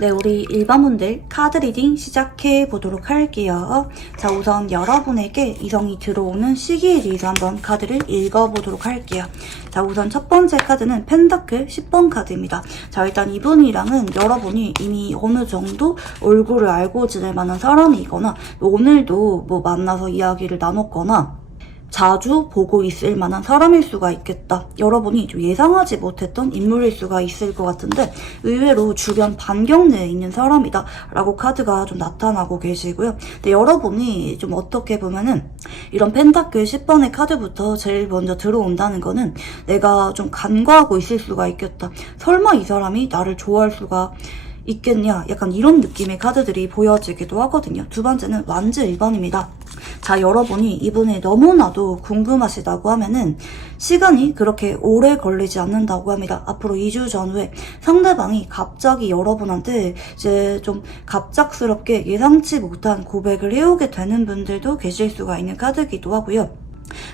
네, 우리 일반분들 카드 리딩 시작해 보도록 할게요. 자, 우선 여러분에게 이성이 들어오는 시기에 대해서 한번 카드를 읽어보도록 할게요. 자, 우선 첫 번째 카드는 펜타클 10번 카드입니다. 자, 일단 이분이랑은 여러분이 이미 어느 정도 얼굴을 알고 지낼 만한 사람이거나 오늘도 뭐 만나서 이야기를 나눴거나 자주 보고 있을 만한 사람일 수가 있겠다. 여러분이 좀 예상하지 못했던 인물일 수가 있을 것 같은데 의외로 주변 반경 내에 있는 사람이다 라고 카드가 좀 나타나고 계시고요. 근데 여러분이 좀 어떻게 보면은 이런 펜타클 10번의 카드부터 제일 먼저 들어온다는 거는 내가 좀 간과하고 있을 수가 있겠다. 설마 이 사람이 나를 좋아할 수가 있겠냐? 약간 이런 느낌의 카드들이 보여지기도 하거든요. 두 번째는 완즈 1번입니다. 자, 여러분이 이분이 너무나도 궁금하시다고 하면은 시간이 그렇게 오래 걸리지 않는다고 합니다. 앞으로 2주 전후에 상대방이 갑자기 여러분한테 이제 좀 갑작스럽게 예상치 못한 고백을 해오게 되는 분들도 계실 수가 있는 카드이기도 하고요.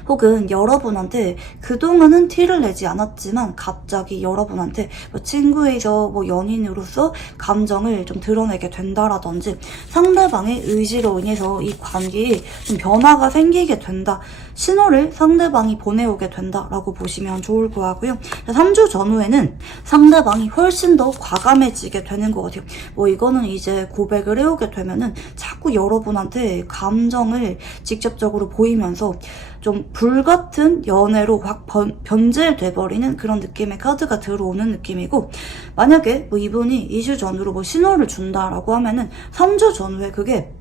혹은 여러분한테 그동안은 티를 내지 않았지만 갑자기 여러분한테 뭐 친구에서 뭐 연인으로서 감정을 좀 드러내게 된다라든지 상대방의 의지로 인해서 이 관계에 좀 변화가 생기게 된다. 신호를 상대방이 보내오게 된다라고 보시면 좋을 것 같고요. 3주 전후에는 상대방이 훨씬 더 과감해지게 되는 것 같아요. 뭐 이거는 이제 고백을 해오게 되면은 자꾸 여러분한테 감정을 직접적으로 보이면서 좀 불같은 연애로 확 변질돼버리는 그런 느낌의 카드가 들어오는 느낌이고, 만약에 뭐 이분이 2주 전후로 뭐 신호를 준다라고 하면은 3주 전후에 그게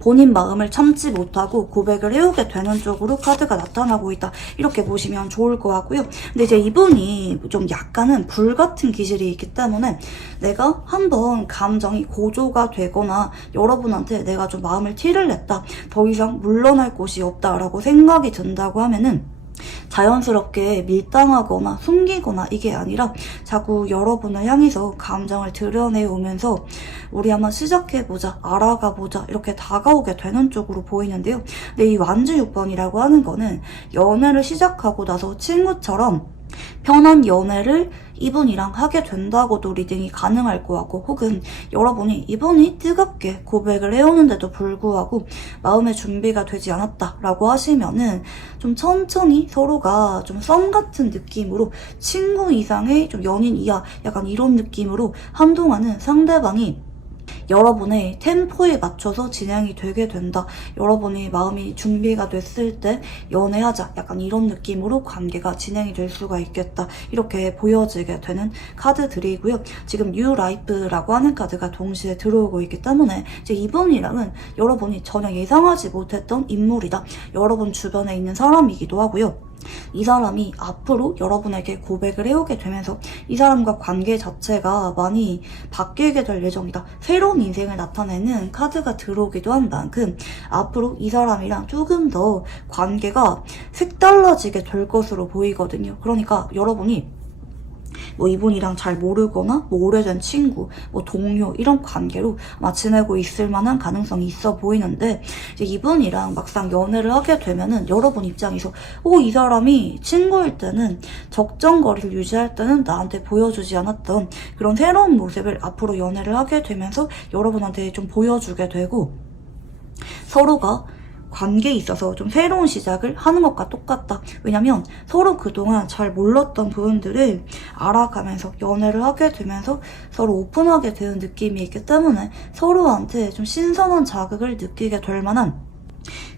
본인 마음을 참지 못하고 고백을 해오게 되는 쪽으로 카드가 나타나고 있다. 이렇게 보시면 좋을 것 같고요. 근데 이제 이분이 좀 약간은 불같은 기질이 있기 때문에 내가 한번 감정이 고조가 되거나 여러분한테 내가 좀 마음을 티를 냈다. 더 이상 물러날 곳이 없다라고 생각이 든다고 하면은 자연스럽게 밀당하거나 숨기거나 이게 아니라 자꾸 여러분을 향해서 감정을 드러내오면서 우리 한번 시작해보자, 알아가보자 이렇게 다가오게 되는 쪽으로 보이는데요. 근데 이 완즈 6번이라고 하는 거는 연애를 시작하고 나서 친구처럼 편한 연애를 이분이랑 하게 된다고도 리딩이 가능할 것 같고, 혹은 여러분이 이분이 뜨겁게 고백을 해오는데도 불구하고 마음의 준비가 되지 않았다라고 하시면은 좀 천천히 서로가 좀 썸 같은 느낌으로 친구 이상의 좀 연인 이하 약간 이런 느낌으로 한동안은 상대방이 여러분의 템포에 맞춰서 진행이 되게 된다. 여러분이 마음이 준비가 됐을 때 연애하자. 약간 이런 느낌으로 관계가 진행이 될 수가 있겠다. 이렇게 보여지게 되는 카드들이고요. 지금 뉴 라이프라고 하는 카드가 동시에 들어오고 있기 때문에 이제 이분이랑은 여러분이 전혀 예상하지 못했던 인물이다. 여러분 주변에 있는 사람이기도 하고요. 이 사람이 앞으로 여러분에게 고백을 해오게 되면서 이 사람과 관계 자체가 많이 바뀌게 될 예정이다. 새로운 인생을 나타내는 카드가 들어오기도 한 만큼 앞으로 이 사람이랑 조금 더 관계가 색달라지게 될 것으로 보이거든요. 그러니까 여러분이 뭐 이분이랑 잘 모르거나 뭐 오래된 친구, 뭐 동료 이런 관계로 아마 지내고 있을 만한 가능성이 있어 보이는데, 이제 이분이랑 막상 연애를 하게 되면은 여러분 입장에서 이 사람이 친구일 때는 적정거리를 유지할 때는 나한테 보여주지 않았던 그런 새로운 모습을 앞으로 연애를 하게 되면서 여러분한테 좀 보여주게 되고, 서로가 관계에 있어서 좀 새로운 시작을 하는 것과 똑같다. 왜냐면 서로 그동안 잘 몰랐던 부분들을 알아가면서 연애를 하게 되면서 서로 오픈하게 되는 느낌이 있기 때문에 서로한테 좀 신선한 자극을 느끼게 될 만한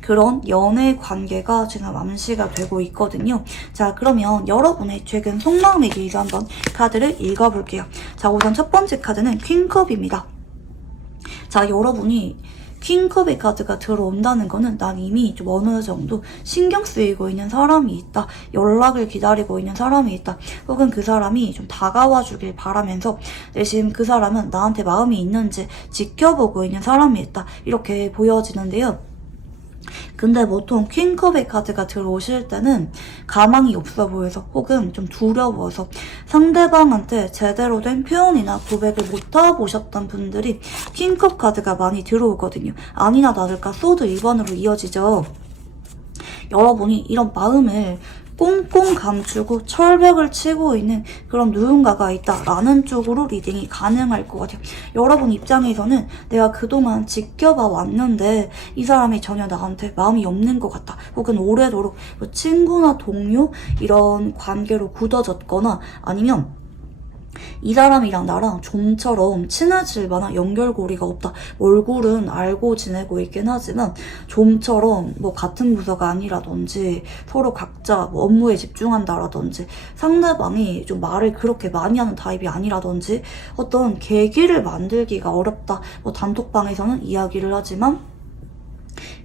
그런 연애 관계가 지금 암시가 되고 있거든요. 자, 그러면 여러분의 최근 속마음에 대해서 한번 카드를 읽어볼게요. 자, 우선 첫 번째 카드는 퀸컵입니다. 자, 여러분이 퀸컵의 카드가 들어온다는 거는 난 이미 좀 어느 정도 신경 쓰이고 있는 사람이 있다. 연락을 기다리고 있는 사람이 있다. 혹은 그 사람이 좀 다가와 주길 바라면서 대신 그 사람은 나한테 마음이 있는지 지켜보고 있는 사람이 있다. 이렇게 보여지는데요. 근데 보통 퀸컵의 카드가 들어오실 때는 가망이 없어 보여서 혹은 좀 두려워서 상대방한테 제대로 된 표현이나 고백을 못 해보셨던 분들이 퀸컵 카드가 많이 들어오거든요. 아니나 다를까 소드 1번으로 이어지죠. 여러분이 이런 마음을 꽁꽁 감추고 철벽을 치고 있는 그런 누군가가 있다라는 쪽으로 리딩이 가능할 것 같아요. 여러분 입장에서는 내가 그동안 지켜봐 왔는데 이 사람이 전혀 나한테 마음이 없는 것 같다. 혹은 오래도록 뭐 친구나 동료 이런 관계로 굳어졌거나 아니면 이 사람이랑 나랑 좀처럼 친해질 만한 연결고리가 없다. 얼굴은 알고 지내고 있긴 하지만 좀처럼 뭐 같은 부서가 아니라든지 서로 각자 뭐 업무에 집중한다라든지 상대방이 좀 말을 그렇게 많이 하는 타입이 아니라든지 어떤 계기를 만들기가 어렵다. 뭐 단톡방에서는 이야기를 하지만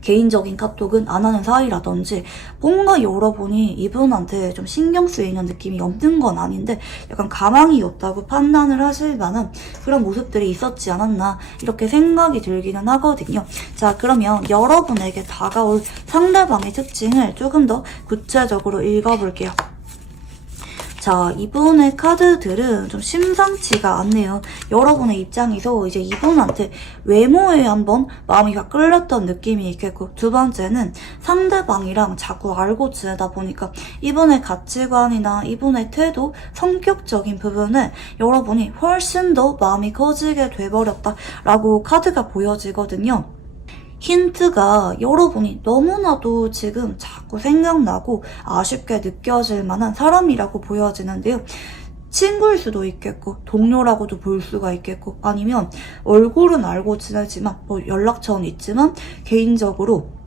개인적인 카톡은 안 하는 사이라든지 뭔가 여러분이 이분한테 좀 신경 쓰이는 느낌이 없는 건 아닌데 약간 가망이 없다고 판단을 하실 만한 그런 모습들이 있었지 않았나 이렇게 생각이 들기는 하거든요. 자, 그러면 여러분에게 다가올 상대방의 특징을 조금 더 구체적으로 읽어볼게요. 자, 이분의 카드들은 좀 심상치가 않네요. 여러분의 입장에서 이제 이분한테 외모에 한번 마음이 확 끌렸던 느낌이 있겠고, 두 번째는 상대방이랑 자꾸 알고 지내다 보니까 이분의 가치관이나 이분의 태도, 성격적인 부분에 여러분이 훨씬 더 마음이 커지게 돼버렸다라고 카드가 보여지거든요. 힌트가 여러분이 너무나도 지금 자꾸 생각나고 아쉽게 느껴질 만한 사람이라고 보여지는데요. 친구일 수도 있겠고 동료라고도 볼 수가 있겠고 아니면 얼굴은 알고 지내지만 뭐 연락처는 있지만 개인적으로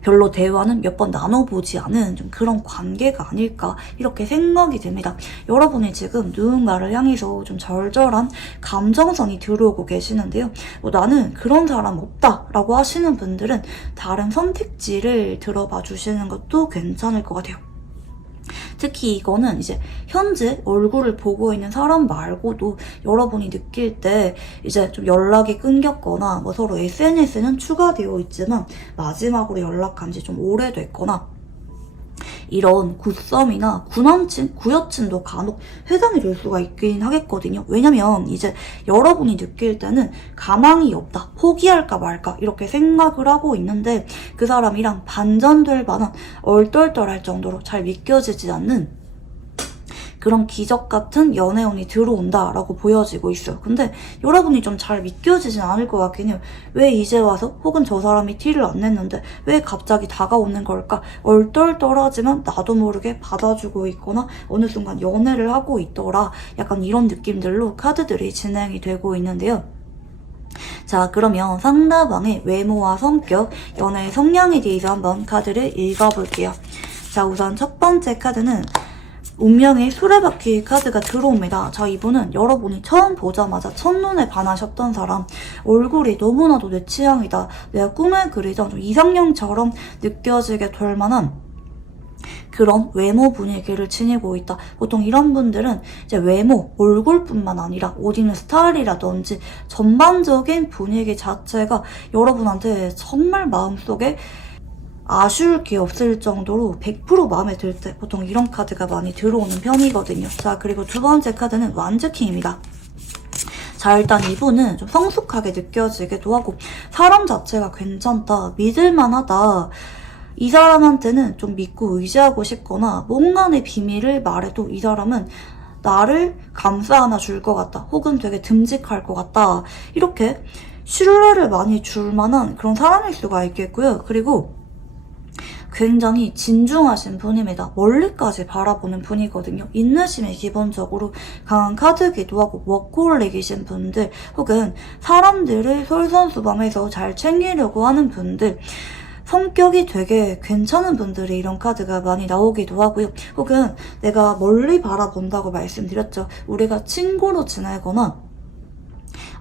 별로 대화는 몇 번 나눠보지 않은 좀 그런 관계가 아닐까 이렇게 생각이 됩니다. 여러분이 지금 누군가를 향해서 좀 절절한 감정선이 들어오고 계시는데요. 나는 그런 사람 없다 라고 하시는 분들은 다른 선택지를 들어봐 주시는 것도 괜찮을 것 같아요. 특히 이거는 이제 현재 얼굴을 보고 있는 사람 말고도 여러분이 느낄 때 이제 좀 연락이 끊겼거나 뭐 서로 SNS는 추가되어 있지만 마지막으로 연락한 지 좀 오래됐거나 이런 굿썸이나 구남친, 구여친도 간혹 해당이 될 수가 있긴 하겠거든요. 왜냐면 이제 여러분이 느낄 때는 가망이 없다, 포기할까 말까 이렇게 생각을 하고 있는데 그 사람이랑 반전될 만한 얼떨떨할 정도로 잘 믿겨지지 않는 그런 기적 같은 연애운이 들어온다라고 보여지고 있어요. 근데 여러분이 좀 잘 믿겨지진 않을 것 같긴 해요. 왜 이제 와서 혹은 저 사람이 티를 안 냈는데 왜 갑자기 다가오는 걸까? 얼떨떨하지만 나도 모르게 받아주고 있거나 어느 순간 연애를 하고 있더라. 약간 이런 느낌들로 카드들이 진행이 되고 있는데요. 자, 그러면 상대방의 외모와 성격, 연애의 성향에 대해서 한번 카드를 읽어볼게요. 자, 우선 첫 번째 카드는 운명의 수레바퀴 카드가 들어옵니다. 자, 이분은 여러분이 처음 보자마자 첫눈에 반하셨던 사람, 얼굴이 너무나도 내 취향이다, 내가 꿈에 그리던 좀 이상형처럼 느껴지게 될 만한 그런 외모 분위기를 지니고 있다. 보통 이런 분들은 이제 외모, 얼굴뿐만 아니라 옷 입는 스타일이라든지 전반적인 분위기 자체가 여러분한테 정말 마음속에 아쉬울 게 없을 정도로 100% 마음에 들 때 보통 이런 카드가 많이 들어오는 편이거든요. 자, 그리고 두 번째 카드는 완즈킹입니다. 자, 일단 이분은 좀 성숙하게 느껴지기도 하고 사람 자체가 괜찮다, 믿을만하다, 이 사람한테는 좀 믿고 의지하고 싶거나 뭔가 내 비밀을 말해도 이 사람은 나를 감싸 안아 줄 것 같다, 혹은 되게 듬직할 것 같다, 이렇게 신뢰를 많이 줄 만한 그런 사람일 수가 있겠고요. 그리고 굉장히 진중하신 분입니다. 멀리까지 바라보는 분이거든요. 인내심이 기본적으로 강한 카드기도 하고 워커홀릭이신 분들, 혹은 사람들을 솔선수범해서 잘 챙기려고 하는 분들, 성격이 되게 괜찮은 분들이 이런 카드가 많이 나오기도 하고요. 혹은 내가 멀리 바라본다고 말씀드렸죠. 우리가 친구로 지내거나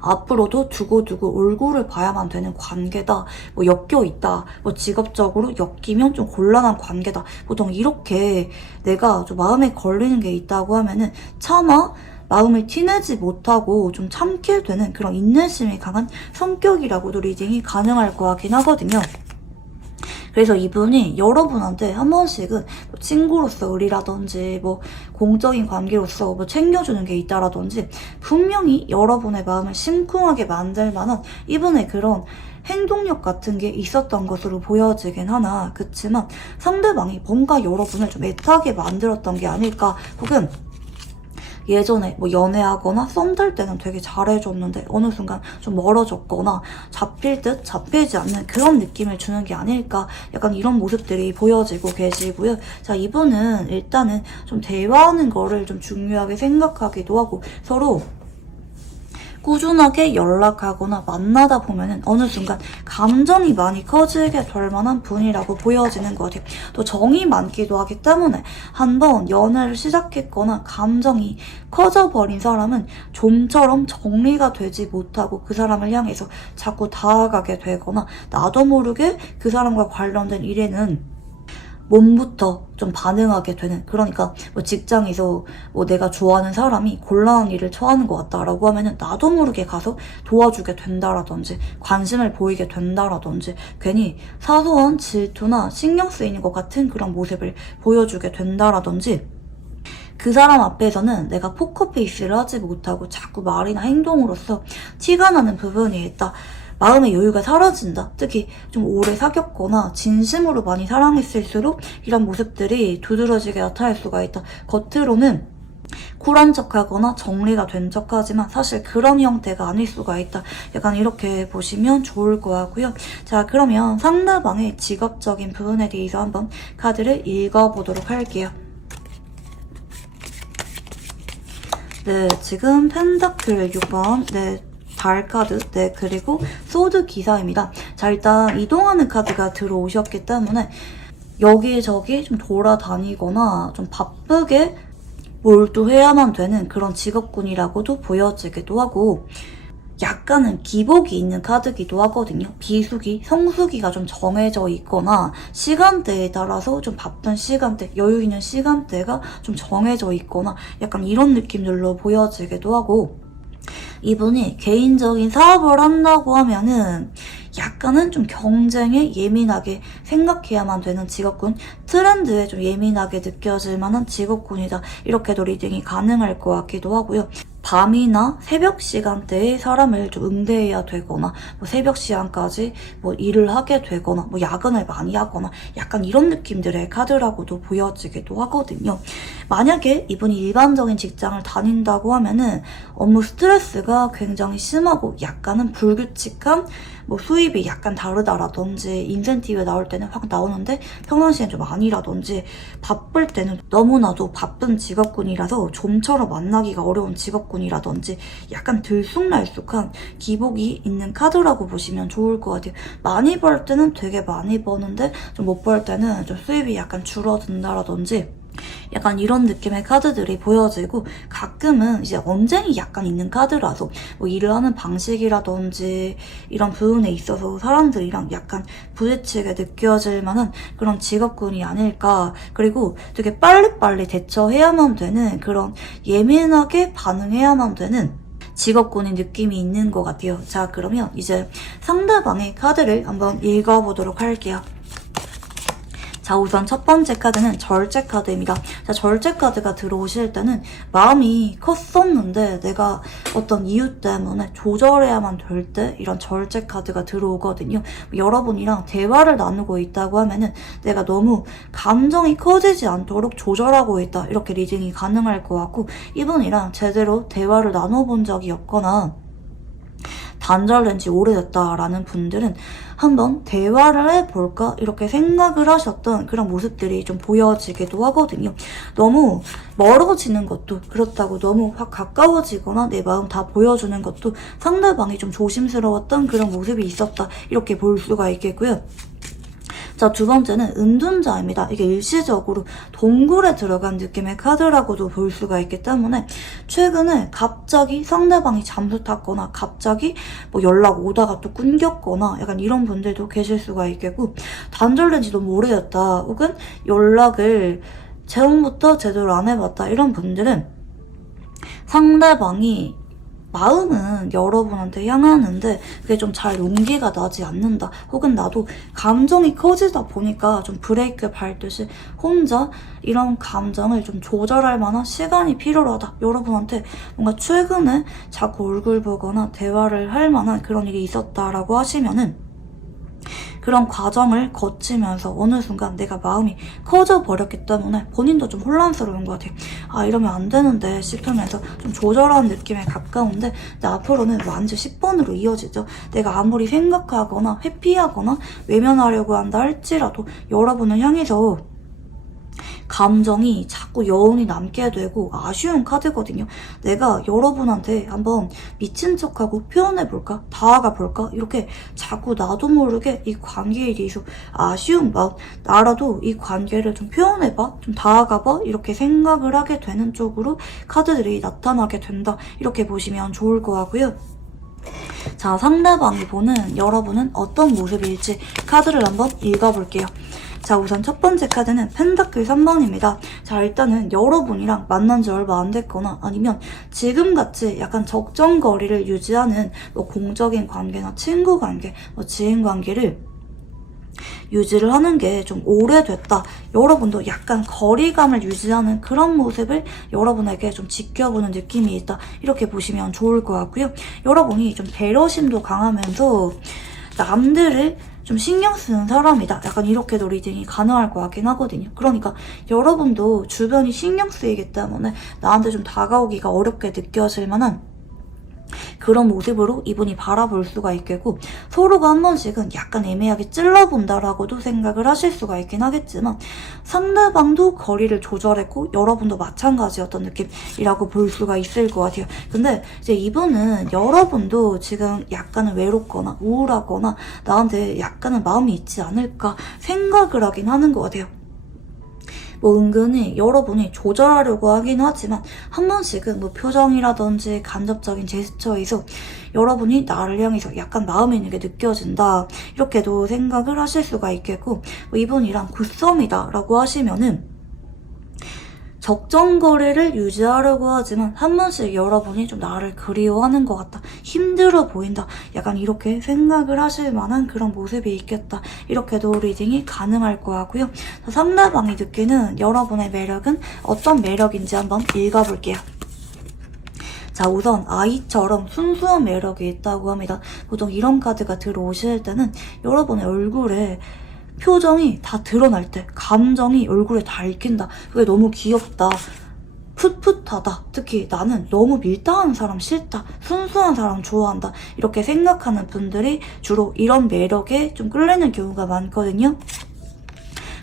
앞으로도 두고두고 얼굴을 봐야만 되는 관계다, 뭐 엮여있다, 뭐 직업적으로 엮이면 좀 곤란한 관계다, 보통 이렇게 내가 좀 마음에 걸리는 게 있다고 하면은 차마 마음을 티내지 못하고 좀 참게 되는 그런 인내심이 강한 성격이라고도 리딩이 가능할 것 같긴 하거든요. 그래서 이분이 여러분한테 한 번씩은 뭐 친구로서 의리라든지 뭐 공적인 관계로서 뭐 챙겨주는 게 있다라든지 분명히 여러분의 마음을 심쿵하게 만들 만한 이분의 그런 행동력 같은 게 있었던 것으로 보여지긴 하나, 그치만 상대방이 뭔가 여러분을 좀 애타게 만들었던 게 아닐까, 혹은 예전에 뭐 연애하거나 썸 탈 때는 되게 잘해줬는데 어느 순간 좀 멀어졌거나 잡힐 듯 잡히지 않는 그런 느낌을 주는 게 아닐까, 약간 이런 모습들이 보여지고 계시고요. 자, 이분은 일단은 좀 대화하는 거를 좀 중요하게 생각하기도 하고 서로 꾸준하게 연락하거나 만나다 보면은 어느 순간 감정이 많이 커지게 될 만한 분이라고 보여지는 것 같아요. 또 정이 많기도 하기 때문에 한번 연애를 시작했거나 감정이 커져버린 사람은 좀처럼 정리가 되지 못하고 그 사람을 향해서 자꾸 다가가게 되거나 나도 모르게 그 사람과 관련된 일에는 몸부터 좀 반응하게 되는, 그러니까 뭐 직장에서 뭐 내가 좋아하는 사람이 곤란한 일을 처하는 것 같다라고 하면은 나도 모르게 가서 도와주게 된다라든지 관심을 보이게 된다라든지 괜히 사소한 질투나 신경 쓰이는 것 같은 그런 모습을 보여주게 된다라든지 그 사람 앞에서는 내가 포커페이스를 하지 못하고 자꾸 말이나 행동으로서 티가 나는 부분이 있다. 마음의 여유가 사라진다. 특히 좀 오래 사귀었거나 진심으로 많이 사랑했을수록 이런 모습들이 두드러지게 나타날 수가 있다. 겉으로는 쿨한 척하거나 정리가 된 척하지만 사실 그런 형태가 아닐 수가 있다. 약간 이렇게 보시면 좋을 것 같고요. 자, 그러면 상대방의 직업적인 부분에 대해서 한번 카드를 읽어보도록 할게요. 네, 지금 펜타클 6번, 네, 달 카드, 네, 그리고 소드 기사입니다. 자, 일단 이동하는 카드가 들어오셨기 때문에 여기저기 좀 돌아다니거나 좀 바쁘게 몰두해야만 되는 그런 직업군이라고도 보여지기도 하고, 약간은 기복이 있는 카드기도 하거든요. 비수기, 성수기가 좀 정해져 있거나 시간대에 따라서 좀 바쁜 시간대, 여유 있는 시간대가 좀 정해져 있거나 약간 이런 느낌들로 보여지기도 하고, 이분이 개인적인 사업을 한다고 하면은 약간은 좀 경쟁에 예민하게 생각해야만 되는 직업군, 트렌드에 좀 예민하게 느껴질 만한 직업군이다. 이렇게도 리딩이 가능할 것 같기도 하고요. 밤이나 새벽 시간대에 사람을 좀 응대해야 되거나 뭐 새벽 시간까지 뭐 일을 하게 되거나 뭐 야근을 많이 하거나 약간 이런 느낌들의 카드라고도 보여지기도 하거든요. 만약에 이분이 일반적인 직장을 다닌다고 하면은 업무 스트레스가 굉장히 심하고 약간은 불규칙한 뭐 수입이 약간 다르다라든지 인센티브 나올 때는 확 나오는데 평상시엔 좀 아니라든지 바쁠 때는 너무나도 바쁜 직업군이라서 좀처럼 만나기가 어려운 직업군이라든지 약간 들쑥날쑥한 기복이 있는 카드라고 보시면 좋을 것 같아요. 많이 벌 때는 되게 많이 버는데 좀 못 벌 때는 좀 수입이 약간 줄어든다라든지 약간 이런 느낌의 카드들이 보여지고, 가끔은 이제 언쟁이 약간 있는 카드라서 뭐 일을 하는 방식이라든지 이런 부분에 있어서 사람들이랑 약간 부딪히게 느껴질 만한 그런 직업군이 아닐까. 그리고 되게 빨리빨리 대처해야만 되는, 그런 예민하게 반응해야만 되는 직업군의 느낌이 있는 것 같아요. 자, 그러면 이제 상대방의 카드를 한번 읽어보도록 할게요. 자, 우선 첫 번째 카드는 절제 카드입니다. 자, 절제 카드가 들어오실 때는 마음이 컸었는데 내가 어떤 이유 때문에 조절해야만 될 때 이런 절제 카드가 들어오거든요. 여러분이랑 대화를 나누고 있다고 하면은 내가 너무 감정이 커지지 않도록 조절하고 있다. 이렇게 리딩이 가능할 것 같고, 이분이랑 제대로 대화를 나눠본 적이 없거나 단절된 지 오래됐다라는 분들은 한번 대화를 해볼까 이렇게 생각을 하셨던 그런 모습들이 좀 보여지기도 하거든요. 너무 멀어지는 것도 그렇다고 너무 확 가까워지거나 내 마음 다 보여주는 것도 상대방이 좀 조심스러웠던 그런 모습이 있었다. 이렇게 볼 수가 있겠고요. 자, 두 번째는 은둔자입니다. 이게 일시적으로 동굴에 들어간 느낌의 카드라고도 볼 수가 있기 때문에 최근에 갑자기 상대방이 잠수 탔거나 갑자기 뭐 연락 오다가 또 끊겼거나 약간 이런 분들도 계실 수가 있겠고, 단절된 지 너무 오래됐다 혹은 연락을 처음부터 제대로 안 해봤다 이런 분들은 상대방이 마음은 여러분한테 향하는데 그게 좀 잘 용기가 나지 않는다. 혹은 나도 감정이 커지다 보니까 좀 브레이크 밟듯이 혼자 이런 감정을 좀 조절할 만한 시간이 필요하다. 여러분한테 뭔가 최근에 자꾸 얼굴 보거나 대화를 할 만한 그런 일이 있었다라고 하시면은 그런 과정을 거치면서 어느 순간 내가 마음이 커져 버렸기 때문에 본인도 좀 혼란스러운 것 같아요. 아, 이러면 안 되는데 싶으면서 좀 조절하는 느낌에 가까운데 근데 앞으로는 완전 10번으로 이어지죠. 내가 아무리 생각하거나 회피하거나 외면하려고 한다 할지라도 여러분을 향해서 감정이 자꾸 여운이 남게 되고 아쉬운 카드거든요. 내가 여러분한테 한번 미친 척하고 표현해볼까? 다가가볼까? 이렇게 자꾸 나도 모르게 이 관계에 대해서 아쉬운 마음, 나라도 이 관계를 좀 표현해봐? 좀 다가가봐? 이렇게 생각을 하게 되는 쪽으로 카드들이 나타나게 된다. 이렇게 보시면 좋을 것 같고요. 자, 상대방이 보는 여러분은 어떤 모습일지 카드를 한번 읽어볼게요. 자, 우선 첫 번째 카드는 펜타클 3번입니다. 자, 일단은 여러분이랑 만난 지 얼마 안 됐거나 아니면 지금같이 약간 적정거리를 유지하는 뭐 공적인 관계나 친구 관계, 뭐 지인 관계를 유지를 하는 게 좀 오래됐다. 여러분도 약간 거리감을 유지하는 그런 모습을 여러분에게 좀 지켜보는 느낌이 있다. 이렇게 보시면 좋을 것 같고요. 여러분이 좀 배려심도 강하면서 남들을 좀 신경 쓰는 사람이다. 약간 이렇게도 리딩이 가능할 것 같긴 하거든요. 그러니까 여러분도 주변이 신경 쓰이기 때문에 나한테 좀 다가오기가 어렵게 느껴질 만한 그런 모습으로 이분이 바라볼 수가 있겠고 서로가 한 번씩은 약간 애매하게 찔러본다라고도 생각을 하실 수가 있긴 하겠지만 상대방도 거리를 조절했고 여러분도 마찬가지였던 느낌이라고 볼 수가 있을 것 같아요. 근데 이제 이분은 여러분도 지금 약간은 외롭거나 우울하거나 나한테 약간은 마음이 있지 않을까 생각을 하긴 하는 것 같아요. 뭐 은근히 여러분이 조절하려고 하긴 하지만 한 번씩은 뭐 표정이라든지 간접적인 제스처에서 여러분이 나를 향해서 약간 마음에 있는 게 느껴진다 이렇게도 생각을 하실 수가 있겠고 뭐 이분이랑 굿썸이다 라고 하시면은 적정거리를 유지하려고 하지만 한 번씩 여러분이 좀 나를 그리워하는 것 같다. 힘들어 보인다. 약간 이렇게 생각을 하실 만한 그런 모습이 있겠다. 이렇게도 리딩이 가능할 것 같고요. 상대방이 느끼는 여러분의 매력은 어떤 매력인지 한번 읽어볼게요. 자, 우선 아이처럼 순수한 매력이 있다고 합니다. 보통 이런 카드가 들어오실 때는 여러분의 얼굴에 표정이 다 드러날 때 감정이 얼굴에 다 읽힌다. 그게 너무 귀엽다. 풋풋하다. 특히 나는 너무 밀당한 사람 싫다. 순수한 사람 좋아한다. 이렇게 생각하는 분들이 주로 이런 매력에 좀 끌리는 경우가 많거든요.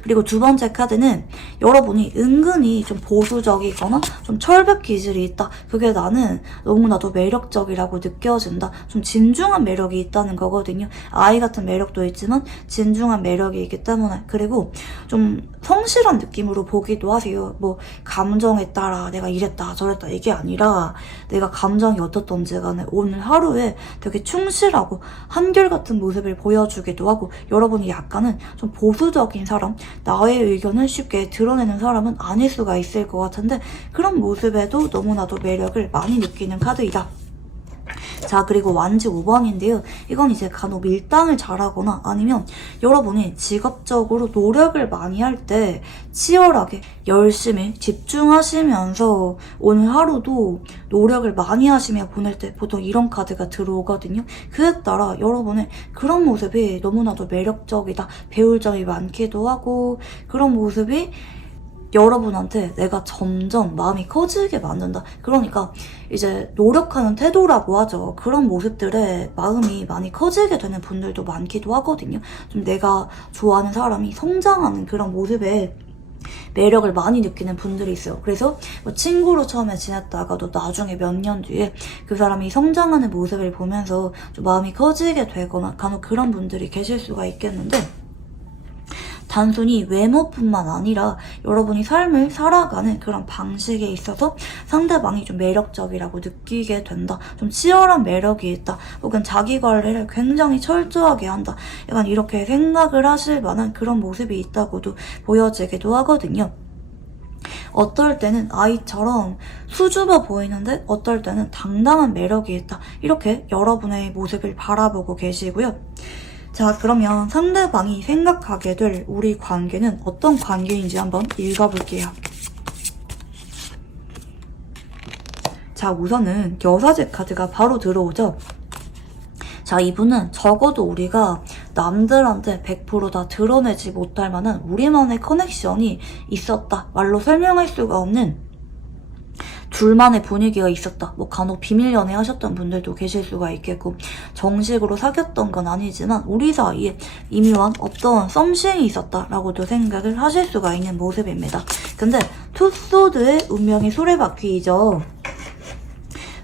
그리고 두 번째 카드는 여러분이 은근히 좀 보수적이거나 좀 철벽 기질이 있다. 그게 나는 너무나도 매력적이라고 느껴진다. 좀 진중한 매력이 있다는 거거든요. 아이 같은 매력도 있지만 진중한 매력이 있기 때문에 그리고 좀 성실한 느낌으로 보기도 하세요. 뭐 감정에 따라 내가 이랬다 저랬다 이게 아니라 내가 감정이 어떻던지 간에 오늘 하루에 되게 충실하고 한결같은 모습을 보여주기도 하고 여러분이 약간은 좀 보수적인 사람 나의 의견을 쉽게 드러내는 사람은 아닐 수가 있을 것 같은데 그런 모습에도 너무나도 매력을 많이 느끼는 카드이다. 자, 그리고 완지 5번인데요. 이건 이제 간혹 밀당을 잘하거나 아니면 여러분이 직업적으로 노력을 많이 할 때 치열하게 열심히 집중하시면서 오늘 하루도 노력을 많이 하시며 보낼 때 보통 이런 카드가 들어오거든요. 그에 따라 여러분의 그런 모습이 너무나도 매력적이다. 배울 점이 많기도 하고 그런 모습이 여러분한테 내가 점점 마음이 커지게 만든다. 그러니까 이제 노력하는 태도라고 하죠. 그런 모습들에 마음이 많이 커지게 되는 분들도 많기도 하거든요. 좀 내가 좋아하는 사람이 성장하는 그런 모습에 매력을 많이 느끼는 분들이 있어요. 그래서 뭐 친구로 처음에 지냈다가도 나중에 몇 년 뒤에 그 사람이 성장하는 모습을 보면서 좀 마음이 커지게 되거나 간혹 그런 분들이 계실 수가 있겠는데 단순히 외모뿐만 아니라 여러분이 삶을 살아가는 그런 방식에 있어서 상대방이 좀 매력적이라고 느끼게 된다. 좀 치열한 매력이 있다. 혹은 자기 관리를 굉장히 철저하게 한다. 약간 이렇게 생각을 하실 만한 그런 모습이 있다고도 보여지기도 하거든요. 어떨 때는 아이처럼 수줍어 보이는데 어떨 때는 당당한 매력이 있다. 이렇게 여러분의 모습을 바라보고 계시고요. 자, 그러면 상대방이 생각하게 될 우리 관계는 어떤 관계인지 한번 읽어볼게요. 자, 우선은 여사제 카드가 바로 들어오죠. 자, 이분은 적어도 우리가 남들한테 100% 다 드러내지 못할 만한 우리만의 커넥션이 있었다. 말로 설명할 수가 없는 둘만의 분위기가 있었다. 뭐 간혹 비밀 연애 하셨던 분들도 계실 수가 있겠고, 정식으로 사귀었던 건 아니지만 우리 사이에 이미와 어떠한 썸씽이 있었다라고도 생각을 하실 수가 있는 모습입니다. 근데 투소드의 운명이 수레바퀴이죠.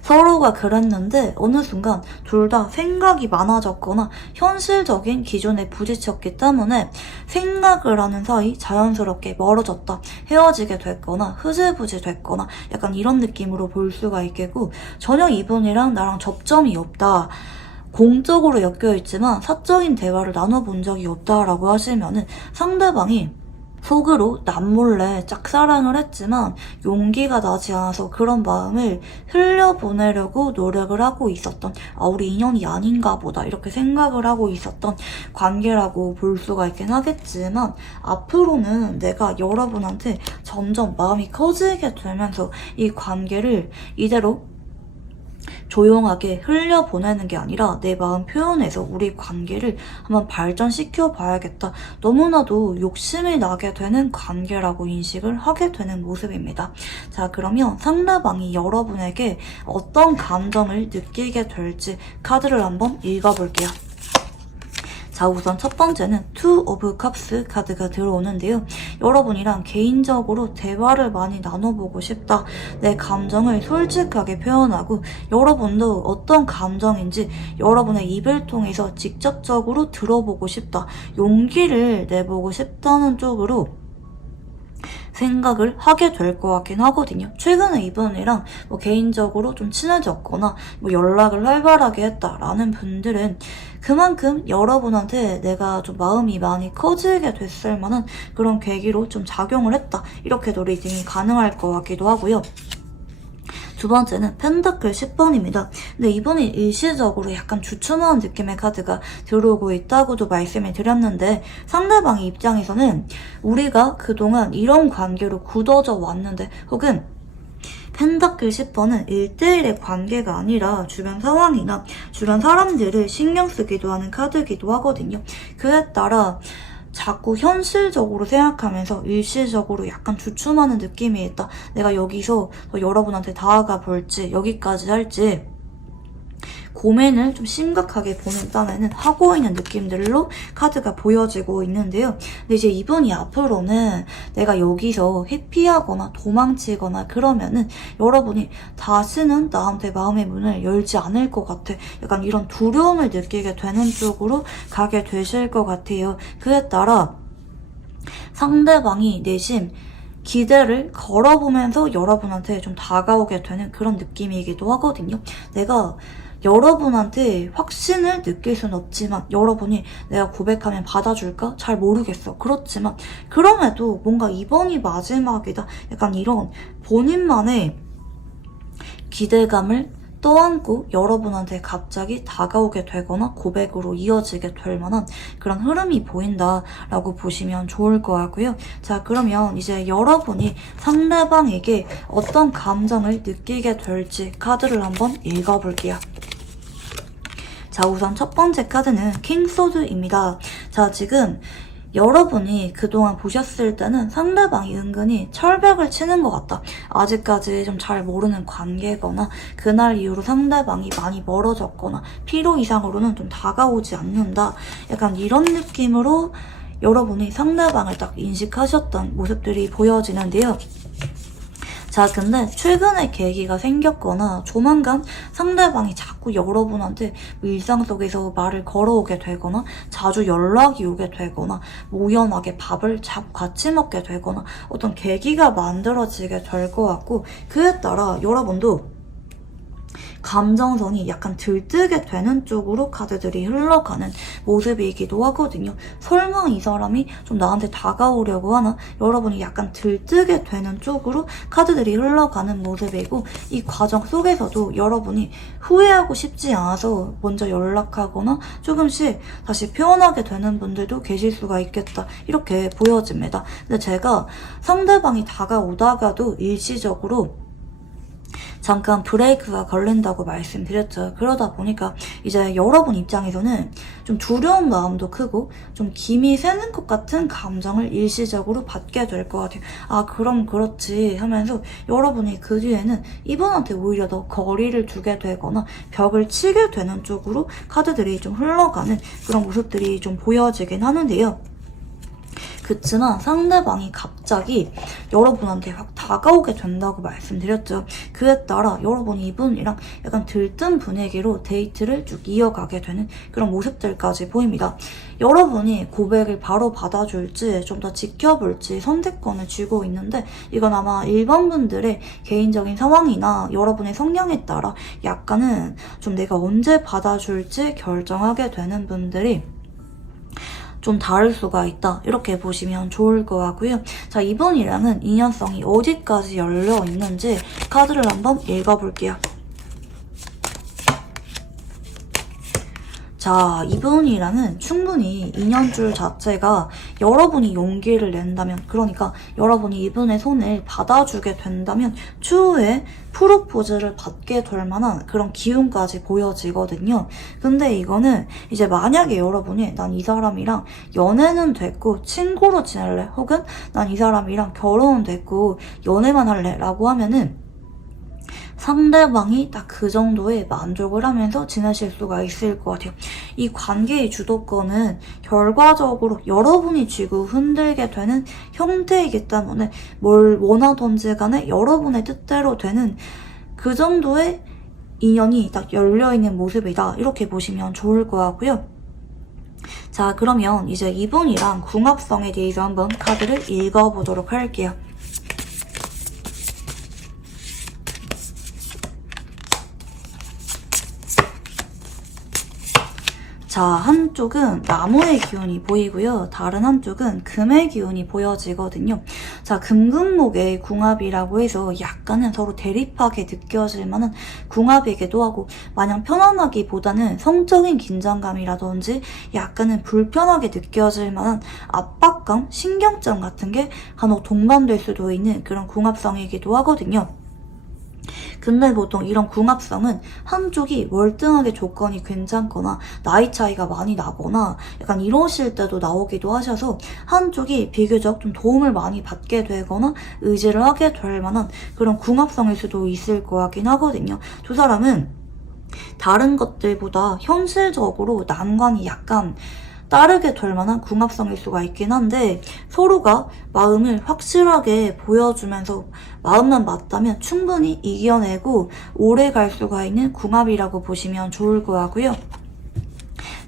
서로가 그랬는데 어느 순간 둘 다 생각이 많아졌거나 현실적인 기준에 부딪혔기 때문에 생각을 하는 사이 자연스럽게 멀어졌다. 헤어지게 됐거나 흐지부지 됐거나 약간 이런 느낌으로 볼 수가 있겠고, 전혀 이분이랑 나랑 접점이 없다. 공적으로 엮여있지만 사적인 대화를 나눠본 적이 없다라고 하시면은 상대방이 속으로 남몰래 짝사랑을 했지만 용기가 나지 않아서 그런 마음을 흘려보내려고 노력을 하고 있었던, 우리 인연이 아닌가 보다 이렇게 생각을 하고 있었던 관계라고 볼 수가 있긴 하겠지만, 앞으로는 내가 여러분한테 점점 마음이 커지게 되면서 이 관계를 이대로 조용하게 흘려보내는 게 아니라 내 마음 표현해서 우리 관계를 한번 발전시켜 봐야겠다. 너무나도 욕심이 나게 되는 관계라고 인식을 하게 되는 모습입니다. 자, 그러면 상대방이 여러분에게 어떤 감정을 느끼게 될지 카드를 한번 읽어볼게요. 자, 우선 첫 번째는 Two of Cups 카드가 들어오는데요. 여러분이랑 개인적으로 대화를 많이 나눠보고 싶다. 내 감정을 솔직하게 표현하고 여러분도 어떤 감정인지 여러분의 입을 통해서 직접적으로 들어보고 싶다. 용기를 내보고 싶다는 쪽으로 생각을 하게 될 것 같긴 하거든요. 최근에 이분이랑 뭐 개인적으로 좀 친해졌거나 뭐 연락을 활발하게 했다라는 분들은 그만큼 여러분한테 내가 좀 마음이 많이 커지게 됐을 만한 그런 계기로 좀 작용을 했다. 이렇게도 리딩이 가능할 것 같기도 하고요. 두 번째는 펜타클 10번입니다. 근데 이분이 일시적으로 약간 주춤하는 느낌의 카드가 들어오고 있다고도 말씀을 드렸는데, 상대방의 입장에서는 우리가 그동안 이런 관계로 굳어져 왔는데, 혹은 펜타클 10번은 1대1의 관계가 아니라 주변 상황이나 주변 사람들을 신경 쓰기도 하는 카드이기도 하거든요. 그에 따라 자꾸 현실적으로 생각하면서 일시적으로 약간 주춤하는 느낌이 있다. 내가 여기서 여러분한테 다가가 볼지 여기까지 할지 고민을 좀 심각하게 보는 딴에는 하고 있는 느낌들로 카드가 보여지고 있는데요. 근데 이제 이분이 앞으로는 내가 여기서 회피하거나 도망치거나 그러면은 여러분이 다시는 나한테 마음의 문을 열지 않을 것 같아. 약간 이런 두려움을 느끼게 되는 쪽으로 가게 되실 것 같아요. 그에 따라 상대방이 내심 기대를 걸어보면서 여러분한테 좀 다가오게 되는 그런 느낌이기도 하거든요. 내가 여러분한테 확신을 느낄 순 없지만 여러분이 내가 고백하면 받아줄까? 잘 모르겠어. 그렇지만 그럼에도 뭔가 이번이 마지막이다. 약간 이런 본인만의 기대감을 떠안고 여러분한테 갑자기 다가오게 되거나 고백으로 이어지게 될 만한 그런 흐름이 보인다라고 보시면 좋을 것 같고요. 자, 그러면 이제 여러분이 상대방에게 어떤 감정을 느끼게 될지 카드를 한번 읽어볼게요. 자, 우선 첫 번째 카드는 킹소드입니다. 자, 지금 여러분이 그동안 보셨을 때는 상대방이 은근히 철벽을 치는 것 같다. 아직까지 좀 잘 모르는 관계거나 그날 이후로 상대방이 많이 멀어졌거나 필요 이상으로는 좀 다가오지 않는다. 약간 이런 느낌으로 여러분이 상대방을 딱 인식하셨던 모습들이 보여지는데요. 자, 근데 최근에 계기가 생겼거나 조만간 상대방이 자꾸 여러분한테 일상 속에서 말을 걸어오게 되거나 자주 연락이 오게 되거나 우연하게 밥을 같이 먹게 되거나 어떤 계기가 만들어지게 될 것 같고, 그에 따라 여러분도 감정선이 약간 들뜨게 되는 쪽으로 카드들이 흘러가는 모습이기도 하거든요. 설마 이 사람이 좀 나한테 다가오려고 하나? 여러분이 약간 들뜨게 되는 쪽으로 카드들이 흘러가는 모습이고, 이 과정 속에서도 여러분이 후회하고 싶지 않아서 먼저 연락하거나 조금씩 다시 표현하게 되는 분들도 계실 수가 있겠다, 이렇게 보여집니다. 근데 제가 상대방이 다가오다가도 일시적으로 잠깐 브레이크가 걸린다고 말씀드렸죠. 그러다 보니까 이제 여러분 입장에서는 좀 두려운 마음도 크고 좀 김이 새는 것 같은 감정을 일시적으로 받게 될 것 같아요. 아, 그럼 그렇지 하면서 여러분이 그 뒤에는 이분한테 오히려 더 거리를 두게 되거나 벽을 치게 되는 쪽으로 카드들이 좀 흘러가는 그런 모습들이 좀 보여지긴 하는데요. 그치만 상대방이 갑자기 여러분한테 확 다가오게 된다고 말씀드렸죠. 그에 따라 여러분이 이분이랑 약간 들뜬 분위기로 데이트를 쭉 이어가게 되는 그런 모습들까지 보입니다. 여러분이 고백을 바로 받아줄지 좀 더 지켜볼지 선택권을 쥐고 있는데, 이건 아마 일반 분들의 개인적인 상황이나 여러분의 성향에 따라 약간은 좀 내가 언제 받아줄지 결정하게 되는 분들이 좀 다를 수가 있다, 이렇게 보시면 좋을 것 같고요. 자, 이분이랑은 인연성이 어디까지 열려 있는지 카드를 한번 읽어볼게요. 자, 이분이랑은 충분히 인연줄 자체가 여러분이 용기를 낸다면, 그러니까 여러분이 이분의 손을 받아주게 된다면 추후에 프로포즈를 받게 될 만한 그런 기운까지 보여지거든요. 근데 이거는 이제 만약에 여러분이 난 이 사람이랑 연애는 됐고 친구로 지낼래, 혹은 난 이 사람이랑 결혼은 됐고 연애만 할래 라고 하면은 상대방이 딱 그 정도의 만족을 하면서 지내실 수가 있을 것 같아요. 이 관계의 주도권은 결과적으로 여러분이 쥐고 흔들게 되는 형태이기 때문에 뭘 원하던지 간에 여러분의 뜻대로 되는 그 정도의 인연이 딱 열려있는 모습이다, 이렇게 보시면 좋을 것 같고요. 자, 그러면 이제 이분이랑 궁합성에 대해서 한번 카드를 읽어보도록 할게요. 자, 한쪽은 나무의 기운이 보이고요. 다른 한쪽은 금의 기운이 보여지거든요. 자, 금금목의 궁합이라고 해서 약간은 서로 대립하게 느껴질 만한 궁합이기도 하고, 마냥 편안하기보다는 성적인 긴장감이라든지 약간은 불편하게 느껴질 만한 압박감, 신경전 같은 게 간혹 동반될 수도 있는 그런 궁합성이기도 하거든요. 근데 보통 이런 궁합성은 한쪽이 월등하게 조건이 괜찮거나 나이 차이가 많이 나거나 약간 이러실 때도 나오기도 하셔서 한쪽이 비교적 좀 도움을 많이 받게 되거나 의지를 하게 될 만한 그런 궁합성일 수도 있을 것 같긴 하거든요. 두 사람은 다른 것들보다 현실적으로 난관이 약간 따르게 될 만한 궁합성일 수가 있긴 한데, 서로가 마음을 확실하게 보여주면서 마음만 맞다면 충분히 이겨내고 오래 갈 수가 있는 궁합이라고 보시면 좋을 것 같고요.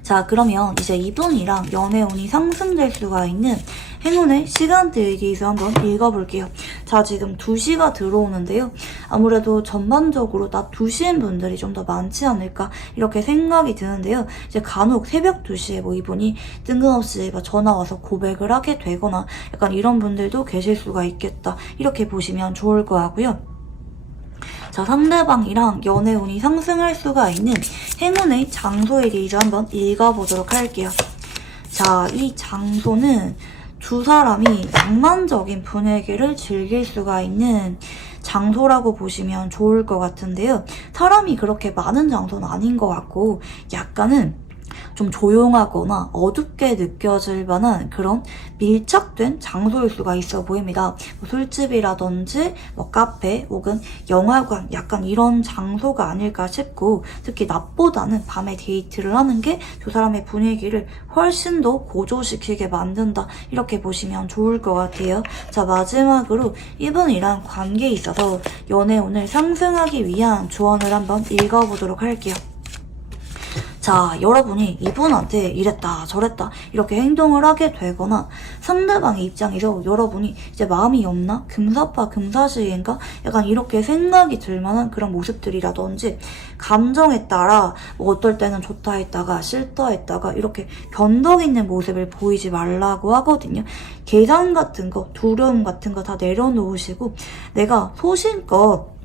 자, 그러면 이제 이분이랑 연애운이 상승될 수가 있는 행운의 시간대에 대해서 한번 읽어볼게요. 자, 지금 2시가 들어오는데요. 아무래도 전반적으로 낮 2시인 분들이 좀 더 많지 않을까, 이렇게 생각이 드는데요. 이제 간혹 새벽 2시에 뭐 이분이 뜬금없이 전화 와서 고백을 하게 되거나 약간 이런 분들도 계실 수가 있겠다, 이렇게 보시면 좋을 것 같고요. 자, 상대방이랑 연애운이 상승할 수가 있는 행운의 장소에 대해서 한번 읽어보도록 할게요. 자, 이 장소는 두 사람이 낭만적인 분위기를 즐길 수가 있는 장소라고 보시면 좋을 것 같은데요. 사람이 그렇게 많은 장소는 아닌 것 같고 약간은 좀 조용하거나 어둡게 느껴질 만한 그런 밀착된 장소일 수가 있어 보입니다. 뭐 술집이라든지 뭐 카페 혹은 영화관, 약간 이런 장소가 아닐까 싶고, 특히 낮보다는 밤에 데이트를 하는 게 두 사람의 분위기를 훨씬 더 고조시키게 만든다, 이렇게 보시면 좋을 것 같아요. 자, 마지막으로 이분이랑 관계에 있어서 연애운을 상승하기 위한 조언을 한번 읽어보도록 할게요. 자, 여러분이 이분한테 이랬다 저랬다 이렇게 행동을 하게 되거나 상대방의 입장에서 여러분이 이제 마음이 없나? 금사빠 금사시인가? 약간 이렇게 생각이 들 만한 그런 모습들이라든지 감정에 따라 뭐 어떨 때는 좋다 했다가 싫다 했다가 이렇게 변덕 있는 모습을 보이지 말라고 하거든요. 계산 같은 거, 두려움 같은 거 다 내려놓으시고 내가 소신껏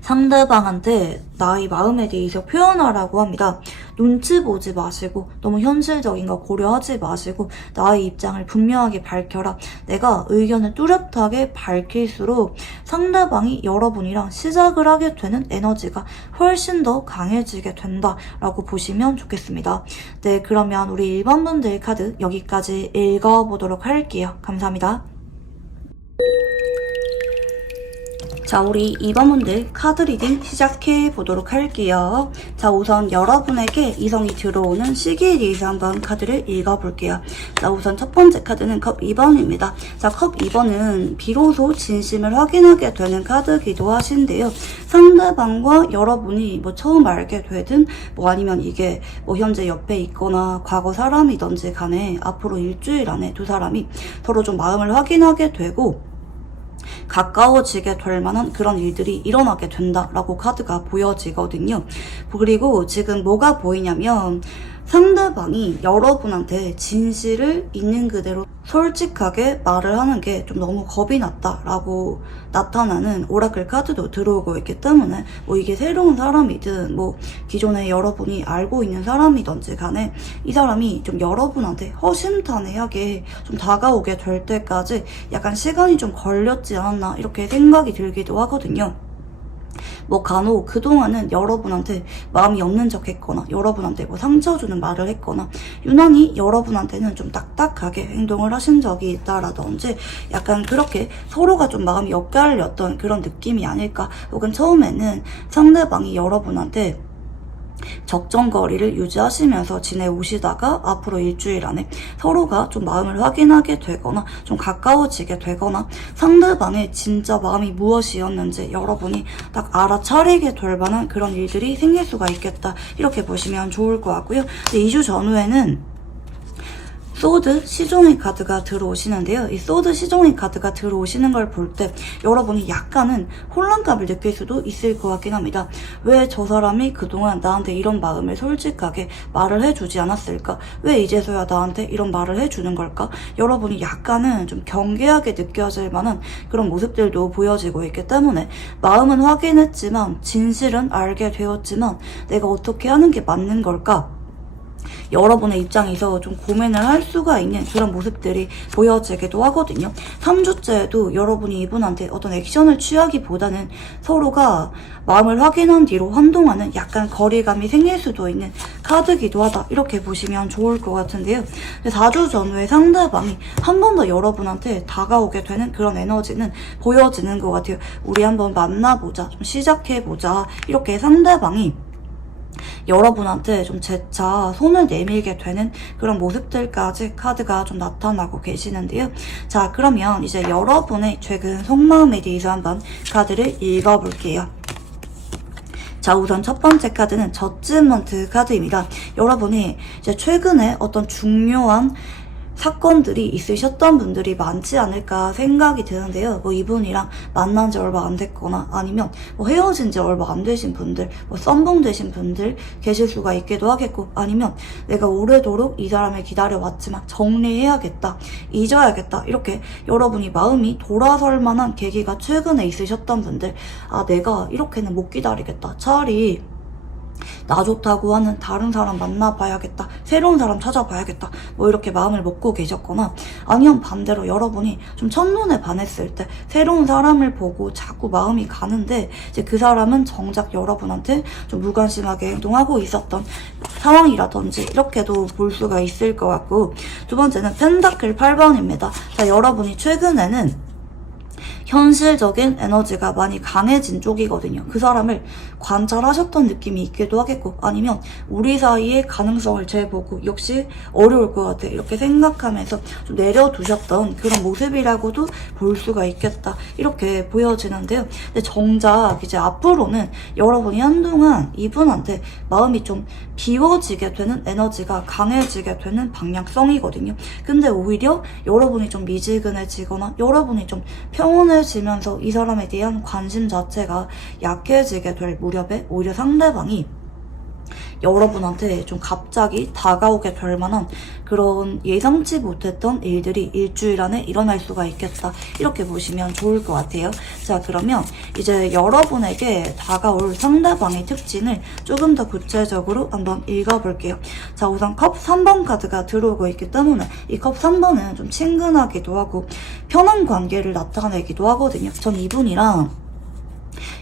상대방한테 나의 마음에 대해서 표현하라고 합니다. 눈치 보지 마시고 너무 현실적인 거 고려하지 마시고 나의 입장을 분명하게 밝혀라. 내가 의견을 뚜렷하게 밝힐수록 상대방이 여러분이랑 시작을 하게 되는 에너지가 훨씬 더 강해지게 된다라고 보시면 좋겠습니다. 네, 그러면 우리 일반 분들 카드 여기까지 읽어보도록 할게요. 감사합니다. 자, 우리 2번분들 카드 리딩 시작해 보도록 할게요. 자, 우선 여러분에게 이성이 들어오는 시기에 대해서 한번 카드를 읽어볼게요. 자, 우선 첫 번째 카드는 컵 2번입니다. 자, 컵 2번은 비로소 진심을 확인하게 되는 카드기도 하신데요. 상대방과 여러분이 뭐 처음 알게 되든 뭐 아니면 이게 뭐 현재 옆에 있거나 과거 사람이든지 간에 앞으로 일주일 안에 두 사람이 서로 좀 마음을 확인하게 되고 가까워지게 될 만한 그런 일들이 일어나게 된다라고 카드가 보여지거든요. 그리고 지금 뭐가 보이냐면 상대방이 여러분한테 진실을 있는 그대로 솔직하게 말을 하는 게 좀 너무 겁이 났다라고 나타나는 오라클 카드도 들어오고 있기 때문에 뭐 이게 새로운 사람이든 뭐 기존에 여러분이 알고 있는 사람이든지 간에 이 사람이 좀 여러분한테 허심탄회하게 좀 다가오게 될 때까지 약간 시간이 좀 걸렸지 않았나 이렇게 생각이 들기도 하거든요. 뭐 간혹 그동안은 여러분한테 마음이 없는 척 했거나 여러분한테 뭐 상처 주는 말을 했거나 유난히 여러분한테는 좀 딱딱하게 행동을 하신 적이 있다라든지 약간 그렇게 서로가 좀 마음이 엇갈렸던 그런 느낌이 아닐까. 혹은 처음에는 상대방이 여러분한테 적정거리를 유지하시면서 지내오시다가 앞으로 일주일 안에 서로가 좀 마음을 확인하게 되거나 좀 가까워지게 되거나 상대방의 진짜 마음이 무엇이었는지 여러분이 딱 알아차리게 될 만한 그런 일들이 생길 수가 있겠다. 이렇게 보시면 좋을 것 같고요. 2주 전후에는 소드 시종의 카드가 들어오시는데요. 이 소드 시종의 카드가 들어오시는 걸 볼 때 여러분이 약간은 혼란감을 느낄 수도 있을 것 같긴 합니다. 왜 저 사람이 그동안 나한테 이런 마음을 솔직하게 말을 해주지 않았을까? 왜 이제서야 나한테 이런 말을 해주는 걸까? 여러분이 약간은 좀 경계하게 느껴질 만한 그런 모습들도 보여지고 있기 때문에 마음은 확인했지만 진실은 알게 되었지만 내가 어떻게 하는 게 맞는 걸까? 여러분의 입장에서 좀 고민을 할 수가 있는 그런 모습들이 보여지기도 하거든요. 3주째에도 여러분이 이분한테 어떤 액션을 취하기보다는 서로가 마음을 확인한 뒤로 한동안은 약간 거리감이 생길 수도 있는 카드기도 하다. 이렇게 보시면 좋을 것 같은데요. 4주 전후에 상대방이 한 번 더 여러분한테 다가오게 되는 그런 에너지는 보여지는 것 같아요. 우리 한번 만나보자. 좀 시작해보자. 이렇게 상대방이 여러분한테 좀 재차 손을 내밀게 되는 그런 모습들까지 카드가 좀 나타나고 계시는데요. 자, 그러면 이제 여러분의 최근 속마음에 대해서 한번 카드를 읽어볼게요. 자, 우선 첫 번째 카드는 저지먼트 카드입니다. 여러분이 이제 최근에 어떤 중요한 사건들이 있으셨던 분들이 많지 않을까 생각이 드는데요. 뭐 이분이랑 만난 지 얼마 안 됐거나 아니면 뭐 헤어진 지 얼마 안 되신 분들, 뭐 썸벙 되신 분들 계실 수가 있기도 하겠고 아니면 내가 오래도록 이 사람을 기다려왔지만 정리해야겠다, 잊어야겠다 이렇게 여러분이 마음이 돌아설 만한 계기가 최근에 있으셨던 분들 아 내가 이렇게는 못 기다리겠다. 차라리 나 좋다고 하는 다른 사람 만나봐야겠다. 새로운 사람 찾아봐야겠다. 뭐 이렇게 마음을 먹고 계셨거나 아니면 반대로 여러분이 좀 첫눈에 반했을 때 새로운 사람을 보고 자꾸 마음이 가는데 이제 그 사람은 정작 여러분한테 좀 무관심하게 행동하고 있었던 상황이라든지 이렇게도 볼 수가 있을 것 같고 두 번째는 펜타클 8번입니다. 자, 여러분이 최근에는 현실적인 에너지가 많이 강해진 쪽이거든요. 그 사람을 관찰하셨던 느낌이 있기도 하겠고, 아니면 우리 사이의 가능성을 재보고 역시 어려울 것 같아 이렇게 생각하면서 좀 내려두셨던 그런 모습이라고도 볼 수가 있겠다 이렇게 보여지는데요. 근데 정작 이제 앞으로는 여러분이 한동안 이분한테 마음이 좀 비워지게 되는, 에너지가 강해지게 되는 방향성이거든요. 근데 오히려 여러분이 좀 미지근해지거나 여러분이 좀 평온해지면서 이 사람에 대한 관심 자체가 약해지게 될 무렵에 오히려 상대방이 여러분한테 좀 갑자기 다가오게 될 만한 그런 예상치 못했던 일들이 일주일 안에 일어날 수가 있겠다 이렇게 보시면 좋을 것 같아요. 자, 그러면 이제 여러분에게 다가올 상대방의 특징을 조금 더 구체적으로 한번 읽어볼게요. 자, 우선 컵 3번 카드가 들어오고 있기 때문에 이 컵 3번은 좀 친근하기도 하고 편한 관계를 나타내기도 하거든요. 전 이분이랑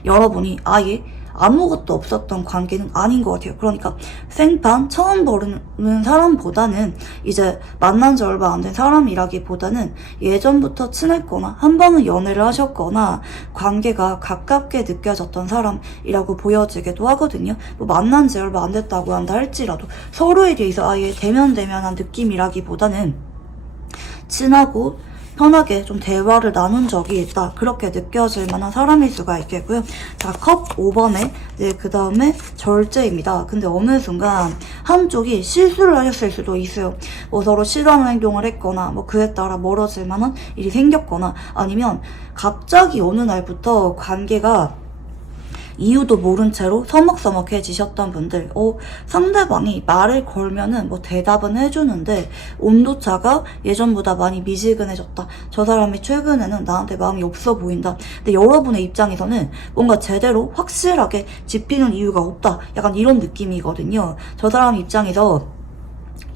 여러분이 아예 아무것도 없었던 관계는 아닌 것 같아요. 그러니까 생판 처음 모르는 사람보다는 이제 만난 지 얼마 안 된 사람이라기보다는 예전부터 친했거나 한 번은 연애를 하셨거나 관계가 가깝게 느껴졌던 사람이라고 보여지기도 하거든요. 뭐 만난 지 얼마 안 됐다고 한다 할지라도 서로에 대해서 아예 대면대면한 느낌이라기보다는 친하고 편하게 좀 대화를 나눈 적이 있다 그렇게 느껴질 만한 사람일 수가 있겠고요. 자, 컵 5번에 그 다음에 절제입니다. 근데 어느 순간 한쪽이 실수를 하셨을 수도 있어요. 뭐 서로 싫어하는 행동을 했거나 뭐 그에 따라 멀어질 만한 일이 생겼거나 아니면 갑자기 어느 날부터 관계가 이유도 모른 채로 서먹서먹해지셨던 분들, 상대방이 말을 걸면은 뭐 대답은 해주는데 온도차가 예전보다 많이 미지근해졌다. 저 사람이 최근에는 나한테 마음이 없어 보인다. 근데 여러분의 입장에서는 뭔가 제대로 확실하게 짚히는 이유가 없다. 약간 이런 느낌이거든요. 저 사람 입장에서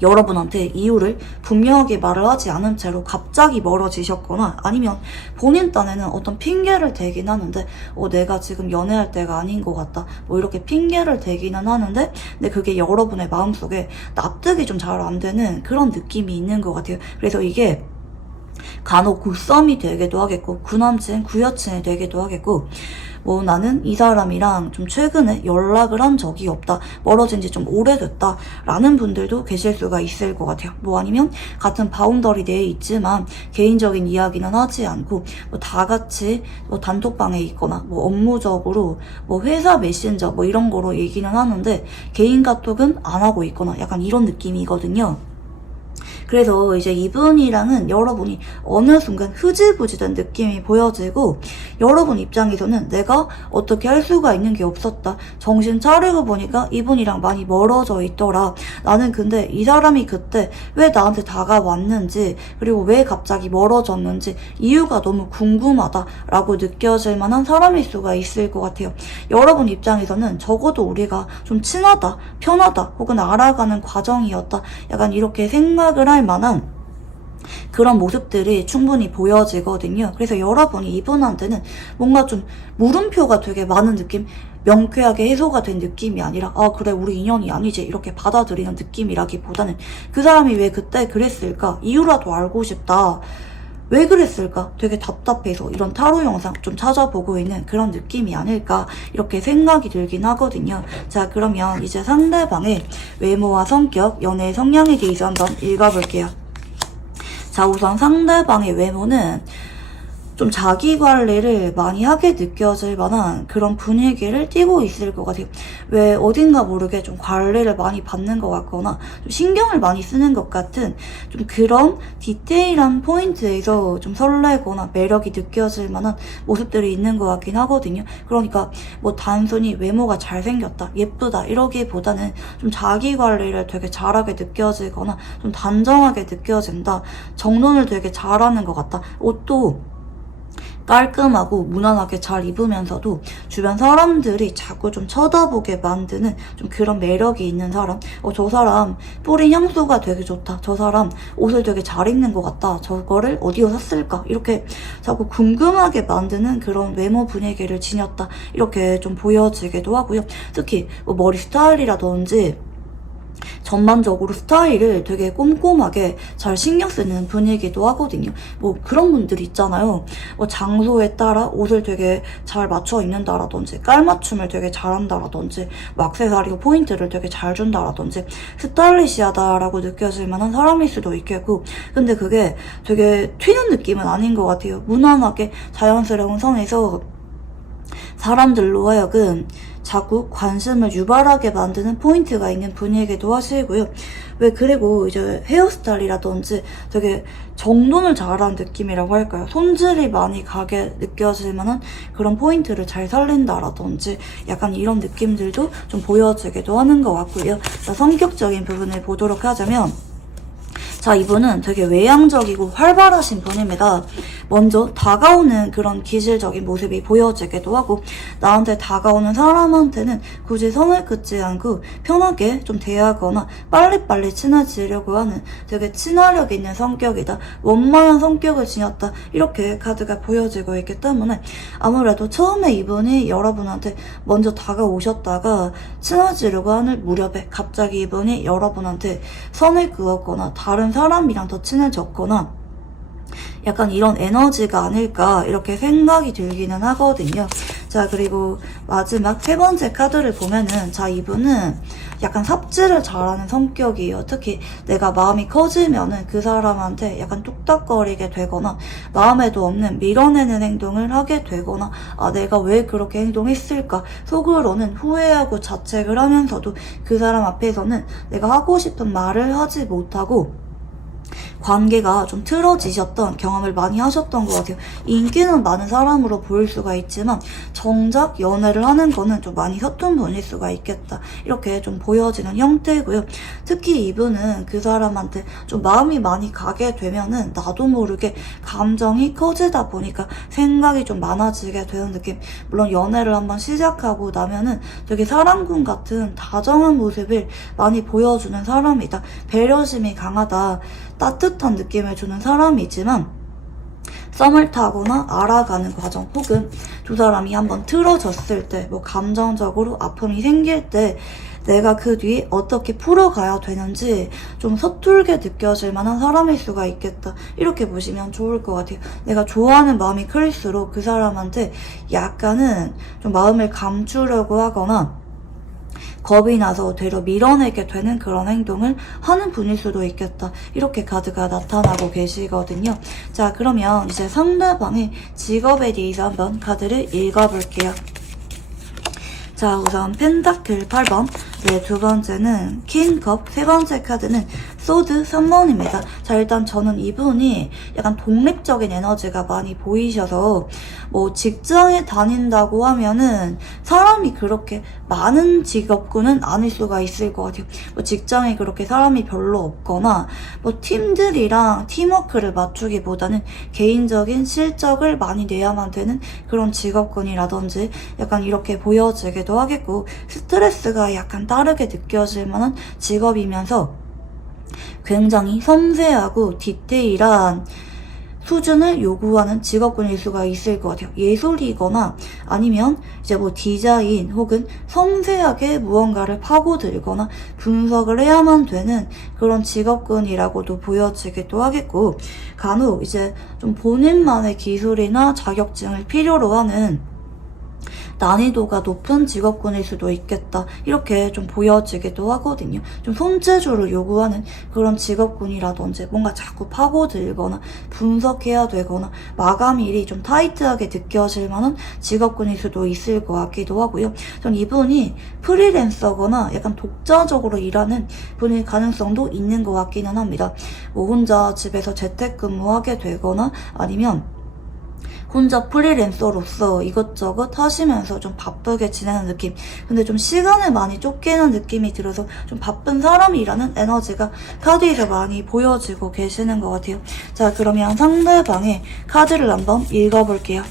여러분한테 이유를 분명하게 말을 하지 않은 채로 갑자기 멀어지셨거나 아니면 본인 딴에는 어떤 핑계를 대긴 하는데 내가 지금 연애할 때가 아닌 것 같다 뭐 이렇게 핑계를 대기는 하는데 근데 그게 여러분의 마음속에 납득이 좀 잘 안 되는 그런 느낌이 있는 것 같아요. 그래서 이게 간혹 굿썸이 되기도 하겠고 구남친, 구여친이 되기도 하겠고 뭐 나는 이 사람이랑 좀 최근에 연락을 한 적이 없다, 멀어진 지 좀 오래됐다 라는 분들도 계실 수가 있을 것 같아요. 뭐 아니면 같은 바운더리 내에 있지만 개인적인 이야기는 하지 않고 뭐 다 같이 뭐 단톡방에 있거나 뭐 업무적으로 뭐 회사 메신저 뭐 이런 거로 얘기는 하는데 개인 카톡은 안 하고 있거나 약간 이런 느낌이거든요. 그래서 이제 이분이랑은 여러분이 어느 순간 흐지부지 된 느낌이 보여지고 여러분 입장에서는 내가 어떻게 할 수가 있는 게 없었다. 정신 차리고 보니까 이분이랑 많이 멀어져 있더라. 나는 근데 이 사람이 그때 왜 나한테 다가왔는지 그리고 왜 갑자기 멀어졌는지 이유가 너무 궁금하다라고 느껴질 만한 사람일 수가 있을 것 같아요. 여러분 입장에서는 적어도 우리가 좀 친하다, 편하다, 혹은 알아가는 과정이었다. 약간 이렇게 생각을 할 만한 그런 모습들이 충분히 보여지거든요. 그래서 여러분이 이분한테는 뭔가 좀 물음표가 되게 많은 느낌, 명쾌하게 해소가 된 느낌이 아니라 그래 우리 인연이 아니지 이렇게 받아들이는 느낌이라기보다는 그 사람이 왜 그때 그랬을까 이유라도 알고 싶다, 왜 그랬을까 되게 답답해서 이런 타로 영상 좀 찾아보고 있는 그런 느낌이 아닐까 이렇게 생각이 들긴 하거든요. 자, 그러면 이제 상대방의 외모와 성격, 연애 성향에 대해서 한번 읽어볼게요. 자, 우선 상대방의 외모는 좀 자기 관리를 많이 하게 느껴질 만한 그런 분위기를 띠고 있을 것 같아요. 왜 어딘가 모르게 좀 관리를 많이 받는 것 같거나 좀 신경을 많이 쓰는 것 같은 좀 그런 디테일한 포인트에서 좀 설레거나 매력이 느껴질 만한 모습들이 있는 것 같긴 하거든요. 그러니까 뭐 단순히 외모가 잘생겼다, 예쁘다 이러기보다는 좀 자기 관리를 되게 잘하게 느껴지거나 좀 단정하게 느껴진다, 정돈을 되게 잘하는 것 같다, 옷도 깔끔하고 무난하게 잘 입으면서도 주변 사람들이 자꾸 좀 쳐다보게 만드는 좀 그런 매력이 있는 사람. 저 사람 뿌린 향수가 되게 좋다, 저 사람 옷을 되게 잘 입는 것 같다, 저거를 어디서 샀을까 이렇게 자꾸 궁금하게 만드는 그런 외모 분위기를 지녔다 이렇게 좀 보여지기도 하고요. 특히 뭐 머리 스타일이라든지 전반적으로 스타일을 되게 꼼꼼하게 잘 신경 쓰는 분이기도 하거든요. 뭐 그런 분들이 있잖아요. 뭐 장소에 따라 옷을 되게 잘 맞춰 입는다라든지 깔맞춤을 되게 잘한다라든지 뭐 액세서리 포인트를 되게 잘 준다라든지 스타일리시하다라고 느껴질 만한 사람일 수도 있겠고, 근데 그게 되게 튀는 느낌은 아닌 것 같아요. 무난하게 자연스러운 선에서 사람들로 하여금 자꾸 관심을 유발하게 만드는 포인트가 있는 분이기도 하시고요. 그리고 이제 헤어스타일이라든지 되게 정돈을 잘하는 느낌이라고 할까요? 손질이 많이 가게 느껴질 만한 그런 포인트를 잘 살린다라든지 약간 이런 느낌들도 좀 보여지기도 하는 것 같고요. 자, 성격적인 부분을 보도록 하자면, 자, 이분은 되게 외향적이고 활발하신 분입니다. 먼저 다가오는 그런 기질적인 모습이 보여지기도 하고, 나한테 다가오는 사람한테는 굳이 선을 긋지 않고 편하게 좀 대하거나 빨리빨리 친해지려고 하는 되게 친화력 있는 성격이다, 원만한 성격을 지녔다, 이렇게 카드가 보여지고 있기 때문에 아무래도 처음에 이분이 여러분한테 먼저 다가오셨다가 친해지려고 하는 무렵에 갑자기 이분이 여러분한테 선을 그었거나 다른 사람이랑 더 친해졌거나 약간 이런 에너지가 아닐까 이렇게 생각이 들기는 하거든요. 자, 그리고 마지막 세 번째 카드를 보면은, 자, 이분은 약간 삽질을 잘하는 성격이에요. 특히 내가 마음이 커지면은 그 사람한테 약간 뚝딱거리게 되거나 마음에도 없는 밀어내는 행동을 하게 되거나, 아, 내가 왜 그렇게 행동했을까 속으로는 후회하고 자책을 하면서도 그 사람 앞에서는 내가 하고 싶은 말을 하지 못하고 관계가 좀 틀어지셨던 경험을 많이 하셨던 것 같아요. 인기는 많은 사람으로 보일 수가 있지만 정작 연애를 하는 거는 좀 많이 서툰 분일 수가 있겠다, 이렇게 좀 보여지는 형태고요. 특히 이분은 그 사람한테 좀 마음이 많이 가게 되면은 나도 모르게 감정이 커지다 보니까 생각이 좀 많아지게 되는 느낌. 물론 연애를 한번 시작하고 나면은 되게 사랑꾼 같은 다정한 모습을 많이 보여주는 사람이다, 배려심이 강하다, 따뜻한 느낌을 주는 사람이지만 썸을 타거나 알아가는 과정, 혹은 두 사람이 한번 틀어졌을 때, 뭐 감정적으로 아픔이 생길 때 내가 그 뒤에 어떻게 풀어가야 되는지 좀 서툴게 느껴질 만한 사람일 수가 있겠다, 이렇게 보시면 좋을 것 같아요. 내가 좋아하는 마음이 클수록 그 사람한테 약간은 좀 마음을 감추려고 하거나 겁이 나서 되려 밀어내게 되는 그런 행동을 하는 분일 수도 있겠다, 이렇게 카드가 나타나고 계시거든요. 자, 그러면 이제 상대방의 직업에 대해서 한번 카드를 읽어볼게요. 자, 우선 펜타클 8번, 네, 두 번째는 킹컵, 세 번째 카드는 소드 3번입니다. 자, 일단 저는 이분이 약간 독립적인 에너지가 많이 보이셔서 뭐 직장에 다닌다고 하면은 사람이 그렇게 많은 직업군은 아닐 수가 있을 것 같아요. 뭐 직장에 그렇게 사람이 별로 없거나 뭐 팀들이랑 팀워크를 맞추기보다는 개인적인 실적을 많이 내야만 되는 그런 직업군이라든지 약간 이렇게 보여지기도 하겠고, 스트레스가 약간 다르게 느껴질 만한 직업이면서 굉장히 섬세하고 디테일한 수준을 요구하는 직업군일 수가 있을 것 같아요. 예술이거나 아니면 이제 뭐 디자인 혹은 섬세하게 무언가를 파고들거나 분석을 해야만 되는 그런 직업군이라고도 보여지기도 하겠고, 간혹 이제 좀 본인만의 기술이나 자격증을 필요로 하는 난이도가 높은 직업군일 수도 있겠다, 이렇게 좀 보여지기도 하거든요. 좀 손재주를 요구하는 그런 직업군이라든지 뭔가 자꾸 파고들거나 분석해야 되거나 마감일이 좀 타이트하게 느껴질 만한 직업군일 수도 있을 것 같기도 하고요. 전 이분이 프리랜서거나 약간 독자적으로 일하는 분일 가능성도 있는 것 같기는 합니다. 뭐 혼자 집에서 재택근무하게 되거나 아니면 혼자 프리랜서로서 이것저것 하시면서 좀 바쁘게 지내는 느낌. 근데 좀 시간을 많이 쫓기는 느낌이 들어서 좀 바쁜 사람이라는 에너지가 카드에서 많이 보여지고 계시는 것 같아요. 자, 그러면 상대방의 카드를 한번 읽어볼게요.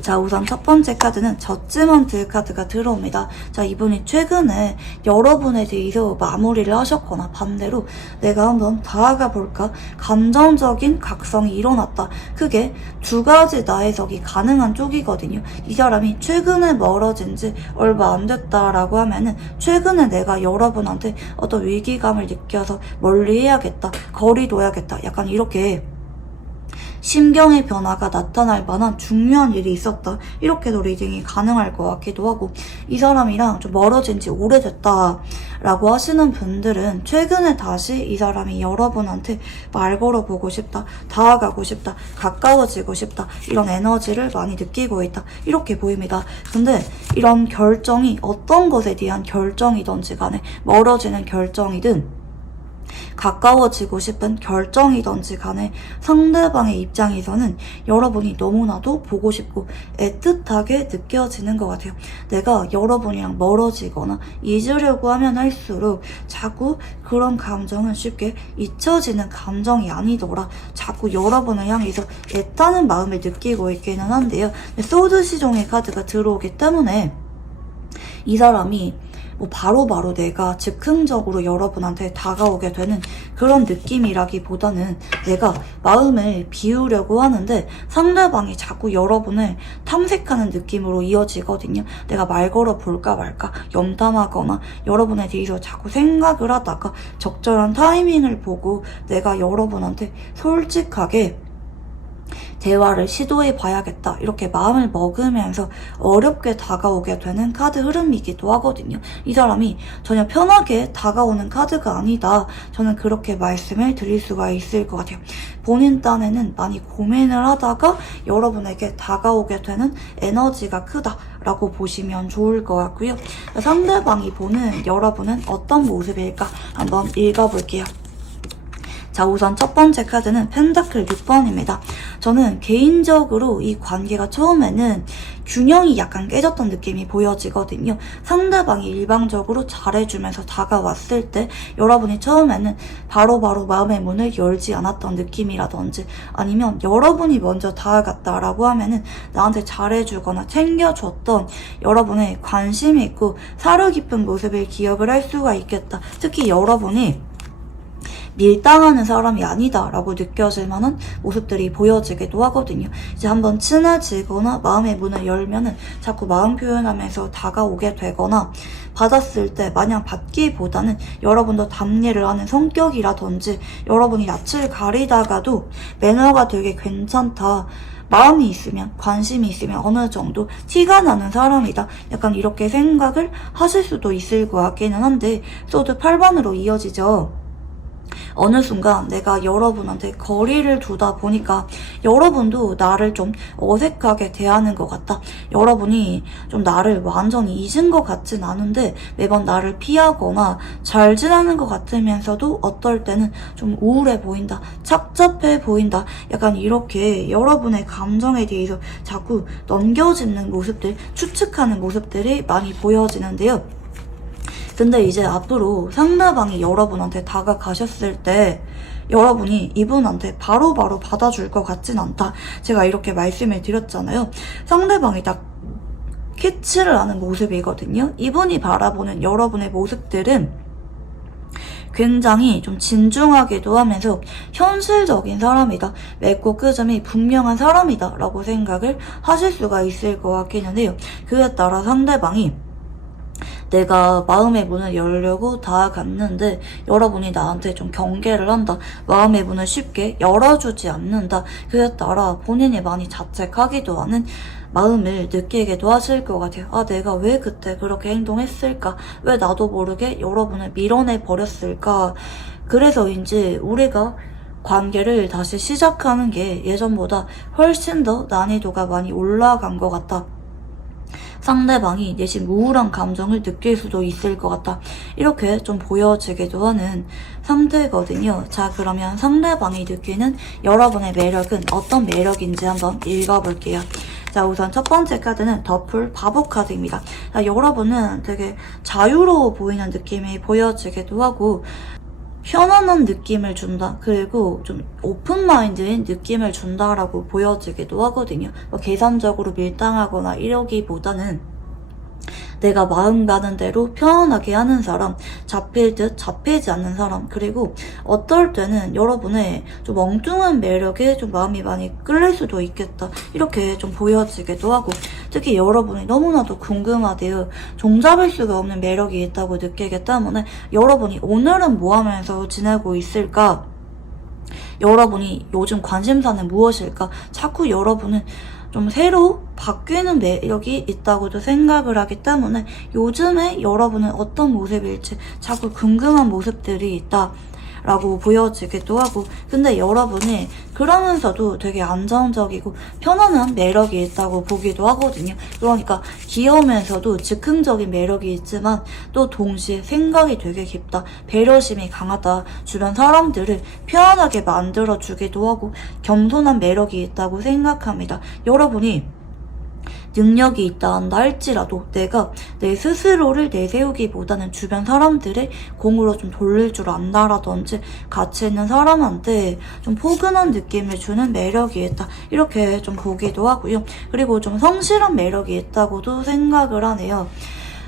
자, 자, 우선 첫 번째 카드는 저지먼트 카드가 들어옵니다. 자, 이분이 최근에 여러분에 대해서 마무리를 하셨거나 반대로 내가 한번 다가가 볼까? 감정적인 각성이 일어났다. 그게 두 가지 나해석이 가능한 쪽이거든요. 이 사람이 최근에 멀어진 지 얼마 안 됐다라고 하면은 최근에 내가 여러분한테 어떤 위기감을 느껴서 멀리 해야겠다. 거리 둬야겠다. 약간 이렇게 심경의 변화가 나타날 만한 중요한 일이 있었다. 이렇게도 리딩이 가능할 것 같기도 하고, 이 사람이랑 좀 멀어진 지 오래됐다 라고 하시는 분들은 최근에 다시 이 사람이 여러분한테 말 걸어보고 싶다, 다가가고 싶다, 가까워지고 싶다, 이런 에너지를 많이 느끼고 있다, 이렇게 보입니다. 근데 이런 결정이 어떤 것에 대한 결정이든지 간에, 멀어지는 결정이든 가까워지고 싶은 결정이든지 간에 상대방의 입장에서는 여러분이 너무나도 보고 싶고 애틋하게 느껴지는 것 같아요. 내가 여러분이랑 멀어지거나 잊으려고 하면 할수록 자꾸 그런 감정은 쉽게 잊혀지는 감정이 아니더라. 자꾸 여러분을 향해서 애타는 마음을 느끼고 있기는 한데요. 소드 시종의 카드가 들어오기 때문에 이 사람이 바로바로 내가 즉흥적으로 여러분한테 다가오게 되는 그런 느낌이라기보다는 내가 마음을 비우려고 하는데 상대방이 자꾸 여러분을 탐색하는 느낌으로 이어지거든요. 내가 말 걸어 볼까 말까 염담하거나 여러분에 대해서 자꾸 생각을 하다가 적절한 타이밍을 보고 내가 여러분한테 솔직하게 대화를 시도해 봐야겠다, 이렇게 마음을 먹으면서 어렵게 다가오게 되는 카드 흐름이기도 하거든요. 이 사람이 전혀 편하게 다가오는 카드가 아니다, 저는 그렇게 말씀을 드릴 수가 있을 것 같아요. 본인 딴에는 많이 고민을 하다가 여러분에게 다가오게 되는 에너지가 크다라고 보시면 좋을 것 같고요. 상대방이 보는 여러분은 어떤 모습일까 한번 읽어볼게요. 자, 우선 첫 번째 카드는 펜타클 6번입니다. 저는 개인적으로 이 관계가 처음에는 균형이 약간 깨졌던 느낌이 보여지거든요. 상대방이 일방적으로 잘해주면서 다가왔을 때 여러분이 처음에는 바로바로 마음의 문을 열지 않았던 느낌이라든지, 아니면 여러분이 먼저 다가갔다라고 하면은 나한테 잘해주거나 챙겨줬던 여러분의 관심이 있고 사려 깊은 모습을 기억을 할 수가 있겠다. 특히 여러분이 밀당하는 사람이 아니다 라고 느껴질 만한 모습들이 보여지기도 하거든요. 이제 한번 친해지거나 마음의 문을 열면은 자꾸 마음 표현하면서 다가오게 되거나, 받았을 때 마냥 받기보다는 여러분도 답례를 하는 성격이라든지 여러분이 낯을 가리다가도 매너가 되게 괜찮다, 마음이 있으면, 관심이 있으면 어느 정도 티가 나는 사람이다, 약간 이렇게 생각을 하실 수도 있을 것 같기는 한데, 소드 8번으로 이어지죠. 어느 순간 내가 여러분한테 거리를 두다 보니까 여러분도 나를 좀 어색하게 대하는 것 같다. 여러분이 좀 나를 완전히 잊은 것 같진 않은데 매번 나를 피하거나 잘 지내는 것 같으면서도 어떨 때는 좀 우울해 보인다, 착잡해 보인다, 약간 이렇게 여러분의 감정에 대해서 자꾸 넘겨짚는 모습들, 추측하는 모습들이 많이 보여지는데요. 근데 이제 앞으로 상대방이 여러분한테 다가가셨을 때 여러분이 이분한테 바로바로 받아줄 것 같진 않다, 제가 이렇게 말씀을 드렸잖아요. 상대방이 딱 캐치를 하는 모습이거든요. 이분이 바라보는 여러분의 모습들은 굉장히 좀 진중하기도 하면서 현실적인 사람이다, 맺고 끄점이 분명한 사람이다 라고 생각을 하실 수가 있을 것 같기는 해요. 그에 따라 상대방이 내가 마음의 문을 열려고 다가갔는데 여러분이 나한테 좀 경계를 한다, 마음의 문을 쉽게 열어주지 않는다, 그에 따라 본인이 많이 자책하기도 하는 마음을 느끼기도 하실 것 같아요. 아, 내가 왜 그때 그렇게 행동했을까? 왜 나도 모르게 여러분을 밀어내 버렸을까? 그래서인지 우리가 관계를 다시 시작하는 게 예전보다 훨씬 더 난이도가 많이 올라간 것 같다, 상대방이 내심 우울한 감정을 느낄 수도 있을 것 같다, 이렇게 좀 보여지기도 하는 상태거든요. 자, 그러면 상대방이 느끼는 여러분의 매력은 어떤 매력인지 한번 읽어볼게요. 자, 우선 첫 번째 카드는 더풀 바보 카드입니다. 자, 여러분은 되게 자유로워 보이는 느낌이 보여지기도 하고 편안한 느낌을 준다. 그리고 좀 오픈마인드인 느낌을 준다라고 보여지기도 하거든요. 계산적으로 밀당하거나 이러기보다는 내가 마음 가는 대로 편안하게 하는 사람, 잡힐 듯 잡히지 않는 사람, 그리고 어떨 때는 여러분의 좀 엉뚱한 매력에 좀 마음이 많이 끌릴 수도 있겠다. 이렇게 좀 보여지기도 하고, 특히 여러분이 너무나도 궁금하대요. 종잡을 수가 없는 매력이 있다고 느끼기 때문에 여러분이 오늘은 뭐 하면서 지내고 있을까? 여러분이 요즘 관심사는 무엇일까? 자꾸 여러분은 좀 새로 바뀌는 매력이 있다고도 생각을 하기 때문에 요즘에 여러분은 어떤 모습일지 자꾸 궁금한 모습들이 있다 라고 보여지기도 하고, 근데 여러분이 그러면서도 되게 안정적이고 편안한 매력이 있다고 보기도 하거든요. 그러니까 귀여우면서도 즉흥적인 매력이 있지만 또 동시에 생각이 되게 깊다, 배려심이 강하다, 주변 사람들을 편안하게 만들어주기도 하고 겸손한 매력이 있다고 생각합니다. 여러분이 능력이 있다 한다 할지라도 내가 내 스스로를 내세우기보다는 주변 사람들의 공으로 좀 돌릴 줄 안다라든지 가치 있는 사람한테 좀 포근한 느낌을 주는 매력이 있다, 이렇게 좀 보기도 하고요. 그리고 좀 성실한 매력이 있다고도 생각을 하네요.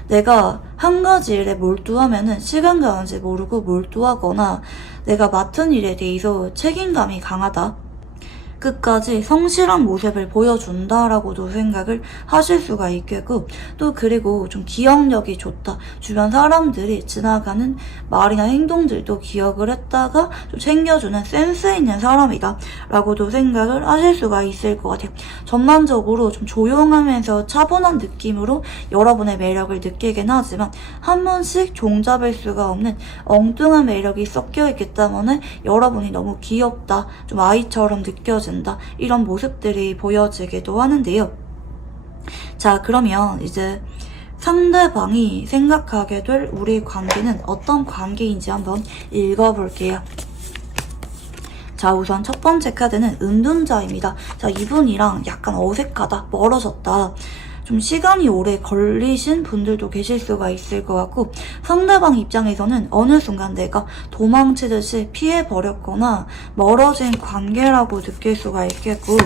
내가 한 가지 일에 몰두하면은 시간 가는지 모르고 몰두하거나 내가 맡은 일에 대해서 책임감이 강하다, 끝까지 성실한 모습을 보여준다라고도 생각을 하실 수가 있겠고, 또 그리고 좀 기억력이 좋다, 주변 사람들이 지나가는 말이나 행동들도 기억을 했다가 좀 챙겨주는 센스 있는 사람이다 라고도 생각을 하실 수가 있을 것 같아요. 전반적으로 좀 조용하면서 차분한 느낌으로 여러분의 매력을 느끼긴 하지만 한 번씩 종잡을 수가 없는 엉뚱한 매력이 섞여있기 때문에 여러분이 너무 귀엽다, 좀 아이처럼 느껴진다, 이런 모습들이 보여지기도 하는데요. 자, 그러면 이제 상대방이 생각하게 될 우리 관계는 어떤 관계인지 한번 읽어볼게요. 자, 우선 첫 번째 카드는 은둔자입니다. 자, 이분이랑 약간 어색하다, 멀어졌다, 좀 시간이 오래 걸리신 분들도 계실 수가 있을 것 같고, 상대방 입장에서는 어느 순간 내가 도망치듯이 피해버렸거나 멀어진 관계라고 느낄 수가 있겠고,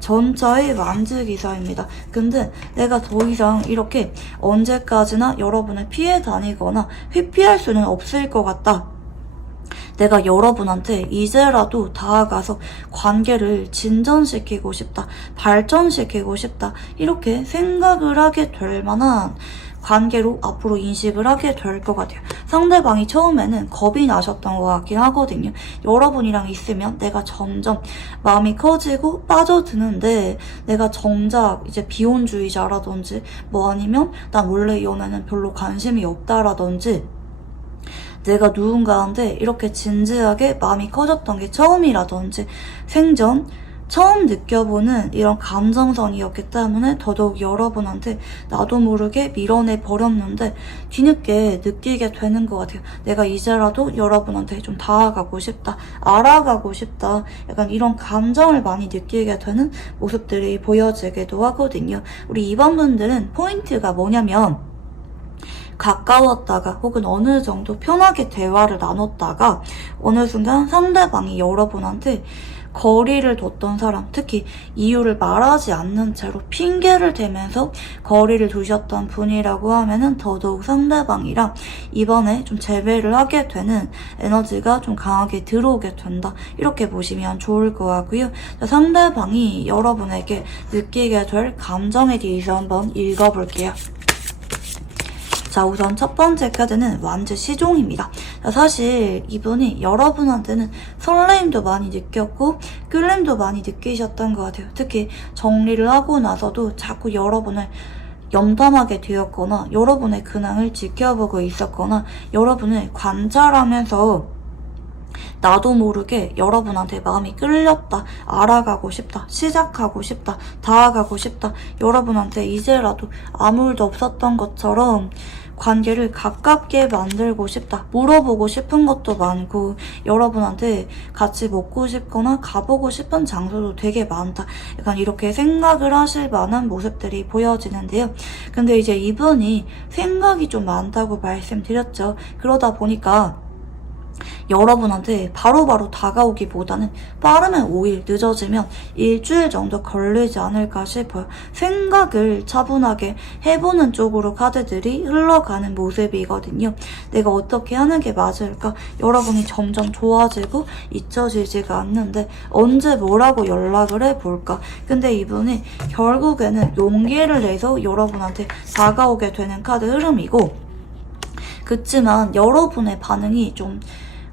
전자의 완즈기사입니다. 근데 내가 더 이상 이렇게 언제까지나 여러분을 피해 다니거나 회피할 수는 없을 것 같다, 내가 여러분한테 이제라도 다가가서 관계를 진전시키고 싶다, 발전시키고 싶다, 이렇게 생각을 하게 될 만한 관계로 앞으로 인식을 하게 될 것 같아요. 상대방이 처음에는 겁이 나셨던 것 같긴 하거든요. 여러분이랑 있으면 내가 점점 마음이 커지고 빠져드는데 내가 정작 이제 비혼주의자라든지 뭐 아니면 난 원래 연애는 별로 관심이 없다라든지 내가 누군가한테 이렇게 진지하게 마음이 커졌던 게 처음이라든지 생전 처음 느껴보는 이런 감정선이었기 때문에 더더욱 여러분한테 나도 모르게 밀어내 버렸는데 뒤늦게 느끼게 되는 것 같아요. 내가 이제라도 여러분한테 좀 다가가고 싶다, 알아가고 싶다, 약간 이런 감정을 많이 느끼게 되는 모습들이 보여지기도 하거든요. 우리 2번 분들은 포인트가 뭐냐면, 가까웠다가 혹은 어느 정도 편하게 대화를 나눴다가 어느 순간 상대방이 여러분한테 거리를 뒀던 사람, 특히 이유를 말하지 않는 채로 핑계를 대면서 거리를 두셨던 분이라고 하면은 더더욱 상대방이랑 이번에 좀 재배를 하게 되는 에너지가 좀 강하게 들어오게 된다, 이렇게 보시면 좋을 것 같고요. 상대방이 여러분에게 느끼게 될 감정에 대해서 한번 읽어볼게요. 자, 우선 첫 번째 카드는 완즈 시종입니다. 사실 이분이 여러분한테는 설레임도 많이 느꼈고 끌림도 많이 느끼셨던 것 같아요. 특히 정리를 하고 나서도 자꾸 여러분을 염담하게 되었거나 여러분의 근황을 지켜보고 있었거나 여러분을 관찰하면서 나도 모르게 여러분한테 마음이 끌렸다, 알아가고 싶다, 시작하고 싶다, 다가가고 싶다, 여러분한테 이제라도 아무 일도 없었던 것처럼 관계를 가깝게 만들고 싶다, 물어보고 싶은 것도 많고 여러분한테 같이 먹고 싶거나 가보고 싶은 장소도 되게 많다, 약간 이렇게 생각을 하실 만한 모습들이 보여지는데요. 근데 이제 이분이 생각이 좀 많다고 말씀드렸죠. 그러다 보니까 여러분한테 바로바로 다가오기보다는 빠르면 5일, 늦어지면 일주일 정도 걸리지 않을까 싶어요. 생각을 차분하게 해보는 쪽으로 카드들이 흘러가는 모습이거든요. 내가 어떻게 하는 게 맞을까? 여러분이 점점 좋아지고 잊혀지지가 않는데 언제 뭐라고 연락을 해볼까? 근데 이분이 결국에는 용기를 내서 여러분한테 다가오게 되는 카드 흐름이고, 그치만 여러분의 반응이 좀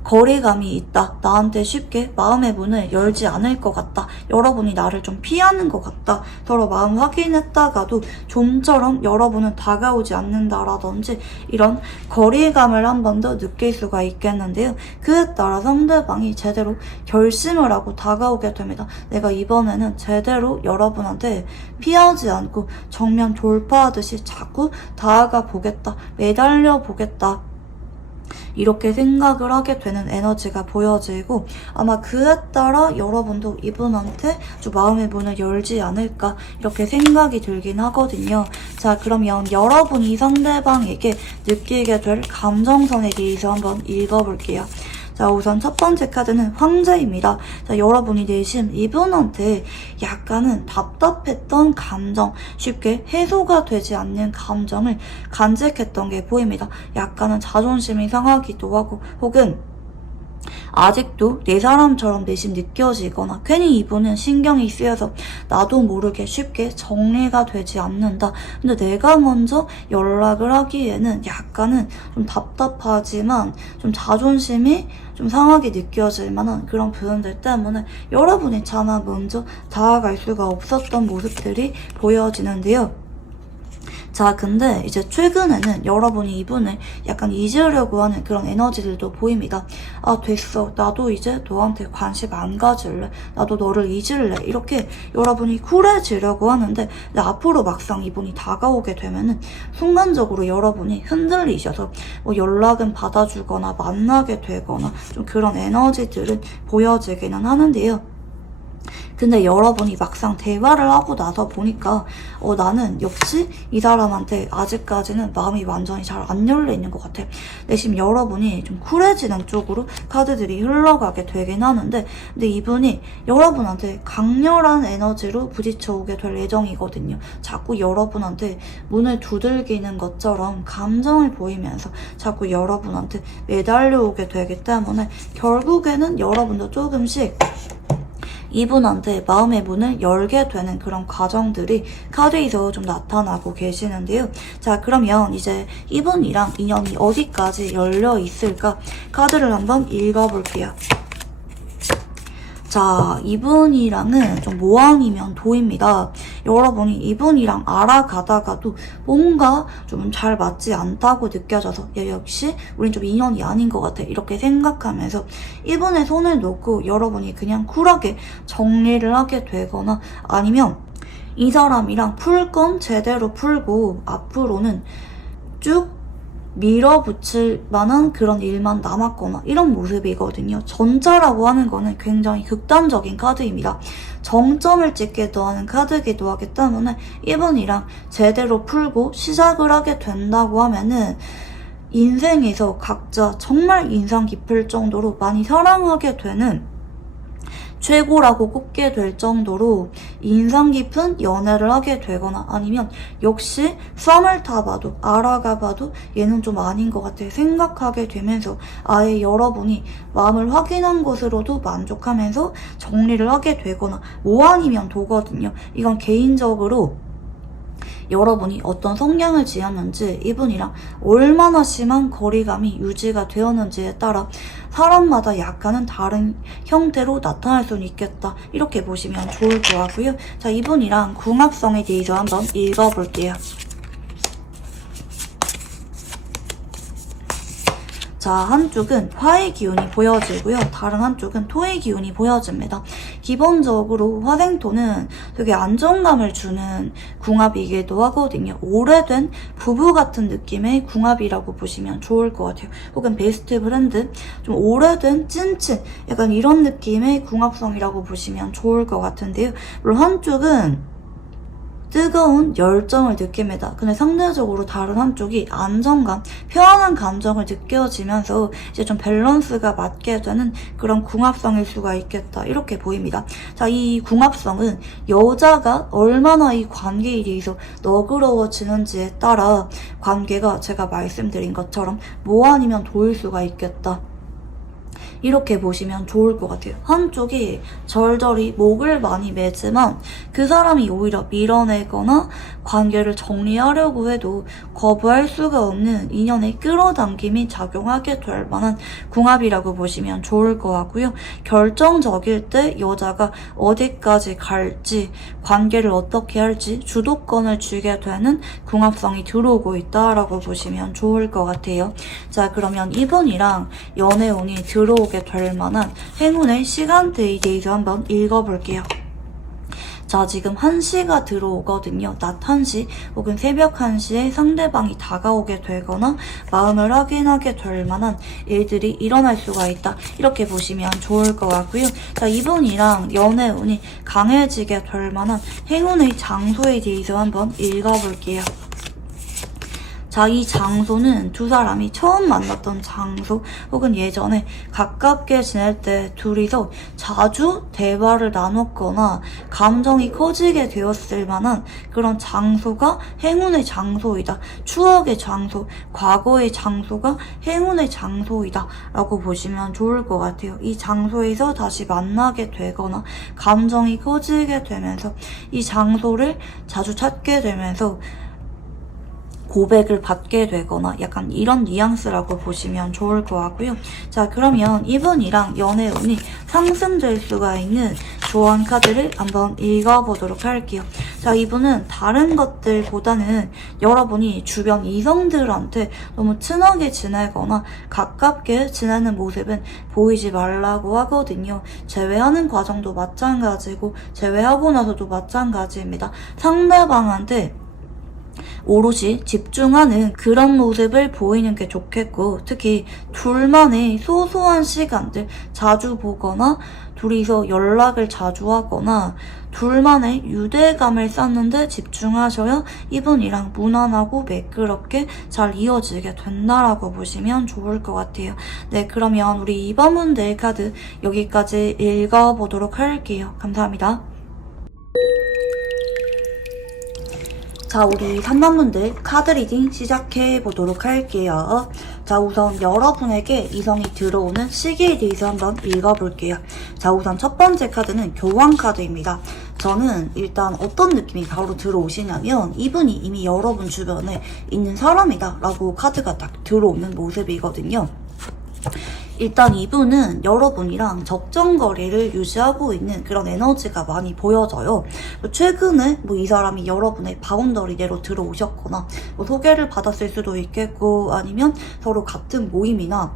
거리감이 있다. 나한테 쉽게 마음의 문을 열지 않을 것 같다. 여러분이 나를 좀 피하는 것 같다. 서로 마음 확인했다가도 좀처럼 여러분은 다가오지 않는다라든지 이런 거리감을 한 번 더 느낄 수가 있겠는데요. 그에 따라 상대방이 제대로 결심을 하고 다가오게 됩니다. 내가 이번에는 제대로 여러분한테 피하지 않고 정면 돌파하듯이 자꾸 다가가 보겠다. 매달려 보겠다. 이렇게 생각을 하게 되는 에너지가 보여지고, 아마 그에 따라 여러분도 이분한테 좀 마음의 문을 열지 않을까 이렇게 생각이 들긴 하거든요. 자, 그러면 여러분이 상대방에게 느끼게 될 감정선에 대해서 한번 읽어볼게요. 자, 우선 첫 번째 카드는 황제입니다. 자, 여러분이 내심 이분한테 약간은 답답했던 감정, 쉽게 해소가 되지 않는 감정을 간직했던 게 보입니다. 약간은 자존심이 상하기도 하고, 혹은 아직도 내 사람처럼 내심 느껴지거나 괜히 이분은 신경이 쓰여서 나도 모르게 쉽게 정리가 되지 않는다. 근데 내가 먼저 연락을 하기에는 약간은 좀 답답하지만 좀 자존심이 좀 상하게 느껴질 만한 그런 부분들 때문에 여러분이 차마 먼저 다가갈 수가 없었던 모습들이 보여지는데요. 자, 근데 이제 최근에는 여러분이 이분을 약간 잊으려고 하는 그런 에너지들도 보입니다. 아, 됐어. 나도 이제 너한테 관심 안 가질래. 나도 너를 잊을래. 이렇게 여러분이 쿨해지려고 하는데, 근데 앞으로 막상 이분이 다가오게 되면은 순간적으로 여러분이 흔들리셔서 뭐 연락은 받아주거나 만나게 되거나 좀 그런 에너지들은 보여지기는 하는데요. 근데 여러분이 막상 대화를 하고 나서 보니까 나는 역시 이 사람한테 아직까지는 마음이 완전히 잘 안 열려 있는 것 같아. 내심 여러분이 좀 쿨해지는 쪽으로 카드들이 흘러가게 되긴 하는데, 근데 이분이 여러분한테 강렬한 에너지로 부딪혀 오게 될 예정이거든요. 자꾸 여러분한테 문을 두들기는 것처럼 감정을 보이면서 자꾸 여러분한테 매달려 오게 되기 때문에 결국에는 여러분도 조금씩 이분한테 마음의 문을 열게 되는 그런 과정들이 카드에서 좀 나타나고 계시는데요. 자, 그러면 이제 이분이랑 인연이 어디까지 열려 있을까? 카드를 한번 읽어볼게요. 자, 이분이랑은 좀 모함이면 도입니다. 여러분이 이분이랑 알아가다가도 뭔가 좀 잘 맞지 않다고 느껴져서 역시 우린 좀 인연이 아닌 것 같아 이렇게 생각하면서 이분의 손을 놓고 여러분이 그냥 쿨하게 정리를 하게 되거나, 아니면 이 사람이랑 풀 건 제대로 풀고 앞으로는 쭉 밀어붙일 만한 그런 일만 남았거나 이런 모습이거든요. 전자라고 하는 거는 굉장히 극단적인 카드입니다. 정점을 찍기도 하는 카드이기도 하기 때문에 이분이랑 제대로 풀고 시작을 하게 된다고 하면은 인생에서 각자 정말 인상 깊을 정도로 많이 사랑하게 되는, 최고라고 꼽게 될 정도로 인상 깊은 연애를 하게 되거나, 아니면 역시 썸을 타봐도 알아가봐도 얘는 좀 아닌 것 같아 생각하게 되면서 아예 여러분이 마음을 확인한 것으로도 만족하면서 정리를 하게 되거나, 뭐 아니면 도거든요. 이건 개인적으로 여러분이 어떤 성향을 지었는지, 이분이랑 얼마나 심한 거리감이 유지가 되었는지에 따라 사람마다 약간은 다른 형태로 나타날 수는 있겠다 이렇게 보시면 좋을 것 같고요. 자, 이분이랑 궁합성에 대해서 한번 읽어볼게요. 자, 한쪽은 화의 기운이 보여지고요. 다른 한쪽은 토의 기운이 보여집니다. 기본적으로 화생토는 되게 안정감을 주는 궁합이기도 하거든요. 오래된 부부 같은 느낌의 궁합이라고 보시면 좋을 것 같아요. 혹은 베스트 프렌드, 좀 오래된 찐친, 약간 이런 느낌의 궁합성이라고 보시면 좋을 것 같은데요. 물론 한쪽은 뜨거운 열정을 느낍니다. 근데 상대적으로 다른 한쪽이 안정감, 편안한 감정을 느껴지면서 이제 좀 밸런스가 맞게 되는 그런 궁합성일 수가 있겠다. 이렇게 보입니다. 자, 이 궁합성은 여자가 얼마나 이 관계에 대해서 너그러워지는지에 따라 관계가 제가 말씀드린 것처럼 뭐 아니면 도일 수가 있겠다. 이렇게 보시면 좋을 것 같아요. 한쪽이 절절히 목을 많이 매지만 그 사람이 오히려 밀어내거나 관계를 정리하려고 해도 거부할 수가 없는 인연의 끌어당김이 작용하게 될 만한 궁합이라고 보시면 좋을 것 같고요. 결정적일 때 여자가 어디까지 갈지, 관계를 어떻게 할지 주도권을 쥐게 되는 궁합성이 들어오고 있다라고 보시면 좋을 것 같아요. 자, 그러면 이분이랑 연애운이 들어오게 될 만한 행운의 시간대에 대해서 한번 읽어볼게요. 자, 지금 1시가 들어오거든요. 낮 1시 혹은 새벽 1시에 상대방이 다가오게 되거나 마음을 확인하게 될 만한 일들이 일어날 수가 있다. 이렇게 보시면 좋을 것 같고요. 자, 이분이랑 연애운이 강해지게 될 만한 행운의 장소에 대해서 한번 읽어볼게요. 자, 이 장소는 두 사람이 처음 만났던 장소 혹은 예전에 가깝게 지낼 때 둘이서 자주 대화를 나눴거나 감정이 커지게 되었을 만한 그런 장소가 행운의 장소이다. 추억의 장소, 과거의 장소가 행운의 장소이다 라고 보시면 좋을 것 같아요. 이 장소에서 다시 만나게 되거나 감정이 커지게 되면서 이 장소를 자주 찾게 되면서 고백을 받게 되거나 약간 이런 뉘앙스라고 보시면 좋을 것 같고요. 자, 그러면 이분이랑 연애운이 상승될 수가 있는 조언 카드를 한번 읽어보도록 할게요. 자, 이분은 다른 것들보다는 여러분이 주변 이성들한테 너무 친하게 지내거나 가깝게 지내는 모습은 보이지 말라고 하거든요. 제외하는 과정도 마찬가지고 제외하고 나서도 마찬가지입니다. 상대방한테 오롯이 집중하는 그런 모습을 보이는 게 좋겠고, 특히 둘만의 소소한 시간들 자주 보거나 둘이서 연락을 자주 하거나 둘만의 유대감을 쌓는데 집중하셔야 이분이랑 무난하고 매끄럽게 잘 이어지게 된다라고 보시면 좋을 것 같아요. 네, 그러면 우리 이번 문제 카드 여기까지 읽어보도록 할게요. 감사합니다. 자, 우리 3번분들 카드 리딩 시작해보도록 할게요. 자, 우선 여러분에게 이성이 들어오는 시기에 대해서 한번 읽어볼게요. 자, 우선 첫 번째 카드는 교환 카드입니다. 저는 일단 어떤 느낌이 바로 들어오시냐면 이분이 이미 여러분 주변에 있는 사람이다 라고 카드가 딱 들어오는 모습이거든요. 일단 이분은 여러분이랑 적정거리를 유지하고 있는 그런 에너지가 많이 보여져요. 최근에 이 사람이 여러분의 바운더리대로 들어오셨거나 소개를 받았을 수도 있겠고, 아니면 서로 같은 모임이나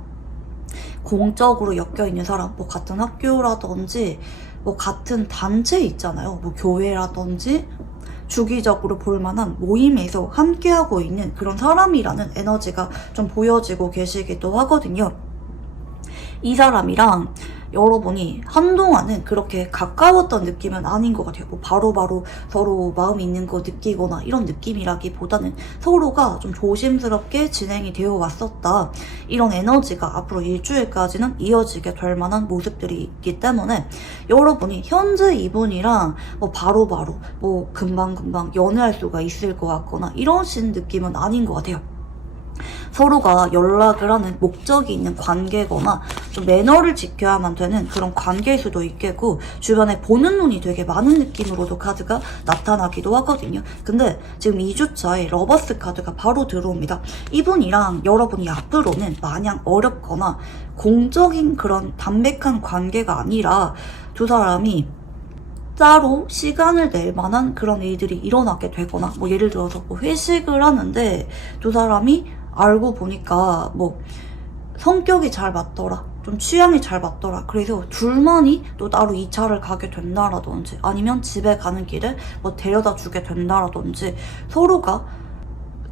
공적으로 엮여있는 사람, 같은 학교라든지 같은 단체 있잖아요. 교회라든지 주기적으로 볼만한 모임에서 함께하고 있는 그런 사람이라는 에너지가 좀 보여지고 계시기도 하거든요. 이 사람이랑 여러분이 한동안은 그렇게 가까웠던 느낌은 아닌 것 같아요. 바로바로 서로 마음이 있는 거 느끼거나 이런 느낌이라기보다는 서로가 좀 조심스럽게 진행이 되어 왔었다. 이런 에너지가 앞으로 일주일까지는 이어지게 될 만한 모습들이 있기 때문에 여러분이 현재 이분이랑 바로바로 금방금방 연애할 수가 있을 것 같거나 이러신 느낌은 아닌 것 같아요. 서로가 연락을 하는 목적이 있는 관계거나 좀 매너를 지켜야만 되는 그런 관계일 수도 있겠고, 주변에 보는 눈이 되게 많은 느낌으로도 카드가 나타나기도 하거든요. 근데 지금 2주차에 러버스 카드가 바로 들어옵니다. 이분이랑 여러분이 앞으로는 마냥 어렵거나 공적인 그런 담백한 관계가 아니라 두 사람이 따로 시간을 낼 만한 그런 일들이 일어나게 되거나, 예를 들어서 회식을 하는데 두 사람이 알고 보니까 성격이 잘 맞더라, 좀 취향이 잘 맞더라, 그래서 둘만이 또 따로 2차를 가게 된다라든지, 아니면 집에 가는 길에 데려다 주게 된다라든지, 서로가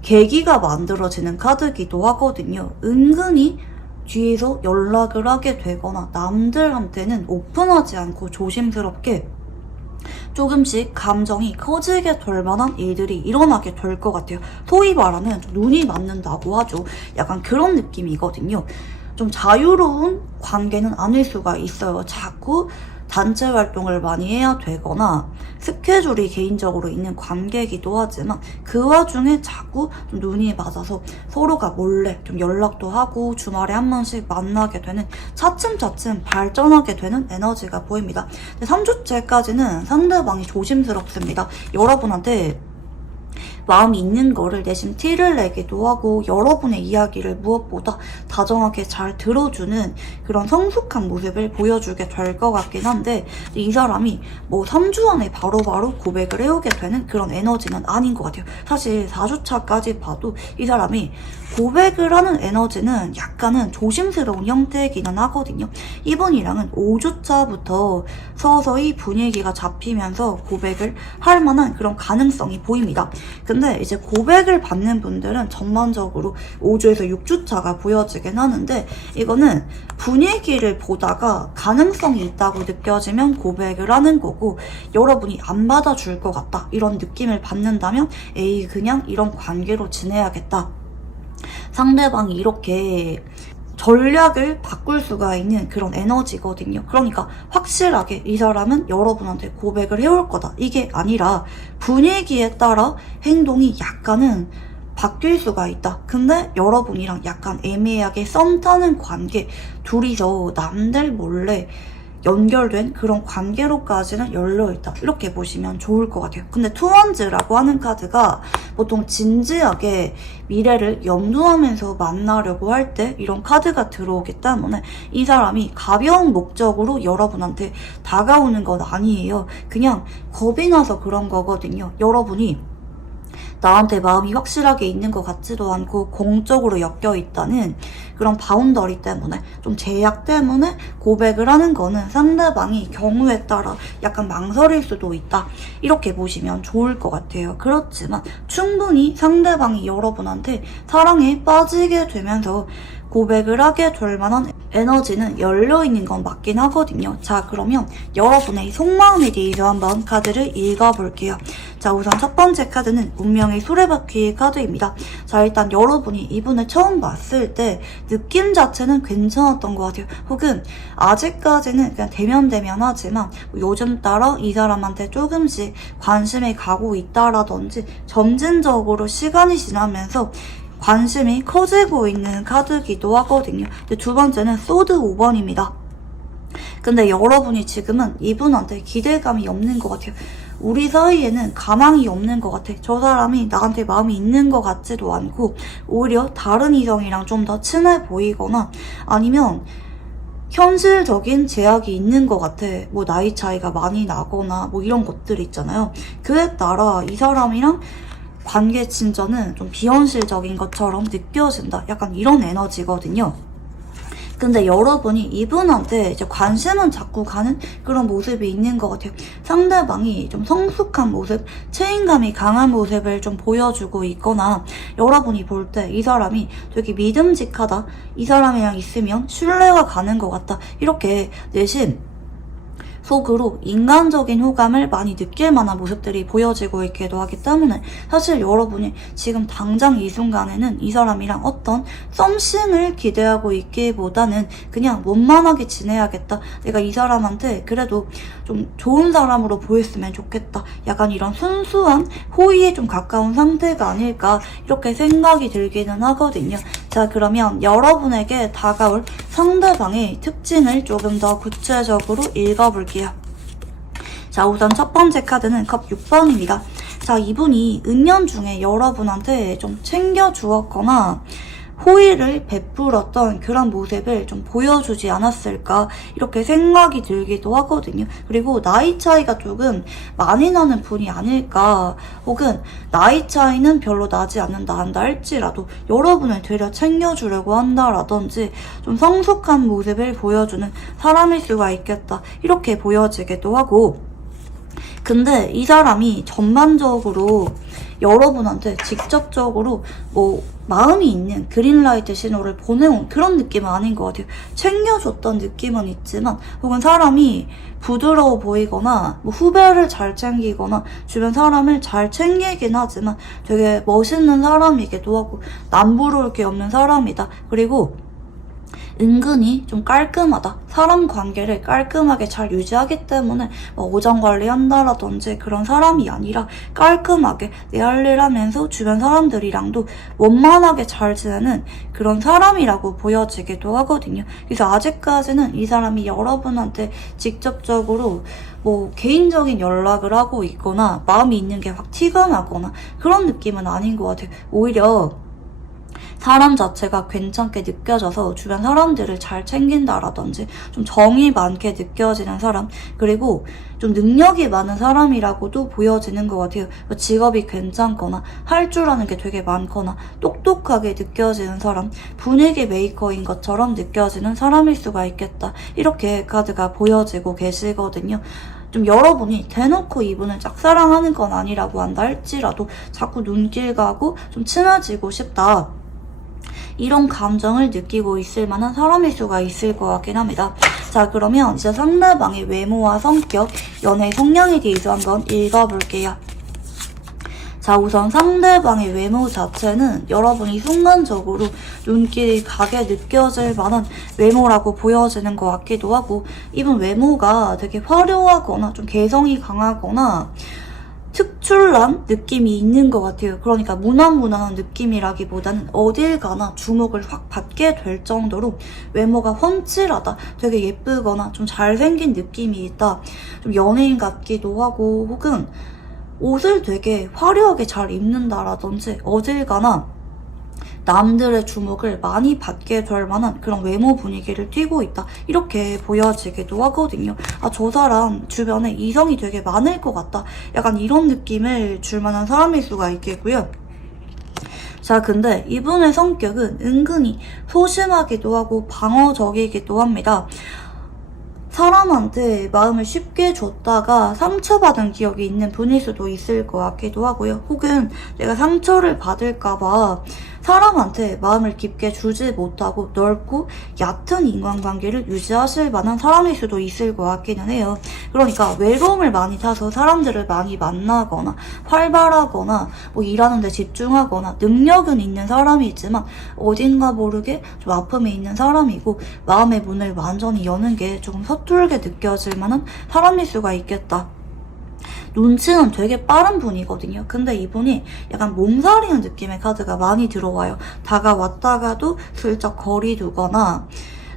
계기가 만들어지는 카드기도 하거든요. 은근히 뒤에서 연락을 하게 되거나 남들한테는 오픈하지 않고 조심스럽게 조금씩 감정이 커지게 될 만한 일들이 일어나게 될 것 같아요. 소위 말하는 좀 눈이 맞는다고 하죠. 약간 그런 느낌이거든요. 좀 자유로운 관계는 아닐 수가 있어요. 자꾸 단체 활동을 많이 해야 되거나 스케줄이 개인적으로 있는 관계이기도 하지만 그 와중에 자꾸 좀 눈이 맞아서 서로가 몰래 좀 연락도 하고 주말에 한 번씩 만나게 되는, 차츰차츰 발전하게 되는 에너지가 보입니다. 3주째까지는 상대방이 조심스럽습니다. 여러분한테 마음이 있는 거를 내심 티를 내기도 하고 여러분의 이야기를 무엇보다 다정하게 잘 들어주는 그런 성숙한 모습을 보여주게 될 것 같긴 한데, 이 사람이 뭐 3주 안에 바로바로 고백을 해오게 되는 그런 에너지는 아닌 것 같아요. 사실 4주차까지 봐도 이 사람이 고백을 하는 에너지는 약간은 조심스러운 형태이기는 하거든요. 이분이랑은 5주차부터 서서히 분위기가 잡히면서 고백을 할 만한 그런 가능성이 보입니다. 근데 이제 고백을 받는 분들은 전반적으로 5주에서 6주차가 보여지긴 하는데, 이거는 분위기를 보다가 가능성이 있다고 느껴지면 고백을 하는 거고, 여러분이 안 받아줄 것 같다 이런 느낌을 받는다면 에이 그냥 이런 관계로 지내야겠다, 상대방이 이렇게 전략을 바꿀 수가 있는 그런 에너지거든요. 그러니까 확실하게 이 사람은 여러분한테 고백을 해올 거다, 이게 아니라 분위기에 따라 행동이 약간은 바뀔 수가 있다. 근데 여러분이랑 약간 애매하게 썸 타는 관계, 둘이서 남들 몰래 연결된 그런 관계로까지는 열려있다, 이렇게 보시면 좋을 것 같아요. 근데 투원즈라고 하는 카드가 보통 진지하게 미래를 염두하면서 만나려고 할 때 이런 카드가 들어오기 때문에 이 사람이 가벼운 목적으로 여러분한테 다가오는 건 아니에요. 그냥 겁이 나서 그런 거거든요. 여러분이 나한테 마음이 확실하게 있는 것 같지도 않고 공적으로 엮여 있다는 그런 바운더리 때문에, 좀 제약 때문에 고백을 하는 거는 상대방이 경우에 따라 약간 망설일 수도 있다, 이렇게 보시면 좋을 것 같아요. 그렇지만 충분히 상대방이 여러분한테 사랑에 빠지게 되면서 고백을 하게 될 만한 에너지는 열려있는 건 맞긴 하거든요. 자, 그러면 여러분의 속마음에 대해서 한번 카드를 읽어볼게요. 자, 우선 첫 번째 카드는 운명의 수레바퀴 카드입니다. 자, 일단 여러분이 이분을 처음 봤을 때 느낌 자체는 괜찮았던 것 같아요. 혹은 아직까지는 그냥 대면대면하지만 요즘 따라 이 사람한테 조금씩 관심이 가고 있다라든지 점진적으로 시간이 지나면서 관심이 커지고 있는 카드기도 하거든요. 근데 두 번째는 소드 5번입니다. 근데 여러분이 지금은 이분한테 기대감이 없는 것 같아요. 우리 사이에는 가망이 없는 것 같아. 저 사람이 나한테 마음이 있는 것 같지도 않고, 오히려 다른 이성이랑 좀 더 친해 보이거나 아니면 현실적인 제약이 있는 것 같아. 뭐 나이 차이가 많이 나거나 뭐 이런 것들 있잖아요. 그에 따라 이 사람이랑 관계 진전은 좀 비현실적인 것처럼 느껴진다, 약간 이런 에너지거든요. 근데 여러분이 이분한테 이제 관심은 자꾸 가는 그런 모습이 있는 것 같아요. 상대방이 좀 성숙한 모습, 책임감이 강한 모습을 좀 보여주고 있거나, 여러분이 볼 때 이 사람이 되게 믿음직하다, 이 사람이랑 있으면 신뢰가 가는 것 같다, 이렇게 내심 속으로 인간적인 호감을 많이 느낄 만한 모습들이 보여지고 있기도 하기 때문에, 사실 여러분이 지금 당장 이 순간에는 이 사람이랑 어떤 썸씽을 기대하고 있기보다는 그냥 원만하게 지내야겠다, 내가 이 사람한테 그래도 좀 좋은 사람으로 보였으면 좋겠다, 약간 이런 순수한 호의에 좀 가까운 상태가 아닐까, 이렇게 생각이 들기는 하거든요. 자, 그러면 여러분에게 다가올 상대방의 특징을 조금 더 구체적으로 읽어볼게요. 자, 우선 첫 번째 카드는 컵 6번입니다. 자, 이분이 은연중에 여러분한테 좀 챙겨주었거나 호의를 베풀었던 그런 모습을 좀 보여주지 않았을까, 이렇게 생각이 들기도 하거든요. 그리고 나이 차이가 조금 많이 나는 분이 아닐까, 혹은 나이 차이는 별로 나지 않는다 한다 할지라도 여러분을 되려 챙겨주려고 한다라든지 좀 성숙한 모습을 보여주는 사람일 수가 있겠다, 이렇게 보여지기도 하고. 근데 이 사람이 전반적으로 여러분한테 직접적으로 뭐 마음이 있는 그린라이트 신호를 보내온 그런 느낌은 아닌 것 같아요. 챙겨줬던 느낌은 있지만, 혹은 사람이 부드러워 보이거나 뭐 후배를 잘 챙기거나 주변 사람을 잘 챙기긴 하지만 되게 멋있는 사람이기도 하고 남부러울 게 없는 사람이다. 그리고 은근히 좀 깔끔하다. 사람 관계를 깔끔하게 잘 유지하기 때문에 뭐 오전 관리한다라든지 그런 사람이 아니라 깔끔하게 내 할 일 하면서 주변 사람들이랑도 원만하게 잘 지내는 그런 사람이라고 보여지기도 하거든요. 그래서 아직까지는 이 사람이 여러분한테 직접적으로 뭐 개인적인 연락을 하고 있거나 마음이 있는 게 확 티가 나거나 그런 느낌은 아닌 것 같아요. 오히려 사람 자체가 괜찮게 느껴져서 주변 사람들을 잘 챙긴다라든지 좀 정이 많게 느껴지는 사람, 그리고 좀 능력이 많은 사람이라고도 보여지는 것 같아요. 직업이 괜찮거나 할 줄 아는 게 되게 많거나 똑똑하게 느껴지는 사람, 분위기 메이커인 것처럼 느껴지는 사람일 수가 있겠다. 이렇게 카드가 보여지고 계시거든요. 좀 여러분이 대놓고 이분을 짝사랑하는 건 아니라고 한다 할지라도 자꾸 눈길 가고 좀 친해지고 싶다. 이런 감정을 느끼고 있을 만한 사람일 수가 있을 것 같긴 합니다. 자, 그러면 이제 상대방의 외모와 성격, 연애 성향에 대해서 한번 읽어볼게요. 자, 우선 상대방의 외모 자체는 여러분이 순간적으로 눈길이 가게 느껴질 만한 외모라고 보여지는 것 같기도 하고, 이분 외모가 되게 화려하거나 좀 개성이 강하거나 특출난 느낌이 있는 것 같아요. 그러니까 무난무난한 느낌이라기보다는 어딜 가나 주목을 확 받게 될 정도로 외모가 훤칠하다, 되게 예쁘거나 좀 잘생긴 느낌이 있다, 좀 연예인 같기도 하고, 혹은 옷을 되게 화려하게 잘 입는다라든지 어딜 가나 남들의 주목을 많이 받게 될 만한 그런 외모 분위기를 띠고 있다, 이렇게 보여지기도 하거든요. 아, 저 사람 주변에 이성이 되게 많을 것 같다, 약간 이런 느낌을 줄 만한 사람일 수가 있겠고요. 자, 근데 이분의 성격은 은근히 소심하기도 하고 방어적이기도 합니다. 사람한테 마음을 쉽게 줬다가 상처받은 기억이 있는 분일 수도 있을 것 같기도 하고요. 혹은 내가 상처를 받을까봐 사람한테 마음을 깊게 주지 못하고 넓고 얕은 인간관계를 유지하실 만한 사람일 수도 있을 것 같기는 해요. 그러니까 외로움을 많이 타서 사람들을 많이 만나거나 활발하거나 뭐 일하는 데 집중하거나 능력은 있는 사람이지만 어딘가 모르게 좀 아픔이 있는 사람이고, 마음의 문을 완전히 여는 게 조금 서툴게 느껴질 만한 사람일 수가 있겠다. 눈치는 되게 빠른 분이거든요. 근데 이분이 약간 몸살이는 느낌의 카드가 많이 들어와요. 다가왔다가도 슬쩍 거리 두거나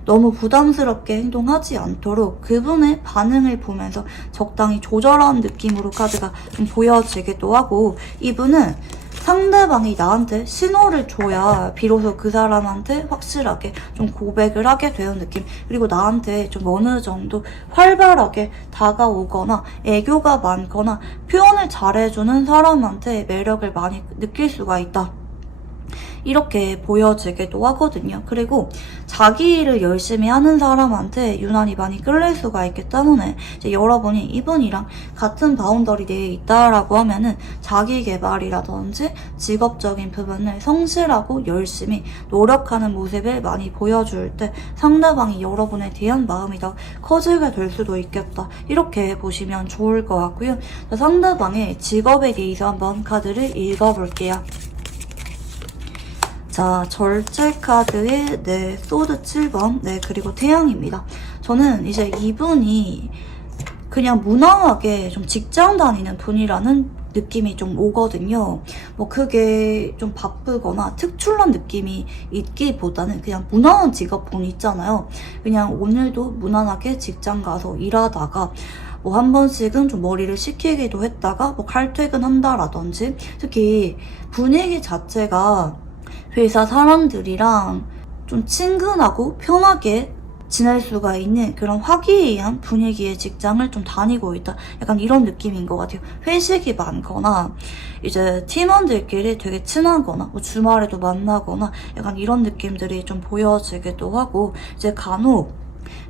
너무 부담스럽게 행동하지 않도록 그분의 반응을 보면서 적당히 조절하는 느낌으로 카드가 좀 보여지기도 하고, 이분은 상대방이 나한테 신호를 줘야 비로소 그 사람한테 확실하게 좀 고백을 하게 되는 느낌, 그리고 나한테 좀 어느 정도 활발하게 다가오거나 애교가 많거나 표현을 잘해주는 사람한테 매력을 많이 느낄 수가 있다, 이렇게 보여지기도 하거든요. 그리고 자기 일을 열심히 하는 사람한테 유난히 많이 끌릴 수가 있기 때문에 이제 여러분이 이분이랑 같은 바운더리 내에 있다라고 하면은 자기 개발이라든지 직업적인 부분을 성실하고 열심히 노력하는 모습을 많이 보여줄 때 상대방이 여러분에 대한 마음이 더 커지게 될 수도 있겠다, 이렇게 보시면 좋을 것 같고요. 상대방의 직업에 대해서 한번 카드를 읽어볼게요. 자, 절제 카드의 네, 소드 7번, 네, 그리고 태양입니다. 저는 이제 이분이 그냥 무난하게 좀 직장 다니는 분이라는 느낌이 좀 오거든요. 뭐 그게 좀 바쁘거나 특출난 느낌이 있기보다는 그냥 무난한 직업군 있잖아요. 그냥 오늘도 무난하게 직장 가서 일하다가 뭐 한 번씩은 좀 머리를 식히기도 했다가 뭐 칼퇴근한다라든지, 특히 분위기 자체가 회사 사람들이랑 좀 친근하고 편하게 지낼 수가 있는 그런 화기애애한 분위기의 직장을 좀 다니고 있다, 약간 이런 느낌인 것 같아요. 회식이 많거나 이제 팀원들끼리 되게 친하거나 뭐 주말에도 만나거나 약간 이런 느낌들이 좀 보여지기도 하고, 이제 간혹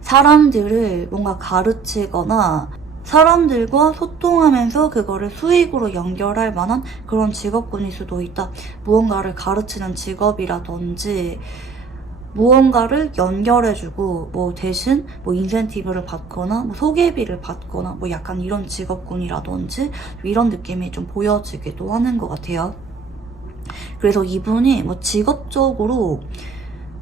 사람들을 뭔가 가르치거나 사람들과 소통하면서 그거를 수익으로 연결할 만한 그런 직업군일 수도 있다. 무언가를 가르치는 직업이라든지 무언가를 연결해주고 뭐 대신 뭐 인센티브를 받거나 뭐 소개비를 받거나 뭐 약간 이런 직업군이라든지 이런 느낌이 좀 보여지기도 하는 것 같아요. 그래서 이분이 뭐 직업적으로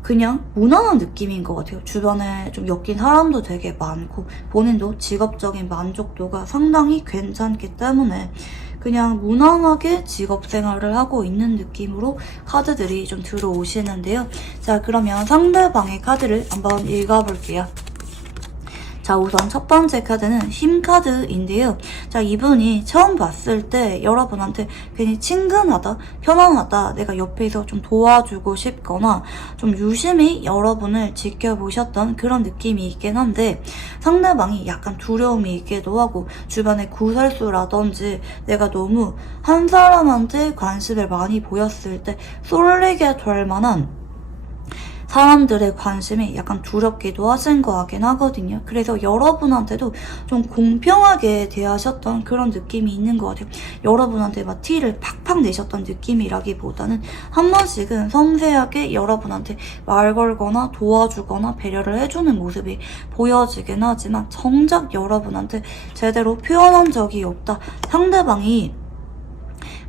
그냥 무난한 느낌인 것 같아요. 주변에 좀 엮인 사람도 되게 많고 본인도 직업적인 만족도가 상당히 괜찮기 때문에 그냥 무난하게 직업 생활을 하고 있는 느낌으로 카드들이 좀 들어오시는데요. 자, 그러면 상대방의 카드를 한번 읽어볼게요. 자, 우선 첫 번째 카드는 힘 카드인데요. 자, 이분이 처음 봤을 때 여러분한테 괜히 친근하다, 편안하다, 내가 옆에서 좀 도와주고 싶거나 좀 유심히 여러분을 지켜보셨던 그런 느낌이 있긴 한데 상대방이 약간 두려움이 있기도 하고 주변에 구설수라든지 내가 너무 한 사람한테 관심을 많이 보였을 때 쏠리게 될 만한 사람들의 관심이 약간 두렵기도 하신 것 같긴 하거든요. 그래서 여러분한테도 좀 공평하게 대하셨던 그런 느낌이 있는 것 같아요. 여러분한테 막 티를 팍팍 내셨던 느낌이라기보다는 한 번씩은 섬세하게 여러분한테 말 걸거나 도와주거나 배려를 해주는 모습이 보여지긴 하지만 정작 여러분한테 제대로 표현한 적이 없다. 상대방이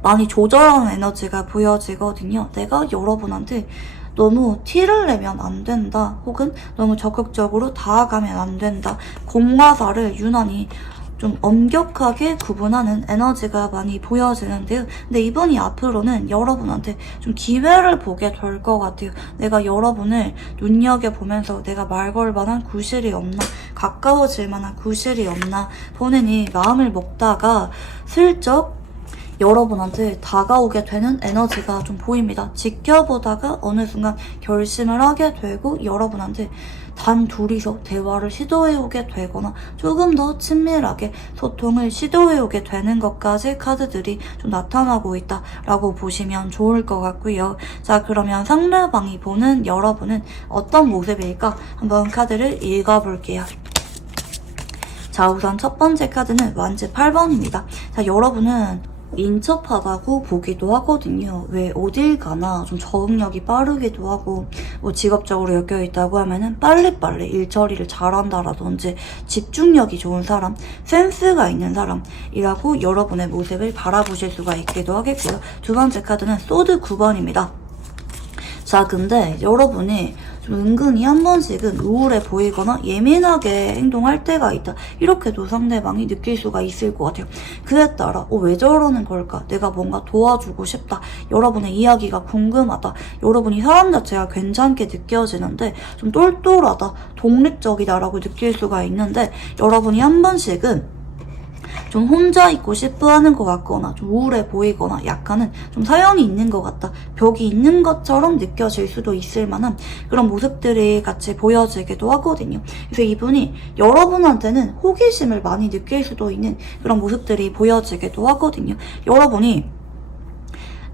많이 조절하는 에너지가 보여지거든요. 내가 여러분한테 너무 티를 내면 안 된다. 혹은 너무 적극적으로 다가가면 안 된다. 공과 사를 유난히 좀 엄격하게 구분하는 에너지가 많이 보여지는데요. 근데 이분이 앞으로는 여러분한테 좀 기회를 보게 될 것 같아요. 내가 여러분을 눈여겨보면서 내가 말 걸 만한 구실이 없나, 가까워질 만한 구실이 없나, 본인이 마음을 먹다가 슬쩍 여러분한테 다가오게 되는 에너지가 좀 보입니다. 지켜보다가 어느 순간 결심을 하게 되고 여러분한테 단 둘이서 대화를 시도해오게 되거나 조금 더 친밀하게 소통을 시도해오게 되는 것까지 카드들이 좀 나타나고 있다라고 보시면 좋을 것 같고요. 자, 그러면 상대방이 보는 여러분은 어떤 모습일까? 한번 카드를 읽어볼게요. 자, 우선 첫 번째 카드는 완지 8번입니다. 자, 여러분은 민첩하다고 보기도 하거든요. 왜 어딜 가나 좀 적응력이 빠르기도 하고 뭐 직업적으로 엮여있다고 하면은 빨리빨리 일처리를 잘한다라든지 집중력이 좋은 사람, 센스가 있는 사람이라고 여러분의 모습을 바라보실 수가 있기도 하겠고요. 두 번째 카드는 소드 9번입니다. 자, 근데 여러분이 좀 은근히 한 번씩은 우울해 보이거나 예민하게 행동할 때가 있다. 이렇게도 상대방이 느낄 수가 있을 것 같아요. 그에 따라 왜 저러는 걸까? 내가 뭔가 도와주고 싶다. 여러분의 이야기가 궁금하다. 여러분이 사람 자체가 괜찮게 느껴지는데 좀 똘똘하다, 독립적이다라고 느낄 수가 있는데 여러분이 한 번씩은 좀 혼자 있고 싶어 하는 것 같거나 좀 우울해 보이거나 약간은 좀 사연이 있는 것 같다. 벽이 있는 것처럼 느껴질 수도 있을 만한 그런 모습들이 같이 보여지기도 하거든요. 그래서 이분이 여러분한테는 호기심을 많이 느낄 수도 있는 그런 모습들이 보여지기도 하거든요. 여러분이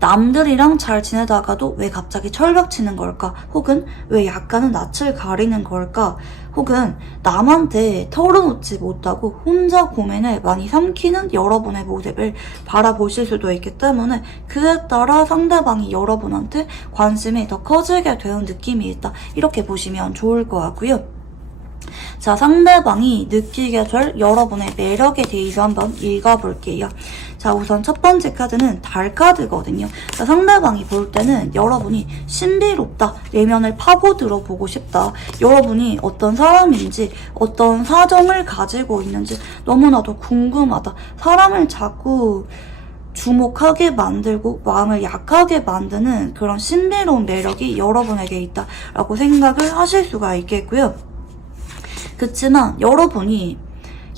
남들이랑 잘 지내다가도 왜 갑자기 철벽 치는 걸까? 혹은 왜 약간은 낯을 가리는 걸까? 혹은 남한테 털어놓지 못하고 혼자 고민을 많이 삼키는 여러분의 모습을 바라보실 수도 있기 때문에 그에 따라 상대방이 여러분한테 관심이 더 커지게 되는 느낌이 있다. 이렇게 보시면 좋을 것 같고요. 자, 상대방이 느끼게 될 여러분의 매력에 대해서 한번 읽어볼게요. 자, 우선 첫 번째 카드는 달 카드거든요. 자, 상대방이 볼 때는 여러분이 신비롭다, 내면을 파고들어 보고 싶다, 여러분이 어떤 사람인지 어떤 사정을 가지고 있는지 너무나도 궁금하다, 사람을 자꾸 주목하게 만들고 마음을 약하게 만드는 그런 신비로운 매력이 여러분에게 있다라고 생각을 하실 수가 있겠고요. 그치만 여러분이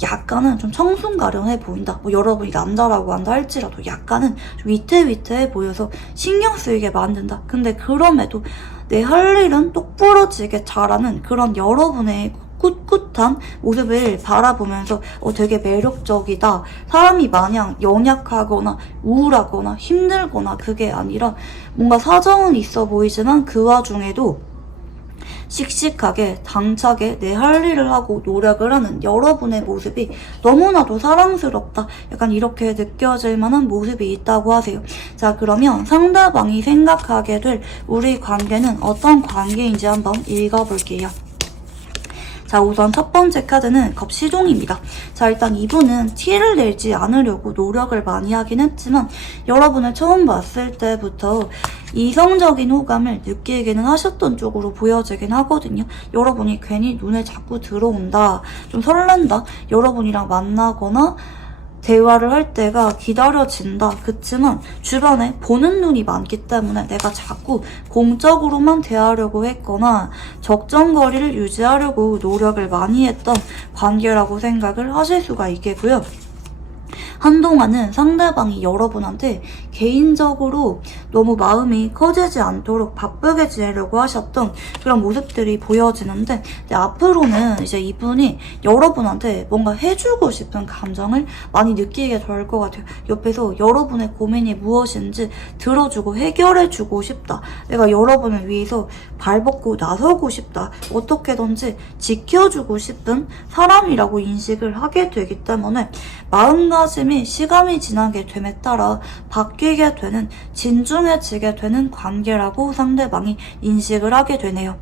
약간은 좀 청순가련해 보인다. 뭐 여러분이 남자라고 한다 할지라도 약간은 좀 위태위태해 보여서 신경 쓰이게 만든다. 근데 그럼에도 내 할 일은 똑부러지게 잘하는 그런 여러분의 꿋꿋한 모습을 바라보면서 되게 매력적이다. 사람이 마냥 연약하거나 우울하거나 힘들거나 그게 아니라 뭔가 사정은 있어 보이지만 그 와중에도 씩씩하게 당차게 내 할 일을 하고 노력을 하는 여러분의 모습이 너무나도 사랑스럽다. 약간 이렇게 느껴질 만한 모습이 있다고 하세요. 자, 그러면 상대방이 생각하게 될 우리 관계는 어떤 관계인지 한번 읽어볼게요. 자, 우선 첫 번째 카드는 겁시종입니다. 자, 일단 이분은 티를 내지 않으려고 노력을 많이 하긴 했지만 여러분을 처음 봤을 때부터 이성적인 호감을 느끼기는 하셨던 쪽으로 보여지긴 하거든요. 여러분이 괜히 눈에 자꾸 들어온다, 좀 설렌다, 여러분이랑 만나거나 대화를 할 때가 기다려진다. 그치만 주변에 보는 눈이 많기 때문에 내가 자꾸 공적으로만 대하려고 했거나 적정거리를 유지하려고 노력을 많이 했던 관계라고 생각을 하실 수가 있겠고요. 한동안은 상대방이 여러분한테 개인적으로 너무 마음이 커지지 않도록 바쁘게 지내려고 하셨던 그런 모습들이 보여지는데, 앞으로는 이제 이분이 여러분한테 뭔가 해주고 싶은 감정을 많이 느끼게 될 것 같아요. 옆에서 여러분의 고민이 무엇인지 들어주고 해결해주고 싶다. 내가 여러분을 위해서 발벗고 나서고 싶다. 어떻게든지 지켜주고 싶은 사람이라고 인식을 하게 되기 때문에 마음가짐이 시간이 지나게 됨에 따라 바뀌게 되는, 진중해지게 되는 관계라고 상대방이 인식을 하게 되네요.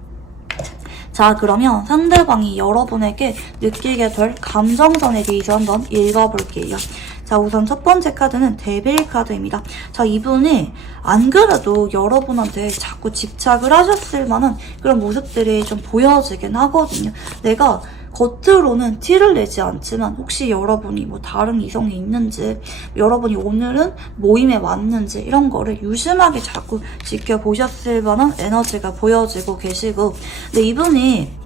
자, 그러면 상대방이 여러분에게 느끼게 될 감정선에 대해서 한번 읽어볼게요. 자, 우선 첫 번째 카드는 데빌 카드입니다. 자, 이분이 안 그래도 여러분한테 자꾸 집착을 하셨을 만한 그런 모습들이 좀 보여지긴 하거든요. 내가 겉으로는 티를 내지 않지만 혹시 여러분이 뭐 다른 이성이 있는지, 여러분이 오늘은 모임에 왔는지 이런 거를 유심하게 자꾸 지켜보셨을 만한 에너지가 보여지고 계시고, 근데 이분이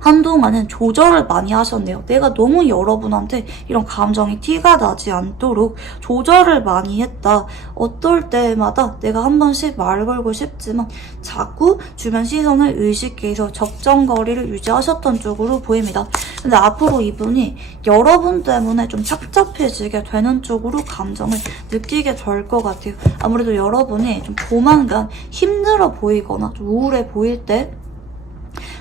한동안은 조절을 많이 하셨네요. 내가 너무 여러분한테 이런 감정이 티가 나지 않도록 조절을 많이 했다. 어떨 때마다 내가 한 번씩 말 걸고 싶지만 자꾸 주변 시선을 의식해서 적정거리를 유지하셨던 쪽으로 보입니다. 근데 앞으로 이분이 여러분 때문에 좀 착잡해지게 되는 쪽으로 감정을 느끼게 될 것 같아요. 아무래도 여러분이 좀 조만간 힘들어 보이거나 좀 우울해 보일 때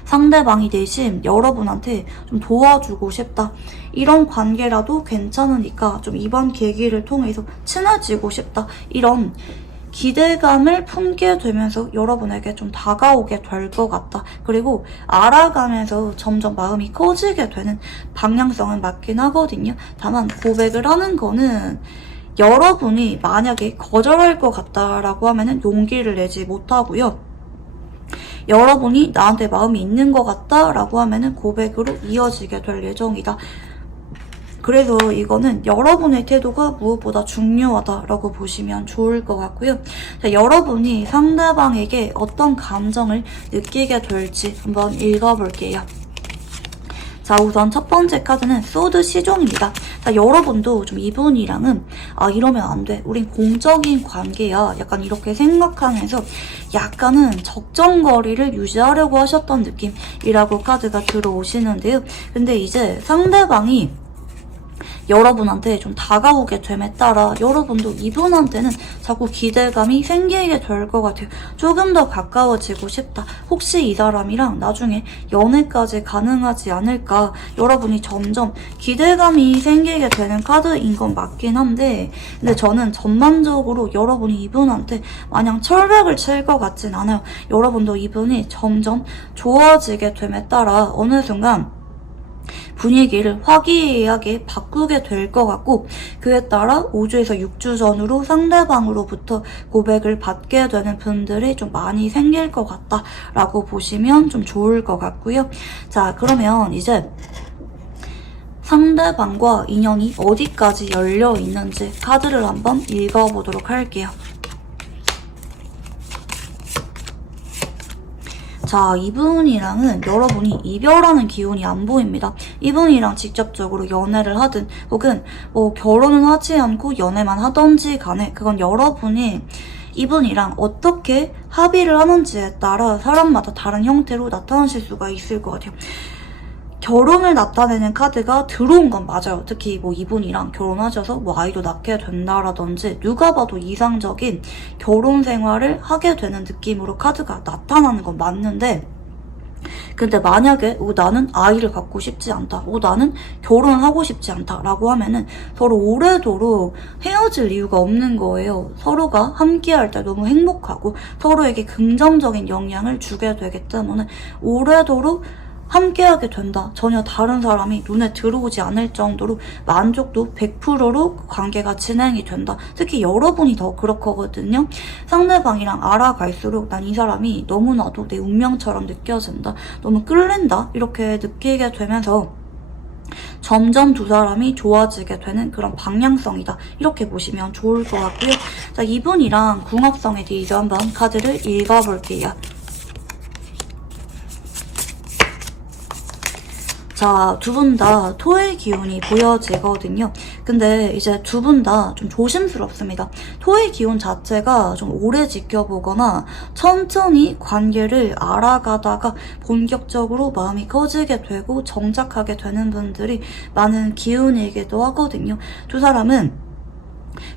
상대방이 대신 여러분한테 좀 도와주고 싶다. 이런 관계라도 괜찮으니까 좀 이번 계기를 통해서 친해지고 싶다. 이런 기대감을 품게 되면서 여러분에게 좀 다가오게 될 것 같다. 그리고 알아가면서 점점 마음이 커지게 되는 방향성은 맞긴 하거든요. 다만 고백을 하는 거는 여러분이 만약에 거절할 것 같다라고 하면은 용기를 내지 못하고요. 여러분이 나한테 마음이 있는 것 같다 라고 하면은 고백으로 이어지게 될 예정이다. 그래서 이거는 여러분의 태도가 무엇보다 중요하다라고 보시면 좋을 것 같고요. 자, 여러분이 상대방에게 어떤 감정을 느끼게 될지 한번 읽어볼게요. 자, 우선 첫 번째 카드는 소드 시종입니다. 자, 여러분도 좀 이분이랑은 이러면 안 돼, 우린 공적인 관계야, 약간 이렇게 생각하면서 약간은 적정거리를 유지하려고 하셨던 느낌이라고 카드가 들어오시는데요. 근데 이제 상대방이 여러분한테 좀 다가오게 됨에 따라 여러분도 이분한테는 자꾸 기대감이 생기게 될 것 같아요. 조금 더 가까워지고 싶다. 혹시 이 사람이랑 나중에 연애까지 가능하지 않을까. 여러분이 점점 기대감이 생기게 되는 카드인 건 맞긴 한데, 근데 저는 전반적으로 여러분이 이분한테 마냥 철벽을 칠 것 같진 않아요. 여러분도 이분이 점점 좋아지게 됨에 따라 어느 순간 분위기를 화기애애하게 바꾸게 될 것 같고, 그에 따라 5주에서 6주 전으로 상대방으로부터 고백을 받게 되는 분들이 좀 많이 생길 것 같다라고 보시면 좀 좋을 것 같고요. 자, 그러면 이제 상대방과 인연이 어디까지 열려 있는지 카드를 한번 읽어보도록 할게요. 자, 이분이랑은 여러분이 이별하는 기운이 안 보입니다. 이분이랑 직접적으로 연애를 하든 혹은 뭐 결혼은 하지 않고 연애만 하던지 간에 그건 여러분이 이분이랑 어떻게 합의를 하는지에 따라 사람마다 다른 형태로 나타나실 수가 있을 것 같아요. 결혼을 나타내는 카드가 들어온 건 맞아요. 특히 뭐 이분이랑 결혼하셔서 뭐 아이도 낳게 된다라든지 누가 봐도 이상적인 결혼 생활을 하게 되는 느낌으로 카드가 나타나는 건 맞는데, 근데 만약에 나는 아이를 갖고 싶지 않다, 나는 결혼하고 싶지 않다 라고 하면은 서로 오래도록 헤어질 이유가 없는 거예요. 서로가 함께할 때 너무 행복하고 서로에게 긍정적인 영향을 주게 되기 때문에 오래도록 함께하게 된다. 전혀 다른 사람이 눈에 들어오지 않을 정도로 만족도 100%로 관계가 진행이 된다. 특히 여러분이 더 그렇거든요. 상대방이랑 알아갈수록 난 이 사람이 너무나도 내 운명처럼 느껴진다. 너무 끌린다. 이렇게 느끼게 되면서 점점 두 사람이 좋아지게 되는 그런 방향성이다. 이렇게 보시면 좋을 것 같고요. 자, 이분이랑 궁합성에 대해서 한번 카드를 읽어볼게요. 자, 두 분 다 토의 기운이 보여지거든요. 근데 이제 두 분 다 좀 조심스럽습니다. 토의 기운 자체가 좀 오래 지켜보거나 천천히 관계를 알아가다가 본격적으로 마음이 커지게 되고 정착하게 되는 분들이 많은 기운이기도 하거든요. 두 사람은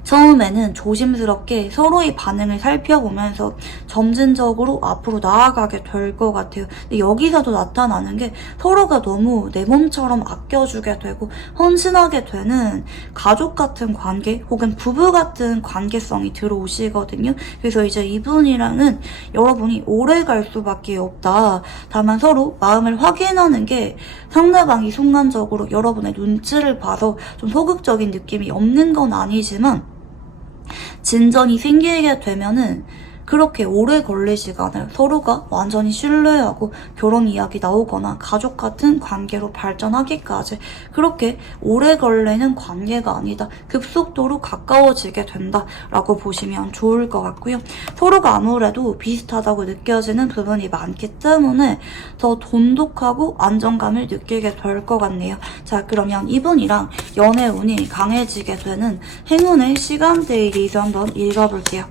처음에는 조심스럽게 서로의 반응을 살펴보면서 점진적으로 앞으로 나아가게 될 것 같아요. 근데 여기서도 나타나는 게 서로가 너무 내 몸처럼 아껴주게 되고 헌신하게 되는 가족 같은 관계 혹은 부부 같은 관계성이 들어오시거든요. 그래서 이제 이분이랑은 여러분이 오래 갈 수밖에 없다. 다만 서로 마음을 확인하는 게 상대방이 순간적으로 여러분의 눈치를 봐서 좀 소극적인 느낌이 없는 건 아니지만 진전이 생기게 되면은 그렇게 오래 걸릴 시간을 서로가 완전히 신뢰하고 결혼 이야기 나오거나 가족 같은 관계로 발전하기까지 그렇게 오래 걸리는 관계가 아니다. 급속도로 가까워지게 된다라고 보시면 좋을 것 같고요. 서로가 아무래도 비슷하다고 느껴지는 부분이 많기 때문에 더 돈독하고 안정감을 느끼게 될 것 같네요. 자, 그러면 이분이랑 연애 운이 강해지게 되는 행운의 시간대에 대해서 한번 읽어볼게요.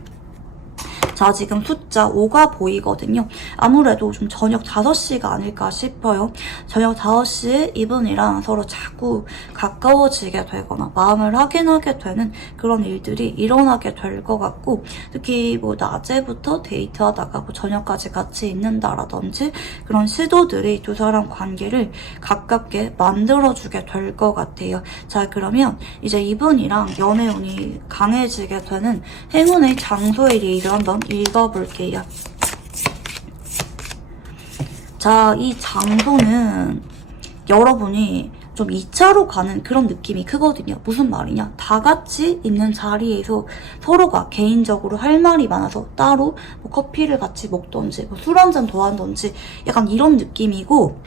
자, 지금 숫자 5가 보이거든요. 아무래도 좀 저녁 5시가 아닐까 싶어요. 저녁 5시에 이분이랑 서로 자꾸 가까워지게 되거나 마음을 확인하게 되는 그런 일들이 일어나게 될 것 같고, 특히 뭐 낮에부터 데이트하다가 뭐 저녁까지 같이 있는다라든지 그런 시도들이 두 사람 관계를 가깝게 만들어주게 될 것 같아요. 자, 그러면 이제 이분이랑 연애운이 강해지게 되는 행운의 장소에 대해서 한번 읽어볼게요. 자, 이 장소는 여러분이 좀 2차로 가는 그런 느낌이 크거든요. 무슨 말이냐? 다 같이 있는 자리에서 서로가 개인적으로 할 말이 많아서 따로 뭐 커피를 같이 먹던지 뭐 술 한잔 더 하던지 약간 이런 느낌이고,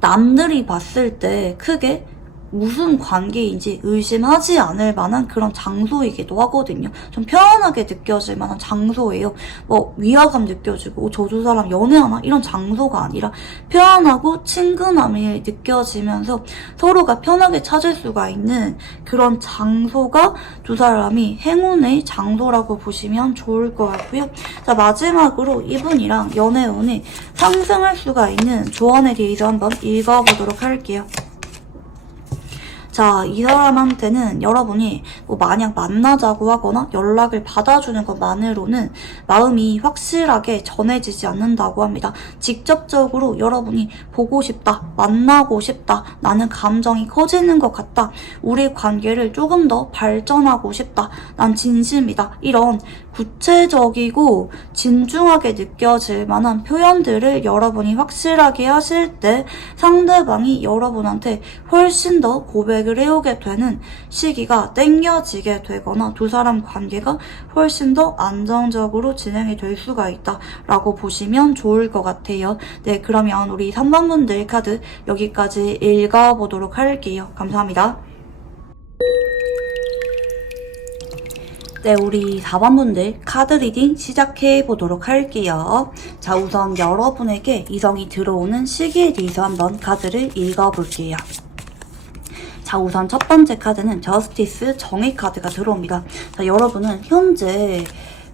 남들이 봤을 때 크게 무슨 관계인지 의심하지 않을 만한 그런 장소이기도 하거든요. 좀 편안하게 느껴질 만한 장소예요. 뭐 위화감 느껴지고 저 두 사람 연애하나? 이런 장소가 아니라 편안하고 친근함이 느껴지면서 서로가 편하게 찾을 수가 있는 그런 장소가 두 사람이 행운의 장소라고 보시면 좋을 것 같고요. 자, 마지막으로 이분이랑 연애운이 상승할 수가 있는 조언에 대해서 한번 읽어보도록 할게요. 자, 이 사람한테는 여러분이 뭐 마냥 만나자고 하거나 연락을 받아주는 것만으로는 마음이 확실하게 전해지지 않는다고 합니다. 직접적으로 여러분이 보고 싶다, 만나고 싶다, 나는 감정이 커지는 것 같다, 우리 관계를 조금 더 발전하고 싶다, 난 진심이다, 이런 구체적이고 진중하게 느껴질 만한 표현들을 여러분이 확실하게 하실 때 상대방이 여러분한테 훨씬 더 고백을 해오게 되는 시기가 땡겨지게 되거나 두 사람 관계가 훨씬 더 안정적으로 진행이 될 수가 있다라고 보시면 좋을 것 같아요. 네, 그러면 우리 3번 분들 카드 여기까지 읽어보도록 할게요. 감사합니다. 네, 우리 4번 분들 카드 리딩 시작해 보도록 할게요. 자, 우선 여러분에게 이성이 들어오는 시기에 대해서 한번 카드를 읽어볼게요. 자, 우선 첫 번째 카드는 저스티스, 정의 카드가 들어옵니다. 자, 여러분은 현재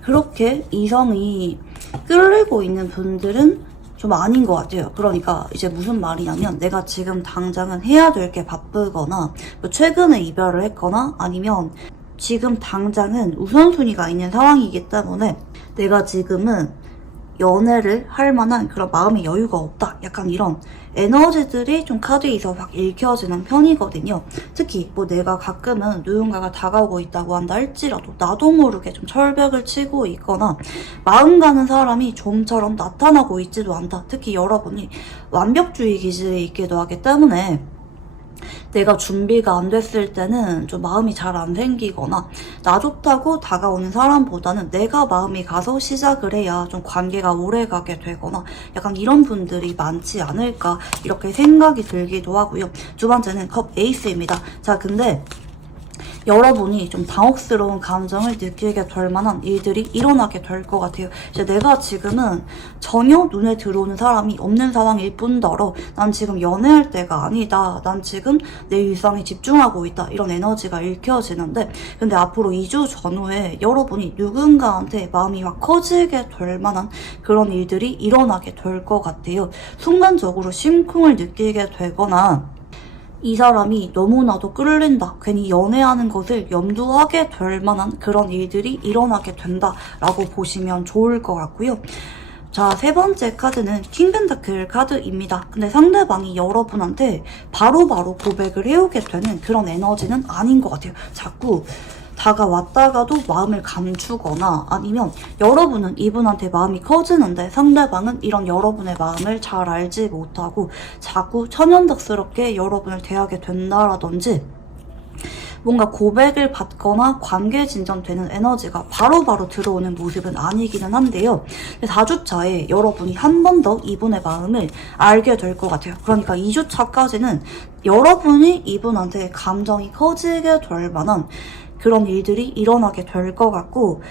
그렇게 이성이 끌리고 있는 분들은 좀 아닌 것 같아요. 그러니까 이제 무슨 말이냐면, 내가 지금 당장은 해야 될 게 바쁘거나 뭐 최근에 이별을 했거나 아니면 지금 당장은 우선순위가 있는 상황이기 때문에 내가 지금은 연애를 할 만한 그런 마음의 여유가 없다. 약간 이런 에너지들이 좀 카드에서 확 읽혀지는 편이거든요. 특히 뭐 내가 가끔은 누군가가 다가오고 있다고 한다 할지라도 나도 모르게 좀 철벽을 치고 있거나 마음 가는 사람이 좀처럼 나타나고 있지도 않다. 특히 여러분이 완벽주의 기질이 있기도 하기 때문에 내가 준비가 안 됐을 때는 좀 마음이 잘 안 생기거나 나 좋다고 다가오는 사람보다는 내가 마음이 가서 시작을 해야 좀 관계가 오래 가게 되거나 약간 이런 분들이 많지 않을까 이렇게 생각이 들기도 하고요. 두 번째는 컵 에이스입니다. 자, 근데 여러분이 좀 당혹스러운 감정을 느끼게 될 만한 일들이 일어나게 될 것 같아요. 이제 내가 지금은 전혀 눈에 들어오는 사람이 없는 상황일 뿐더러 난 지금 연애할 때가 아니다. 난 지금 내 일상에 집중하고 있다. 이런 에너지가 읽혀지는데 근데 앞으로 2주 전후에 여러분이 누군가한테 마음이 확 커지게 될 만한 그런 일들이 일어나게 될 것 같아요. 순간적으로 심쿵을 느끼게 되거나 이 사람이 너무나도 끌린다. 괜히 연애하는 것을 염두하게 될 만한 그런 일들이 일어나게 된다라고 보시면 좋을 것 같고요. 자, 세 번째 카드는 킹 펜타클 카드입니다. 근데 상대방이 여러분한테 바로바로 고백을 해오게 되는 그런 에너지는 아닌 것 같아요. 자꾸 다가왔다가도 마음을 감추거나 아니면 여러분은 이분한테 마음이 커지는데 상대방은 이런 여러분의 마음을 잘 알지 못하고 자꾸 천연덕스럽게 여러분을 대하게 된다라든지 뭔가 고백을 받거나 관계 진전되는 에너지가 바로바로 들어오는 모습은 아니기는 한데요. 4주차에 여러분이 한 번 더 이분의 마음을 알게 될 것 같아요. 그러니까 2주차까지는 여러분이 이분한테 감정이 커지게 될 만한 그런 일들이 일어나게 될 것 같고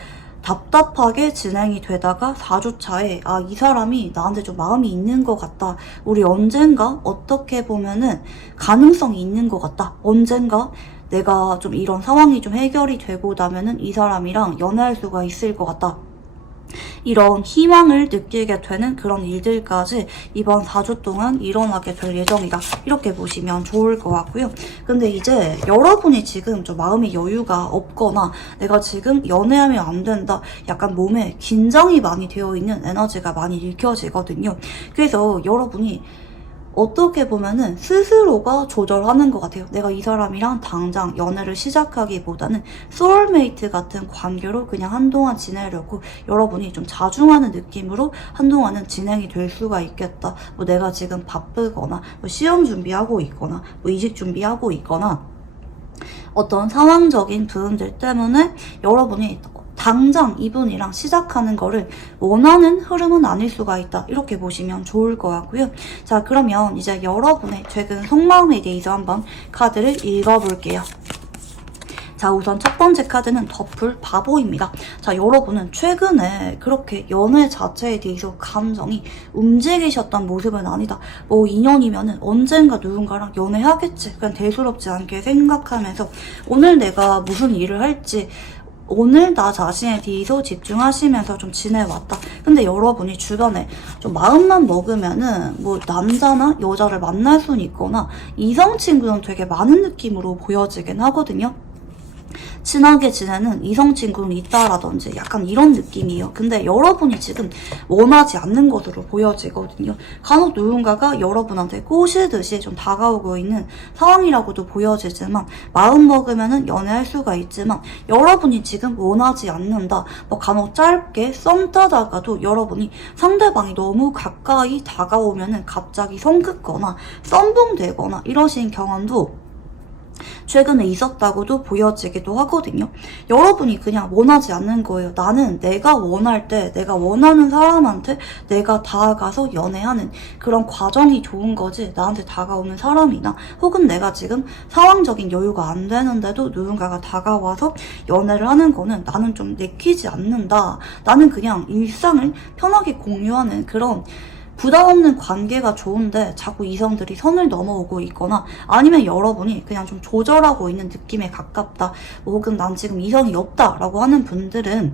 답답하게 진행이 되다가 4주차에 아, 이 사람이 나한테 좀 마음이 있는 것 같다. 우리 언젠가 어떻게 보면은 가능성이 있는 것 같다. 언젠가 내가 좀 이런 상황이 좀 해결이 되고 나면은 이 사람이랑 연애할 수가 있을 것 같다. 이런 희망을 느끼게 되는 그런 일들까지 이번 4주 동안 일어나게 될 예정이다. 이렇게 보시면 좋을 것 같고요. 근데 이제 여러분이 지금 좀 마음의 여유가 없거나 내가 지금 연애하면 안 된다. 약간 몸에 긴장이 많이 되어 있는 에너지가 많이 읽혀지거든요. 그래서 여러분이 어떻게 보면은 스스로가 조절하는 것 같아요. 내가 이 사람이랑 당장 연애를 시작하기보다는 소울메이트 같은 관계로 그냥 한동안 지내려고 여러분이 좀 자중하는 느낌으로 한동안은 진행이 될 수가 있겠다. 뭐 내가 지금 바쁘거나 뭐 시험 준비하고 있거나 뭐 이직 준비하고 있거나 어떤 상황적인 부분들 때문에 여러분이 당장 이분이랑 시작하는 거를 원하는 흐름은 아닐 수가 있다. 이렇게 보시면 좋을 것 같고요. 자, 그러면 이제 여러분의 최근 속마음에 대해서 한번 카드를 읽어볼게요. 자, 우선 첫 번째 카드는 더풀 바보입니다. 자, 여러분은 최근에 그렇게 연애 자체에 대해서 감정이 움직이셨던 모습은 아니다. 뭐 2년이면은 언젠가 누군가랑 연애하겠지. 그냥 대수롭지 않게 생각하면서 오늘 내가 무슨 일을 할지 오늘 나 자신에 대해서 집중하시면서 좀 지내왔다. 근데 여러분이 주변에 좀 마음만 먹으면은 뭐 남자나 여자를 만날 수는 있거나 이성 친구는 되게 많은 느낌으로 보여지긴 하거든요. 친하게 지내는 이성 친구는 있다라든지 약간 이런 느낌이에요. 근데 여러분이 지금 원하지 않는 것으로 보여지거든요. 간혹 누군가가 여러분한테 꼬시듯이 좀 다가오고 있는 상황이라고도 보여지지만 마음 먹으면은 연애할 수가 있지만 여러분이 지금 원하지 않는다. 뭐 간혹 짧게 썸 타다가도 여러분이 상대방이 너무 가까이 다가오면은 갑자기 성긋거나 썸붕되거나 이러신 경험도 최근에 있었다고도 보여지기도 하거든요. 여러분이 그냥 원하지 않는 거예요. 나는 내가 원할 때 내가 원하는 사람한테 내가 다가가서 연애하는 그런 과정이 좋은 거지 나한테 다가오는 사람이나 혹은 내가 지금 상황적인 여유가 안 되는데도 누군가가 다가와서 연애를 하는 거는 나는 좀 내키지 않는다. 나는 그냥 일상을 편하게 공유하는 그런 부담 없는 관계가 좋은데 자꾸 이성들이 선을 넘어오고 있거나 아니면 여러분이 그냥 좀 조절하고 있는 느낌에 가깝다. 혹은 난 지금 이성이 없다라고 하는 분들은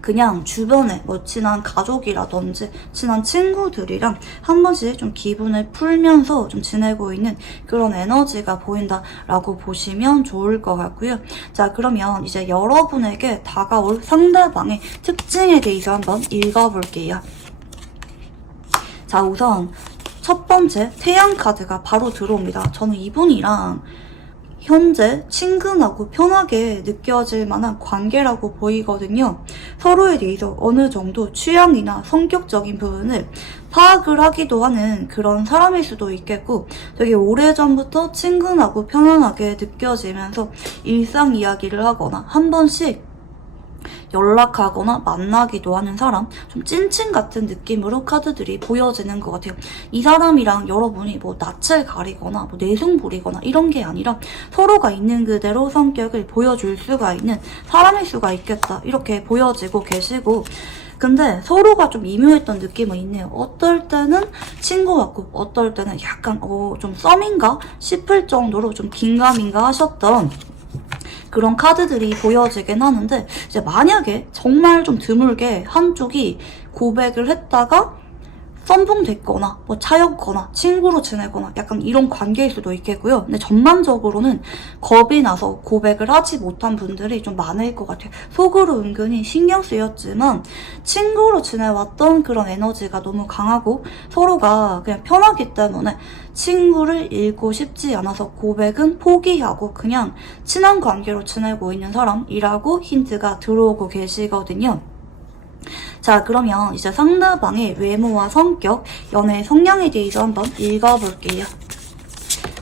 그냥 주변에 뭐 친한 가족이라든지 친한 친구들이랑 한 번씩 좀 기분을 풀면서 좀 지내고 있는 그런 에너지가 보인다라고 보시면 좋을 것 같고요. 자, 그러면 이제 여러분에게 다가올 상대방의 특징에 대해서 한번 읽어볼게요. 자, 우선 첫 번째 태양 카드가 바로 들어옵니다. 저는 이분이랑 현재 친근하고 편하게 느껴질 만한 관계라고 보이거든요. 서로에 대해서 어느 정도 취향이나 성격적인 부분을 파악을 하기도 하는 그런 사람일 수도 있겠고, 되게 오래전부터 친근하고 편안하게 느껴지면서 일상 이야기를 하거나 한 번씩 연락하거나 만나기도 하는 사람, 좀 찐친 같은 느낌으로 카드들이 보여지는 것 같아요. 이 사람이랑 여러분이 뭐 낯을 가리거나 뭐 내숭 부리거나 이런 게 아니라 서로가 있는 그대로 성격을 보여줄 수가 있는 사람일 수가 있겠다, 이렇게 보여지고 계시고, 근데 서로가 좀 미묘했던 느낌은 있네요. 어떨 때는 친구 같고 어떨 때는 약간 좀 썸인가 싶을 정도로 좀 긴가민가 하셨던 그런 카드들이 보여지긴 하는데, 이제 만약에 정말 좀 드물게 한쪽이 고백을 했다가 썸풍 됐거나 뭐 차였거나 친구로 지내거나 약간 이런 관계일 수도 있겠고요. 근데 전반적으로는 겁이 나서 고백을 하지 못한 분들이 좀 많을 것 같아요. 속으로 은근히 신경 쓰였지만 친구로 지내왔던 그런 에너지가 너무 강하고 서로가 그냥 편하기 때문에 친구를 잃고 싶지 않아서 고백은 포기하고 그냥 친한 관계로 지내고 있는 사람이라고 힌트가 들어오고 계시거든요. 자, 그러면 이제 상대방의 외모와 성격, 연애 성향에 대해서 한번 읽어볼게요.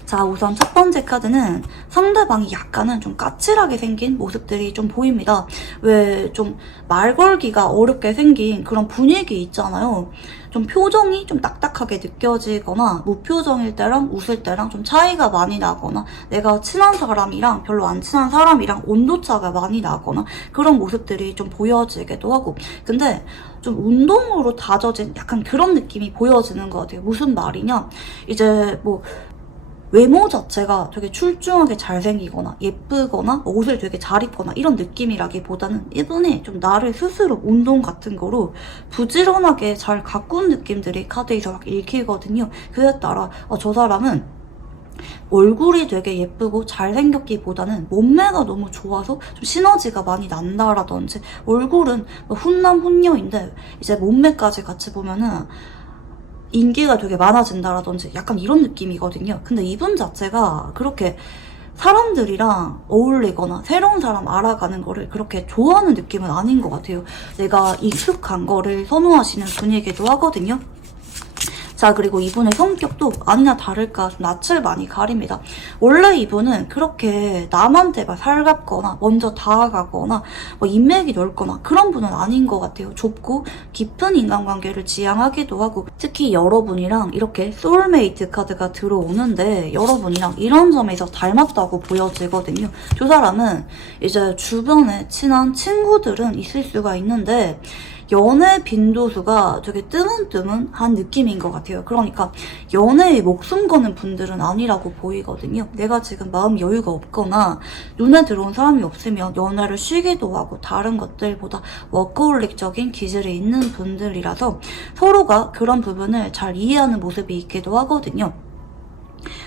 자, 우선 첫 번째 카드는 상대방이 약간은 좀 까칠하게 생긴 모습들이 좀 보입니다. 왜 좀 말 걸기가 어렵게 생긴 그런 분위기 있잖아요. 좀 표정이 좀 딱딱하게 느껴지거나 무표정일 때랑 웃을 때랑 좀 차이가 많이 나거나 내가 친한 사람이랑 별로 안 친한 사람이랑 온도차가 많이 나거나 그런 모습들이 좀 보여지기도 하고, 근데 좀 운동으로 다져진 약간 그런 느낌이 보여지는 것 같아요. 무슨 말이냐, 이제 뭐 외모 자체가 되게 출중하게 잘생기거나 예쁘거나 옷을 되게 잘 입거나 이런 느낌이라기보다는 이분이 좀 나를 스스로 운동 같은 거로 부지런하게 잘 가꾼 느낌들이 카드에서 막 읽히거든요. 그에 따라 저 사람은 얼굴이 되게 예쁘고 잘생겼기보다는 몸매가 너무 좋아서 좀 시너지가 많이 난다라든지, 얼굴은 훈남 훈녀인데 이제 몸매까지 같이 보면은 인기가 되게 많아진다라든지 약간 이런 느낌이거든요. 근데 이분 자체가 그렇게 사람들이랑 어울리거나 새로운 사람 알아가는 거를 그렇게 좋아하는 느낌은 아닌 것 같아요. 내가 익숙한 거를 선호하시는 분이기도 하거든요. 자, 그리고 이분의 성격도 아니나 다를까 좀 낯을 많이 가립니다. 원래 이분은 그렇게 남한테 막 살갑거나 먼저 다가가거나 뭐 인맥이 넓거나 그런 분은 아닌 것 같아요. 좁고 깊은 인간관계를 지향하기도 하고, 특히 여러분이랑 이렇게 소울메이트 카드가 들어오는데 여러분이랑 이런 점에서 닮았다고 보여지거든요. 두 사람은 이제 주변에 친한 친구들은 있을 수가 있는데 연애 빈도수가 되게 뜨문뜨문한 느낌인 것 같아요. 그러니까 연애에 목숨 거는 분들은 아니라고 보이거든요. 내가 지금 마음 여유가 없거나 눈에 들어온 사람이 없으면 연애를 쉬기도 하고 다른 것들보다 워커홀릭적인 기질이 있는 분들이라서 서로가 그런 부분을 잘 이해하는 모습이 있기도 하거든요.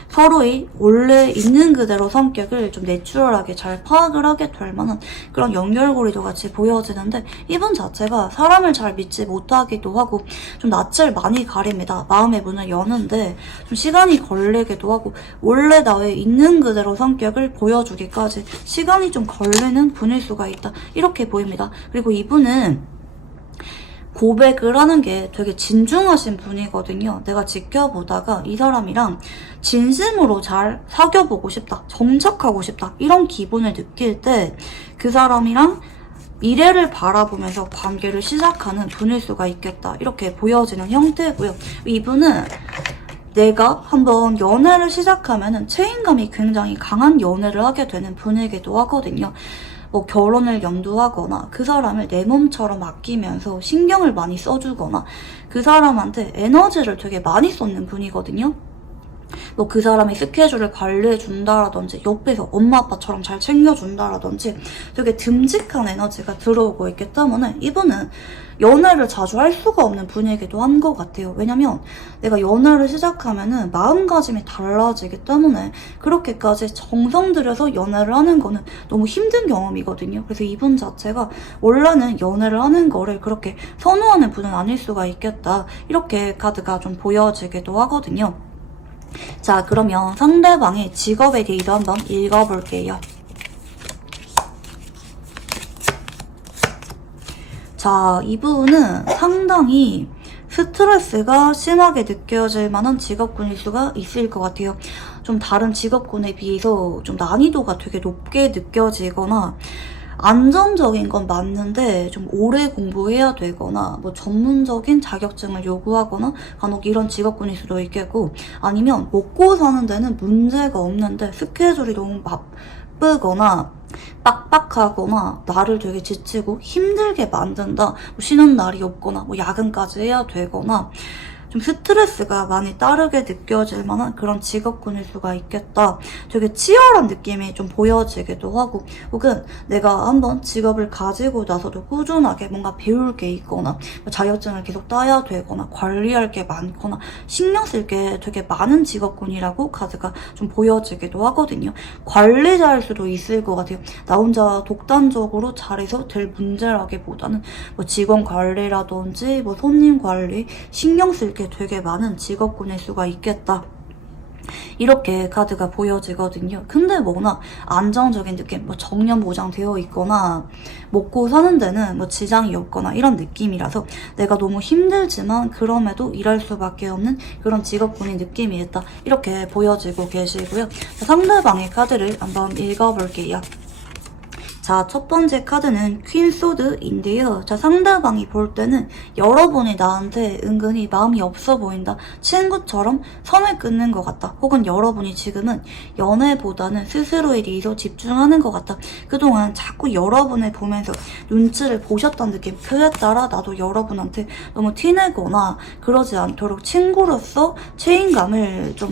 서로의 원래 있는 그대로 성격을 좀 내추럴하게 잘 파악을 하게 될 만한 그런 연결고리도 같이 보여지는데, 이분 자체가 사람을 잘 믿지 못하기도 하고 좀 낯을 많이 가립니다. 마음의 문을 여는데 좀 시간이 걸리기도 하고 원래 나의 있는 그대로 성격을 보여주기까지 시간이 좀 걸리는 분일 수가 있다, 이렇게 보입니다. 그리고 이분은 고백을 하는 게 되게 진중하신 분이거든요. 내가 지켜보다가 이 사람이랑 진심으로 잘 사귀어보고 싶다, 정착하고 싶다, 이런 기분을 느낄 때 그 사람이랑 미래를 바라보면서 관계를 시작하는 분일 수가 있겠다, 이렇게 보여지는 형태고요. 이분은 내가 한번 연애를 시작하면은 책임감이 굉장히 강한 연애를 하게 되는 분이기도 하거든요. 뭐 결혼을 염두하거나 그 사람을 내 몸처럼 아끼면서 신경을 많이 써주거나 그 사람한테 에너지를 되게 많이 쏟는 분이거든요. 뭐 그 사람의 스케줄을 관리해 준다라든지 옆에서 엄마 아빠처럼 잘 챙겨준다라든지 되게 듬직한 에너지가 들어오고 있기 때문에 이분은 연애를 자주 할 수가 없는 분이기도 한 것 같아요. 왜냐면 내가 연애를 시작하면은 마음가짐이 달라지기 때문에 그렇게까지 정성 들여서 연애를 하는 거는 너무 힘든 경험이거든요. 그래서 이분 자체가 원래는 연애를 하는 거를 그렇게 선호하는 분은 아닐 수가 있겠다. 이렇게 카드가 좀 보여지기도 하거든요. 자, 그러면 상대방의 직업에 대해서 한번 읽어볼게요. 자, 이분은 상당히 스트레스가 심하게 느껴질 만한 직업군일 수가 있을 것 같아요. 좀 다른 직업군에 비해서 좀 난이도가 되게 높게 느껴지거나 안정적인 건 맞는데 좀 오래 공부해야 되거나 뭐 전문적인 자격증을 요구하거나 간혹 이런 직업군일 수도 있겠고, 아니면 먹고 사는 데는 문제가 없는데 스케줄이 너무 바쁘거나 빡빡하거나 나를 되게 지치고 힘들게 만든다. 뭐 쉬는 날이 없거나 뭐 야근까지 해야 되거나 좀 스트레스가 많이 따르게 느껴질 만한 그런 직업군일 수가 있겠다. 되게 치열한 느낌이 좀 보여지기도 하고, 혹은 내가 한번 직업을 가지고 나서도 꾸준하게 뭔가 배울 게 있거나 자격증을 계속 따야 되거나 관리할 게 많거나 신경 쓸 게 되게 많은 직업군이라고 카드가 좀 보여지기도 하거든요. 관리자일 수도 있을 것 같아요. 나 혼자 독단적으로 잘해서 될 문제라기보다는 뭐 직원 관리라든지 뭐 손님 관리, 신경 쓸 게 되게 많은 직업군일 수가 있겠다. 이렇게 카드가 보여지거든요. 근데 뭐나 안정적인 느낌, 뭐 정년 보장되어 있거나 먹고 사는 데는 뭐 지장이 없거나 이런 느낌이라서 내가 너무 힘들지만 그럼에도 일할 수밖에 없는 그런 직업군의 느낌이 있다. 이렇게 보여지고 계시고요. 상대방의 카드를 한번 읽어볼게요. 자, 첫 번째 카드는 퀸 소드인데요. 자, 상대방이 볼 때는 여러분이 나한테 은근히 마음이 없어 보인다. 친구처럼 선을 끊는 것 같다. 혹은 여러분이 지금은 연애보다는 스스로에 대해서 집중하는 것 같다. 그동안 자꾸 여러분을 보면서 눈치를 보셨던 느낌. 그에 따라 나도 여러분한테 너무 티내거나 그러지 않도록 친구로서 책임감을 좀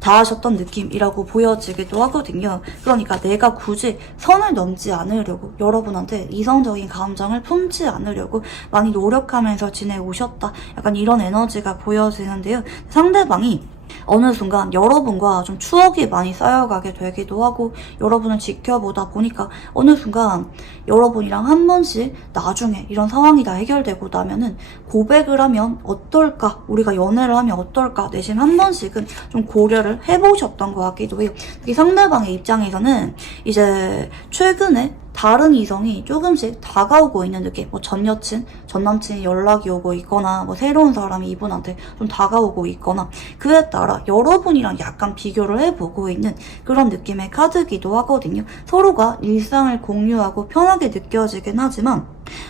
다하셨던 느낌이라고 보여지기도 하거든요. 그러니까 내가 굳이 선을 넘지 않으려고, 여러분한테 이성적인 감정을 품지 않으려고 많이 노력하면서 지내오셨다. 약간 이런 에너지가 보여지는데요. 상대방이 어느 순간 여러분과 좀 추억이 많이 쌓여가게 되기도 하고, 여러분을 지켜보다 보니까 어느 순간 여러분이랑 한 번씩 나중에 이런 상황이 다 해결되고 나면은 고백을 하면 어떨까, 우리가 연애를 하면 어떨까 내심 한 번씩은 좀 고려를 해보셨던 것 같기도 해요. 특히 상대방의 입장에서는 이제 최근에 다른 이성이 조금씩 다가오고 있는 느낌. 뭐 전 여친, 전 남친이 연락이 오고 있거나 뭐 새로운 사람이 이분한테 좀 다가오고 있거나 그에 따라 여러분이랑 약간 비교를 해보고 있는 그런 느낌의 카드기도 하거든요. 서로가 일상을 공유하고 편하게 느껴지긴 하지만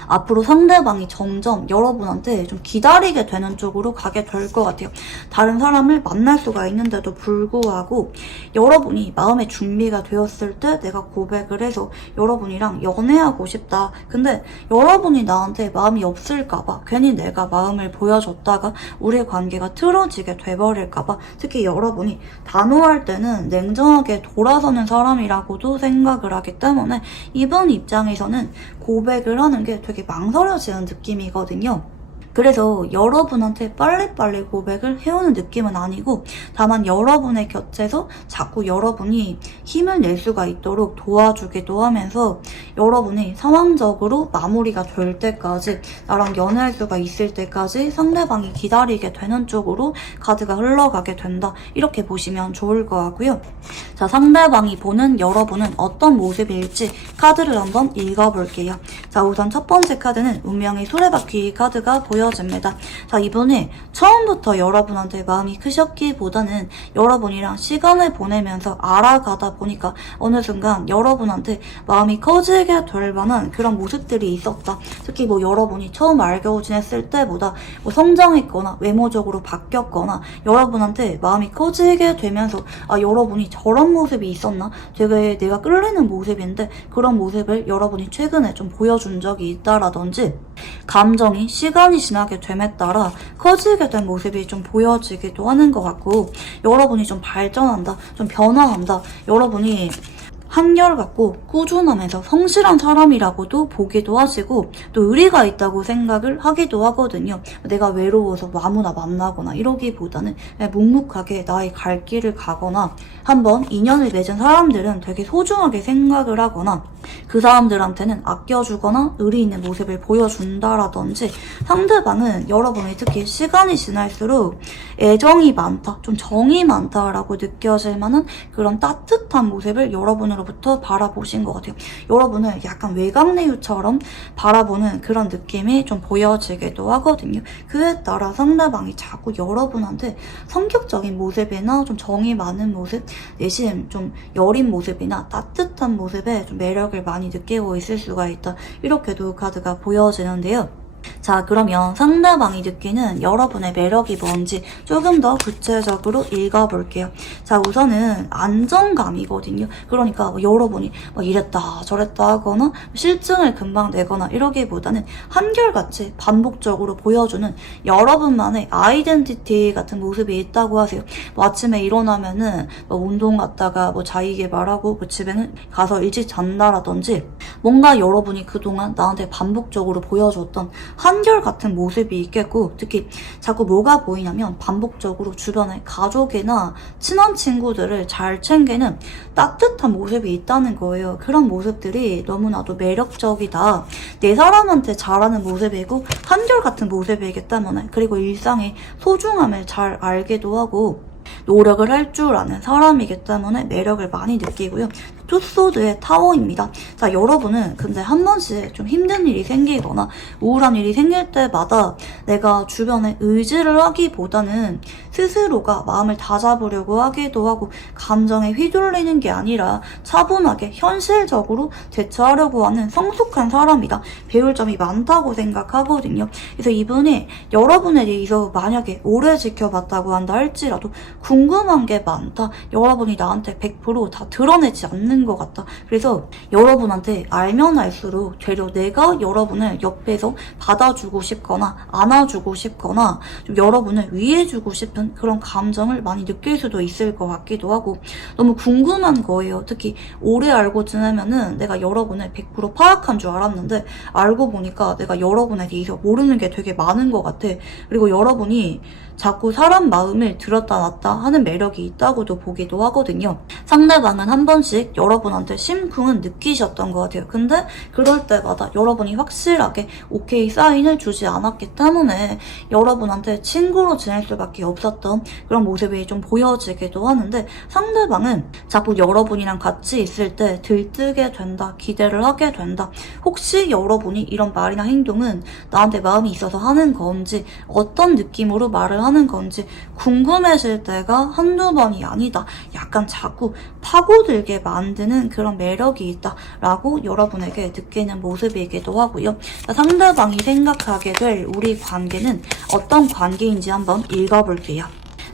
앞으로 상대방이 점점 여러분한테 좀 기다리게 되는 쪽으로 가게 될 것 같아요. 다른 사람을 만날 수가 있는데도 불구하고 여러분이 마음의 준비가 되었을 때 내가 고백을 해서 여러분이랑 연애하고 싶다. 근데 여러분이 나한테 마음이 없을까봐, 괜히 내가 마음을 보여줬다가 우리의 관계가 틀어지게 돼버릴까봐, 특히 여러분이 단호할 때는 냉정하게 돌아서는 사람이라고도 생각을 하기 때문에 이번 입장에서는 고백을 하는 게 되게 망설여지는 느낌이거든요. 그래서 여러분한테 빨리빨리 고백을 해오는 느낌은 아니고, 다만 여러분의 곁에서 자꾸 여러분이 힘을 낼 수가 있도록 도와주기도 하면서 여러분이 상황적으로 마무리가 될 때까지, 나랑 연애할 수가 있을 때까지 상대방이 기다리게 되는 쪽으로 카드가 흘러가게 된다. 이렇게 보시면 좋을 것 같고요. 자, 상대방이 보는 여러분은 어떤 모습일지 카드를 한번 읽어볼게요. 자, 우선 첫 번째 카드는 운명의 수레바퀴 카드가 보여집니다. 자, 이분이 처음부터 여러분한테 마음이 크셨기보다는 여러분이랑 시간을 보내면서 알아가다 보니까 어느 순간 여러분한테 마음이 커지게 될 만한 그런 모습들이 있었다. 특히 뭐 여러분이 처음 알고 지냈을 때보다 뭐 성장했거나 외모적으로 바뀌었거나 여러분한테 마음이 커지게 되면서 아, 여러분이 저런 모습이 있었나? 되게 내가 끌리는 모습인데 그런 모습을 여러분이 최근에 좀 보여준 적이 있다라든지, 감정이 시간이 지나게 됨에 따라 커지게 된 모습이 좀 보여지기도 하는 것 같고, 여러분이 좀 발전한다, 좀 변화한다, 여러분이 한결같고 꾸준하면서 성실한 사람이라고도 보기도 하시고, 또 의리가 있다고 생각을 하기도 하거든요. 내가 외로워서 아무나 만나거나 이러기보다는 묵묵하게 나의 갈 길을 가거나, 한번 인연을 맺은 사람들은 되게 소중하게 생각을 하거나, 그 사람들한테는 아껴주거나 의리 있는 모습을 보여준다라든지, 상대방은 여러분이 특히 시간이 지날수록 애정이 많다, 좀 정이 많다라고 느껴질 만한 그런 따뜻한 모습을 여러분으로부터 바라보신 것 같아요. 여러분을 약간 외곽내유처럼 바라보는 그런 느낌이 좀 보여지기도 하거든요. 그에 따라 상대방이 자꾸 여러분한테 성격적인 모습이나 좀 정이 많은 모습, 내심 좀 여린 모습이나 따뜻한 모습에 좀 매력을 많이 느끼고 있을 수가 있다, 이렇게도 카드가 보여지는데요. 자, 그러면 상대방이 느끼는 여러분의 매력이 뭔지 조금 더 구체적으로 읽어볼게요. 자, 우선은 안정감이거든요. 그러니까 여러분이 이랬다 저랬다 하거나 실증을 금방 내거나 이러기보다는 한결같이 반복적으로 보여주는 여러분만의 아이덴티티 같은 모습이 있다고 하세요. 아침에 일어나면은 운동 갔다가 자기계발하고 집에는 가서 일찍 잔다라든지, 뭔가 여러분이 그동안 나한테 반복적으로 보여줬던 한결같은 모습이 있겠고, 특히 자꾸 뭐가 보이냐면 반복적으로 주변에 가족이나 친한 친구들을 잘 챙기는 따뜻한 모습이 있다는 거예요. 그런 모습들이 너무나도 매력적이다. 내 사람한테 잘하는 모습이고 한결같은 모습이기 때문에, 그리고 일상의 소중함을 잘 알기도 하고 노력을 할 줄 아는 사람이기 때문에 매력을 많이 느끼고요. 투소드의 타워입니다. 자, 여러분은 근데 한 번씩 좀 힘든 일이 생기거나 우울한 일이 생길 때마다 내가 주변에 의지를 하기보다는 스스로가 마음을 다잡으려고 하기도 하고, 감정에 휘둘리는 게 아니라 차분하게 현실적으로 대처하려고 하는 성숙한 사람이다, 배울 점이 많다고 생각하거든요. 그래서 이분이 여러분에 대해서 만약에 오래 지켜봤다고 한다 할지라도 궁금한 게 많다, 여러분이 나한테 100% 다 드러내지 않는 것 같다, 그래서 여러분한테 알면 알수록 되려 내가 여러분을 옆에서 받아주고 싶거나 안아주고 싶거나 좀 여러분을 위해주고 싶은 그런 감정을 많이 느낄 수도 있을 것 같기도 하고, 너무 궁금한 거예요. 특히 오래 알고 지내면은 내가 여러분을 100% 파악한 줄 알았는데 알고 보니까 내가 여러분에 대해서 모르는 게 되게 많은 것 같아. 그리고 여러분이 자꾸 사람 마음을 들었다 놨다 하는 매력이 있다고도 보기도 하거든요. 상대방은 한 번씩 여러분한테 심쿵은 느끼셨던 것 같아요. 근데 그럴 때마다 여러분이 확실하게 오케이 사인을 주지 않았기 때문에 여러분한테 친구로 지낼 수밖에 없었던 그런 모습이 좀 보여지기도 하는데, 상대방은 자꾸 여러분이랑 같이 있을 때 들뜨게 된다, 기대를 하게 된다, 혹시 여러분이 이런 말이나 행동은 나한테 마음이 있어서 하는 건지, 어떤 느낌으로 말을 하는 건지 궁금해질 때가 한두 번이 아니다, 약간 자꾸 파고들게 만드는 그런 매력이 있다 라고 여러분에게 느끼는 모습이기도 하고요. 상대방이 생각하게 될 우리 관계는 어떤 관계인지 한번 읽어볼게요.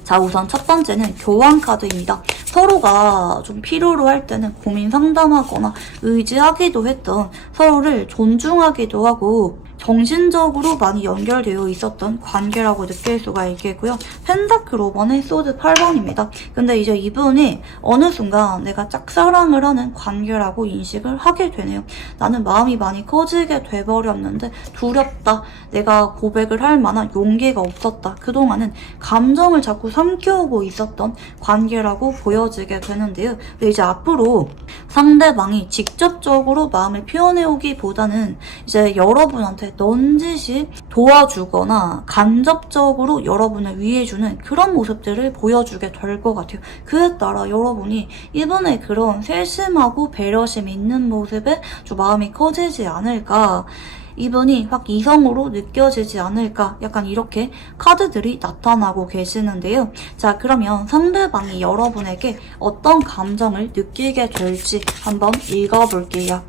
자, 우선 첫 번째는 교환 카드입니다. 서로가 좀 필요로 할 때는 고민 상담하거나 의지하기도 했던, 서로를 존중하기도 하고 정신적으로 많이 연결되어 있었던 관계라고 느낄 수가 있겠고요. 펜타클 5번의 소드 8번입니다. 근데 이제 이분이 어느 순간 내가 짝사랑을 하는 관계라고 인식을 하게 되네요. 나는 마음이 많이 커지게 돼버렸는데 두렵다, 내가 고백을 할 만한 용기가 없었다, 그동안은 감정을 자꾸 삼켜오고 있었던 관계라고 보여지게 되는데요. 근데 이제 앞으로 상대방이 직접적으로 마음을 표현해오기보다는 이제 여러분한테 넌지시 도와주거나 간접적으로 여러분을 위해주는 그런 모습들을 보여주게 될 것 같아요. 그에 따라 여러분이 이분의 그런 세심하고 배려심 있는 모습에 좀 마음이 커지지 않을까, 이분이 확 이성으로 느껴지지 않을까, 약간 이렇게 카드들이 나타나고 계시는데요. 자, 그러면 상대방이 여러분에게 어떤 감정을 느끼게 될지 한번 읽어볼게요.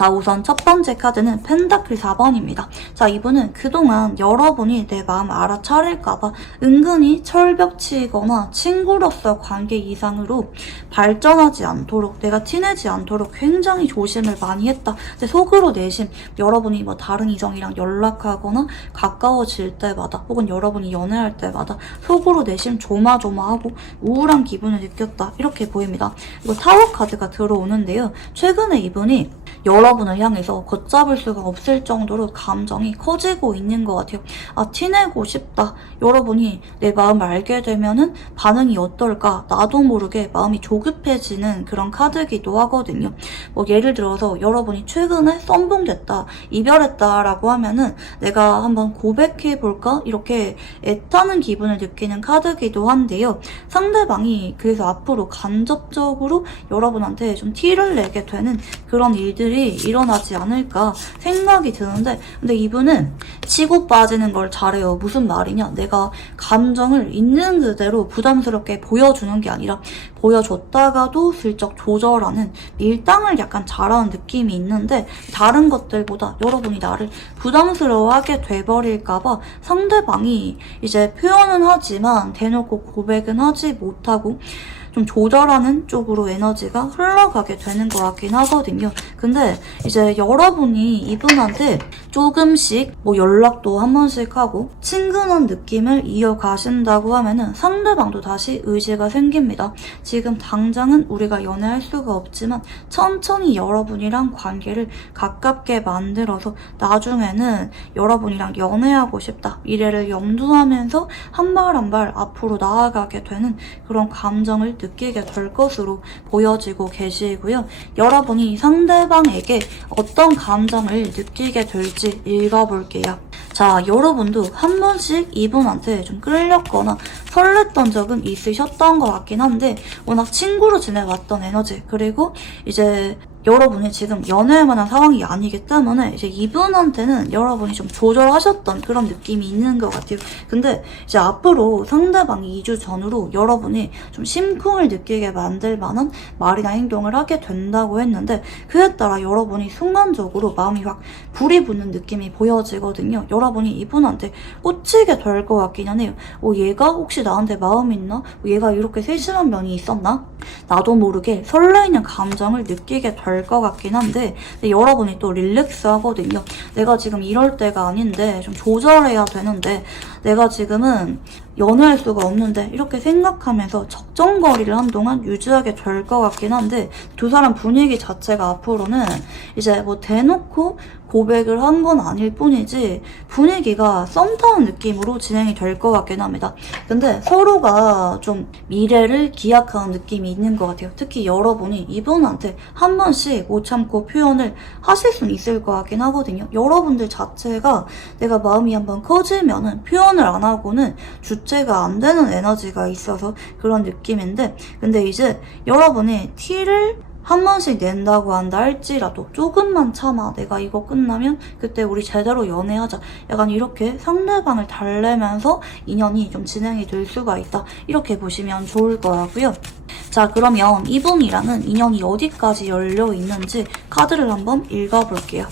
자, 우선 첫 번째 카드는 펜타클 4번입니다. 자, 이분은 그동안 여러분이 내 마음 알아차릴까봐 은근히 철벽치거나 친구로서 관계 이상으로 발전하지 않도록, 내가 티내지 않도록 굉장히 조심을 많이 했다. 근데 속으로 내심 여러분이 뭐 다른 이성이랑 연락하거나 가까워질 때마다 혹은 여러분이 연애할 때마다 속으로 내심 조마조마하고 우울한 기분을 느꼈다. 이렇게 보입니다. 이거 타워 카드가 들어오는데요. 최근에 이분이 여러분을 향해서 걷잡을 수가 없을 정도로 감정이 커지고 있는 것 같아요. 아, 티내고 싶다. 여러분이 내 마음을 알게 되면은 반응이 어떨까? 나도 모르게 마음이 조급해지는 그런 카드이기도 하거든요. 뭐 예를 들어서 여러분이 최근에 썸붕됐다, 이별했다라고 하면은 내가 한번 고백해볼까? 이렇게 애타는 기분을 느끼는 카드이기도 한데요. 상대방이 그래서 앞으로 간접적으로 여러분한테 좀 티를 내게 되는 그런 일들이 일어나지 않을까 생각이 드는데, 근데 이분은 치고 빠지는 걸 잘해요. 무슨 말이냐? 내가 감정을 있는 그대로 부담스럽게 보여주는 게 아니라 보여줬다가도 슬쩍 조절하는 밀당을 약간 잘하는 느낌이 있는데, 다른 것들보다 여러분이 나를 부담스러워하게 돼버릴까봐 상대방이 이제 표현은 하지만 대놓고 고백은 하지 못하고 좀 조절하는 쪽으로 에너지가 흘러가게 되는 것 같긴 하거든요. 근데 이제 여러분이 이분한테 조금씩 뭐 연락도 한 번씩 하고 친근한 느낌을 이어가신다고 하면은 상대방도 다시 의지가 생깁니다. 지금 당장은 우리가 연애할 수가 없지만 천천히 여러분이랑 관계를 가깝게 만들어서 나중에는 여러분이랑 연애하고 싶다, 미래를 염두하면서 한 발 한 발 앞으로 나아가게 되는 그런 감정을 느끼게 될 것으로 보여지고 계시고요. 여러분이 상대방에게 어떤 감정을 느끼게 될지 읽어볼게요. 자, 여러분도 한 번씩 이분한테 좀 끌렸거나 설렜던 적은 있으셨던 것 같긴 한데, 워낙 친구로 지내왔던 에너지, 그리고 이제 여러분이 지금 연애할 만한 상황이 아니기 때문에 이제 이분한테는 여러분이 좀 조절하셨던 그런 느낌이 있는 것 같아요. 근데 이제 앞으로 상대방이 2주 전으로 여러분이 좀 심쿵을 느끼게 만들 만한 말이나 행동을 하게 된다고 했는데, 그에 따라 여러분이 순간적으로 마음이 확 불이 붙는 느낌이 보여지거든요. 여러분이 이분한테 꽂히게 될 것 같기는 해요. 얘가 혹시 나한테 마음 있나? 얘가 이렇게 세심한 면이 있었나? 나도 모르게 설레이는 감정을 느끼게 될 것 같긴 한데, 근데 여러분이 또 릴렉스 하거든요. 내가 지금 이럴 때가 아닌데 좀 조절해야 되는데, 내가 지금은 연애할 수가 없는데, 이렇게 생각하면서 적정거리를 한동안 유지하게 될 것 같긴 한데, 두 사람 분위기 자체가 앞으로는 이제 뭐 대놓고 고백을 한 건 아닐 뿐이지 분위기가 썸 타는 느낌으로 진행이 될 것 같긴 합니다. 근데 서로가 좀 미래를 기약하는 느낌이 있는 것 같아요. 특히 여러분이 이분한테 한 번씩 못 참고 표현을 하실 수는 있을 것 같긴 하거든요. 여러분들 자체가 내가 마음이 한번 커지면은 표현을 안 하고는 주체가 안 되는 에너지가 있어서 그런 느낌인데, 근데 이제 여러분이 티를 한 번씩 낸다고 한다 할지라도 조금만 참아, 내가 이거 끝나면 그때 우리 제대로 연애하자, 약간 이렇게 상대방을 달래면서 인연이 좀 진행이 될 수가 있다, 이렇게 보시면 좋을 거라고요. 자, 그러면 이분이랑은 인연이 어디까지 열려 있는지 카드를 한번 읽어볼게요.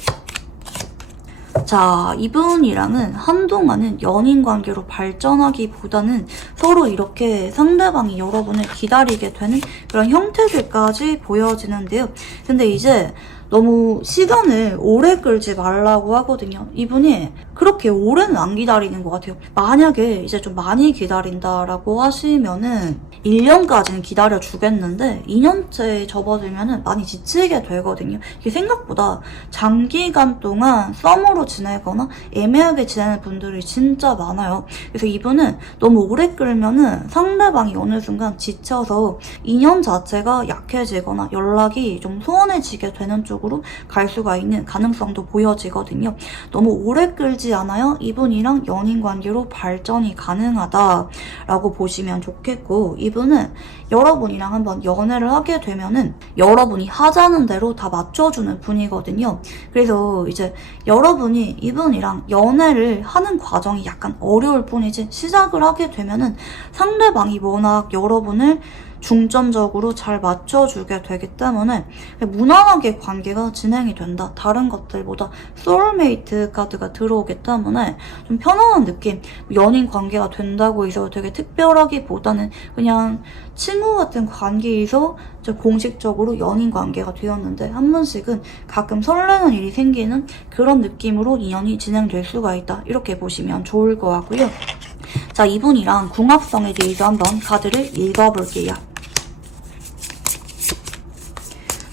자, 이분이랑은 한동안은 연인 관계로 발전하기보다는 서로 이렇게 상대방이 여러분을 기다리게 되는 그런 형태들까지 보여지는데요. 근데 이제 너무 시간을 오래 끌지 말라고 하거든요. 이분이 그렇게 오래는 안 기다리는 것 같아요. 만약에 이제 좀 많이 기다린다라고 하시면은 1년까지는 기다려주겠는데 2년째 접어들면은 많이 지치게 되거든요. 이게 생각보다 장기간 동안 썸으로 지내거나 애매하게 지내는 분들이 진짜 많아요. 그래서 이분은 너무 오래 끌면은 상대방이 어느 순간 지쳐서 인연 자체가 약해지거나 연락이 좀 소원해지게 되는 쪽으로 갈 수가 있는 가능성도 보여지거든요. 너무 오래 끌지 않아요. 이분이랑 연인 관계로 발전이 가능하다라고 보시면 좋겠고, 이분은 여러분이랑 한번 연애를 하게 되면은 여러분이 하자는 대로 다 맞춰주는 분이거든요. 그래서 이제 여러분이 이분이랑 연애를 하는 과정이 약간 어려울 뿐이지, 시작을 하게 되면은 상대방이 상대방이 워낙 여러분을 중점적으로 잘 맞춰주게 되기 때문에 무난하게 관계가 진행이 된다. 다른 것들보다 소울메이트 카드가 들어오기 때문에 좀 편안한 느낌, 연인 관계가 된다고 해서 되게 특별하기보다는 그냥 친구 같은 관계에서 공식적으로 연인 관계가 되었는데 한 번씩은 가끔 설레는 일이 생기는 그런 느낌으로 인연이 진행될 수가 있다. 이렇게 보시면 좋을 것 같고요. 자, 이분이랑 궁합성에 대해서 한번 카드를 읽어볼게요.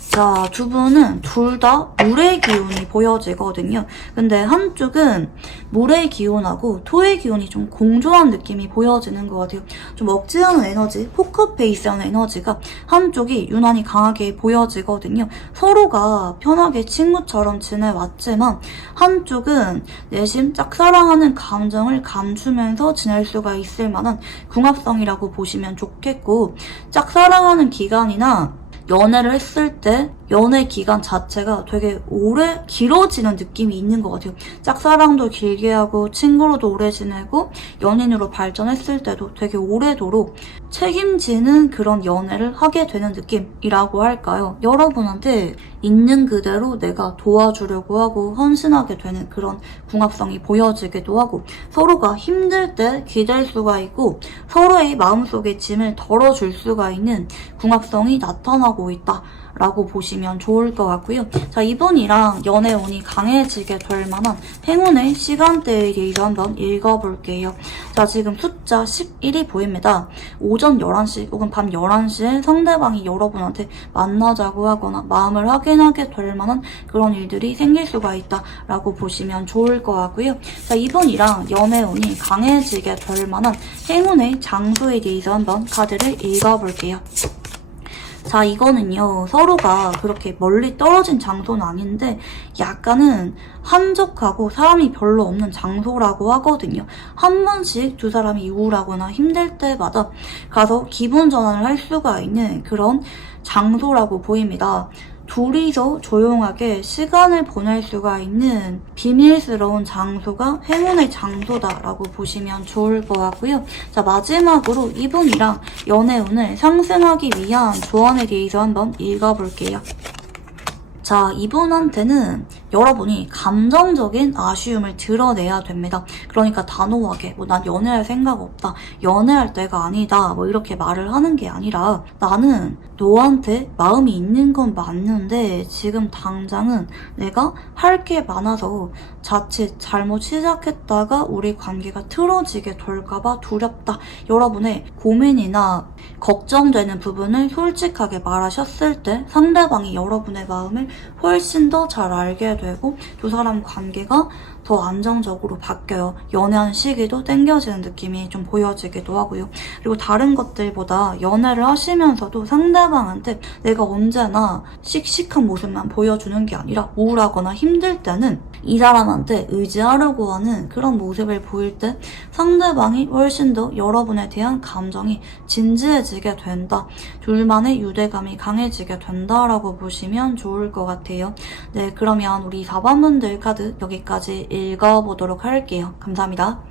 자, 두 분은 둘 다 물의 기운이 보여지거든요. 근데 한쪽은 물의 기운하고 토의 기운이 좀 공존한 느낌이 보여지는 것 같아요. 좀 억지하는 에너지, 포커페이스하는 에너지가 한쪽이 유난히 강하게 보여지거든요. 서로가 편하게 친구처럼 지내왔지만 한쪽은 내심 짝사랑하는 감정을 감추면서 지낼 수가 있을 만한 궁합성이라고 보시면 좋겠고, 짝사랑하는 기간이나 연애를 했을 때 연애 기간 자체가 되게 오래 길어지는 느낌이 있는 것 같아요. 짝사랑도 길게 하고 친구로도 오래 지내고 연인으로 발전했을 때도 되게 오래도록 책임지는 그런 연애를 하게 되는 느낌이라고 할까요? 여러분한테 있는 그대로 내가 도와주려고 하고 헌신하게 되는 그런 궁합성이 보여지기도 하고, 서로가 힘들 때 기댈 수가 있고 서로의 마음속의 짐을 덜어줄 수가 있는 궁합성이 나타나고 있다 라고 보시면 좋을 것 같고요. 자, 이분이랑 연애운이 강해지게 될 만한 행운의 시간대에 대해서 한번 읽어볼게요. 자, 지금 숫자 11이 보입니다. 오전 11시 혹은 밤 11시에 상대방이 여러분한테 만나자고 하거나 마음을 확인하게 될 만한 그런 일들이 생길 수가 있다 라고 보시면 좋을 것 같고요. 자, 이분이랑 연애운이 강해지게 될 만한 행운의 장소에 대해서 한번 카드를 읽어볼게요. 자, 이거는요, 서로가 그렇게 멀리 떨어진 장소는 아닌데 약간은 한적하고 사람이 별로 없는 장소라고 하거든요. 한 번씩 두 사람이 우울하거나 힘들 때마다 가서 기분 전환을 할 수가 있는 그런 장소라고 보입니다. 둘이서 조용하게 시간을 보낼 수가 있는 비밀스러운 장소가 행운의 장소다라고 보시면 좋을 것 같고요. 자, 마지막으로 이분이랑 연애운을 상승하기 위한 조언에 대해서 한번 읽어볼게요. 자, 이분한테는 여러분이 감정적인 아쉬움을 드러내야 됩니다. 그러니까 단호하게 난 연애할 생각 없다, 연애할 때가 아니다, 이렇게 말을 하는 게 아니라, 나는 너한테 마음이 있는 건 맞는데 지금 당장은 내가 할 게 많아서 자칫 잘못 시작했다가 우리 관계가 틀어지게 될까봐 두렵다. 여러분의 고민이나 걱정되는 부분을 솔직하게 말하셨을 때 상대방이 여러분의 마음을 훨씬 더 잘 알게 되고 두 사람 관계가 더 안정적으로 바뀌어요. 연애하는 시기도 땡겨지는 느낌이 좀 보여지기도 하고요. 그리고 다른 것들보다 연애를 하시면서도 상대방한테 내가 언제나 씩씩한 모습만 보여주는 게 아니라 우울하거나 힘들 때는 이 사람한테 의지하려고 하는 그런 모습을 보일 때 상대방이 훨씬 더 여러분에 대한 감정이 진지해지게 된다. 둘만의 유대감이 강해지게 된다라고 보시면 좋을 것 같아요. 네, 그러면 우리 4번분들 카드 여기까지 읽어보도록 할게요. 감사합니다.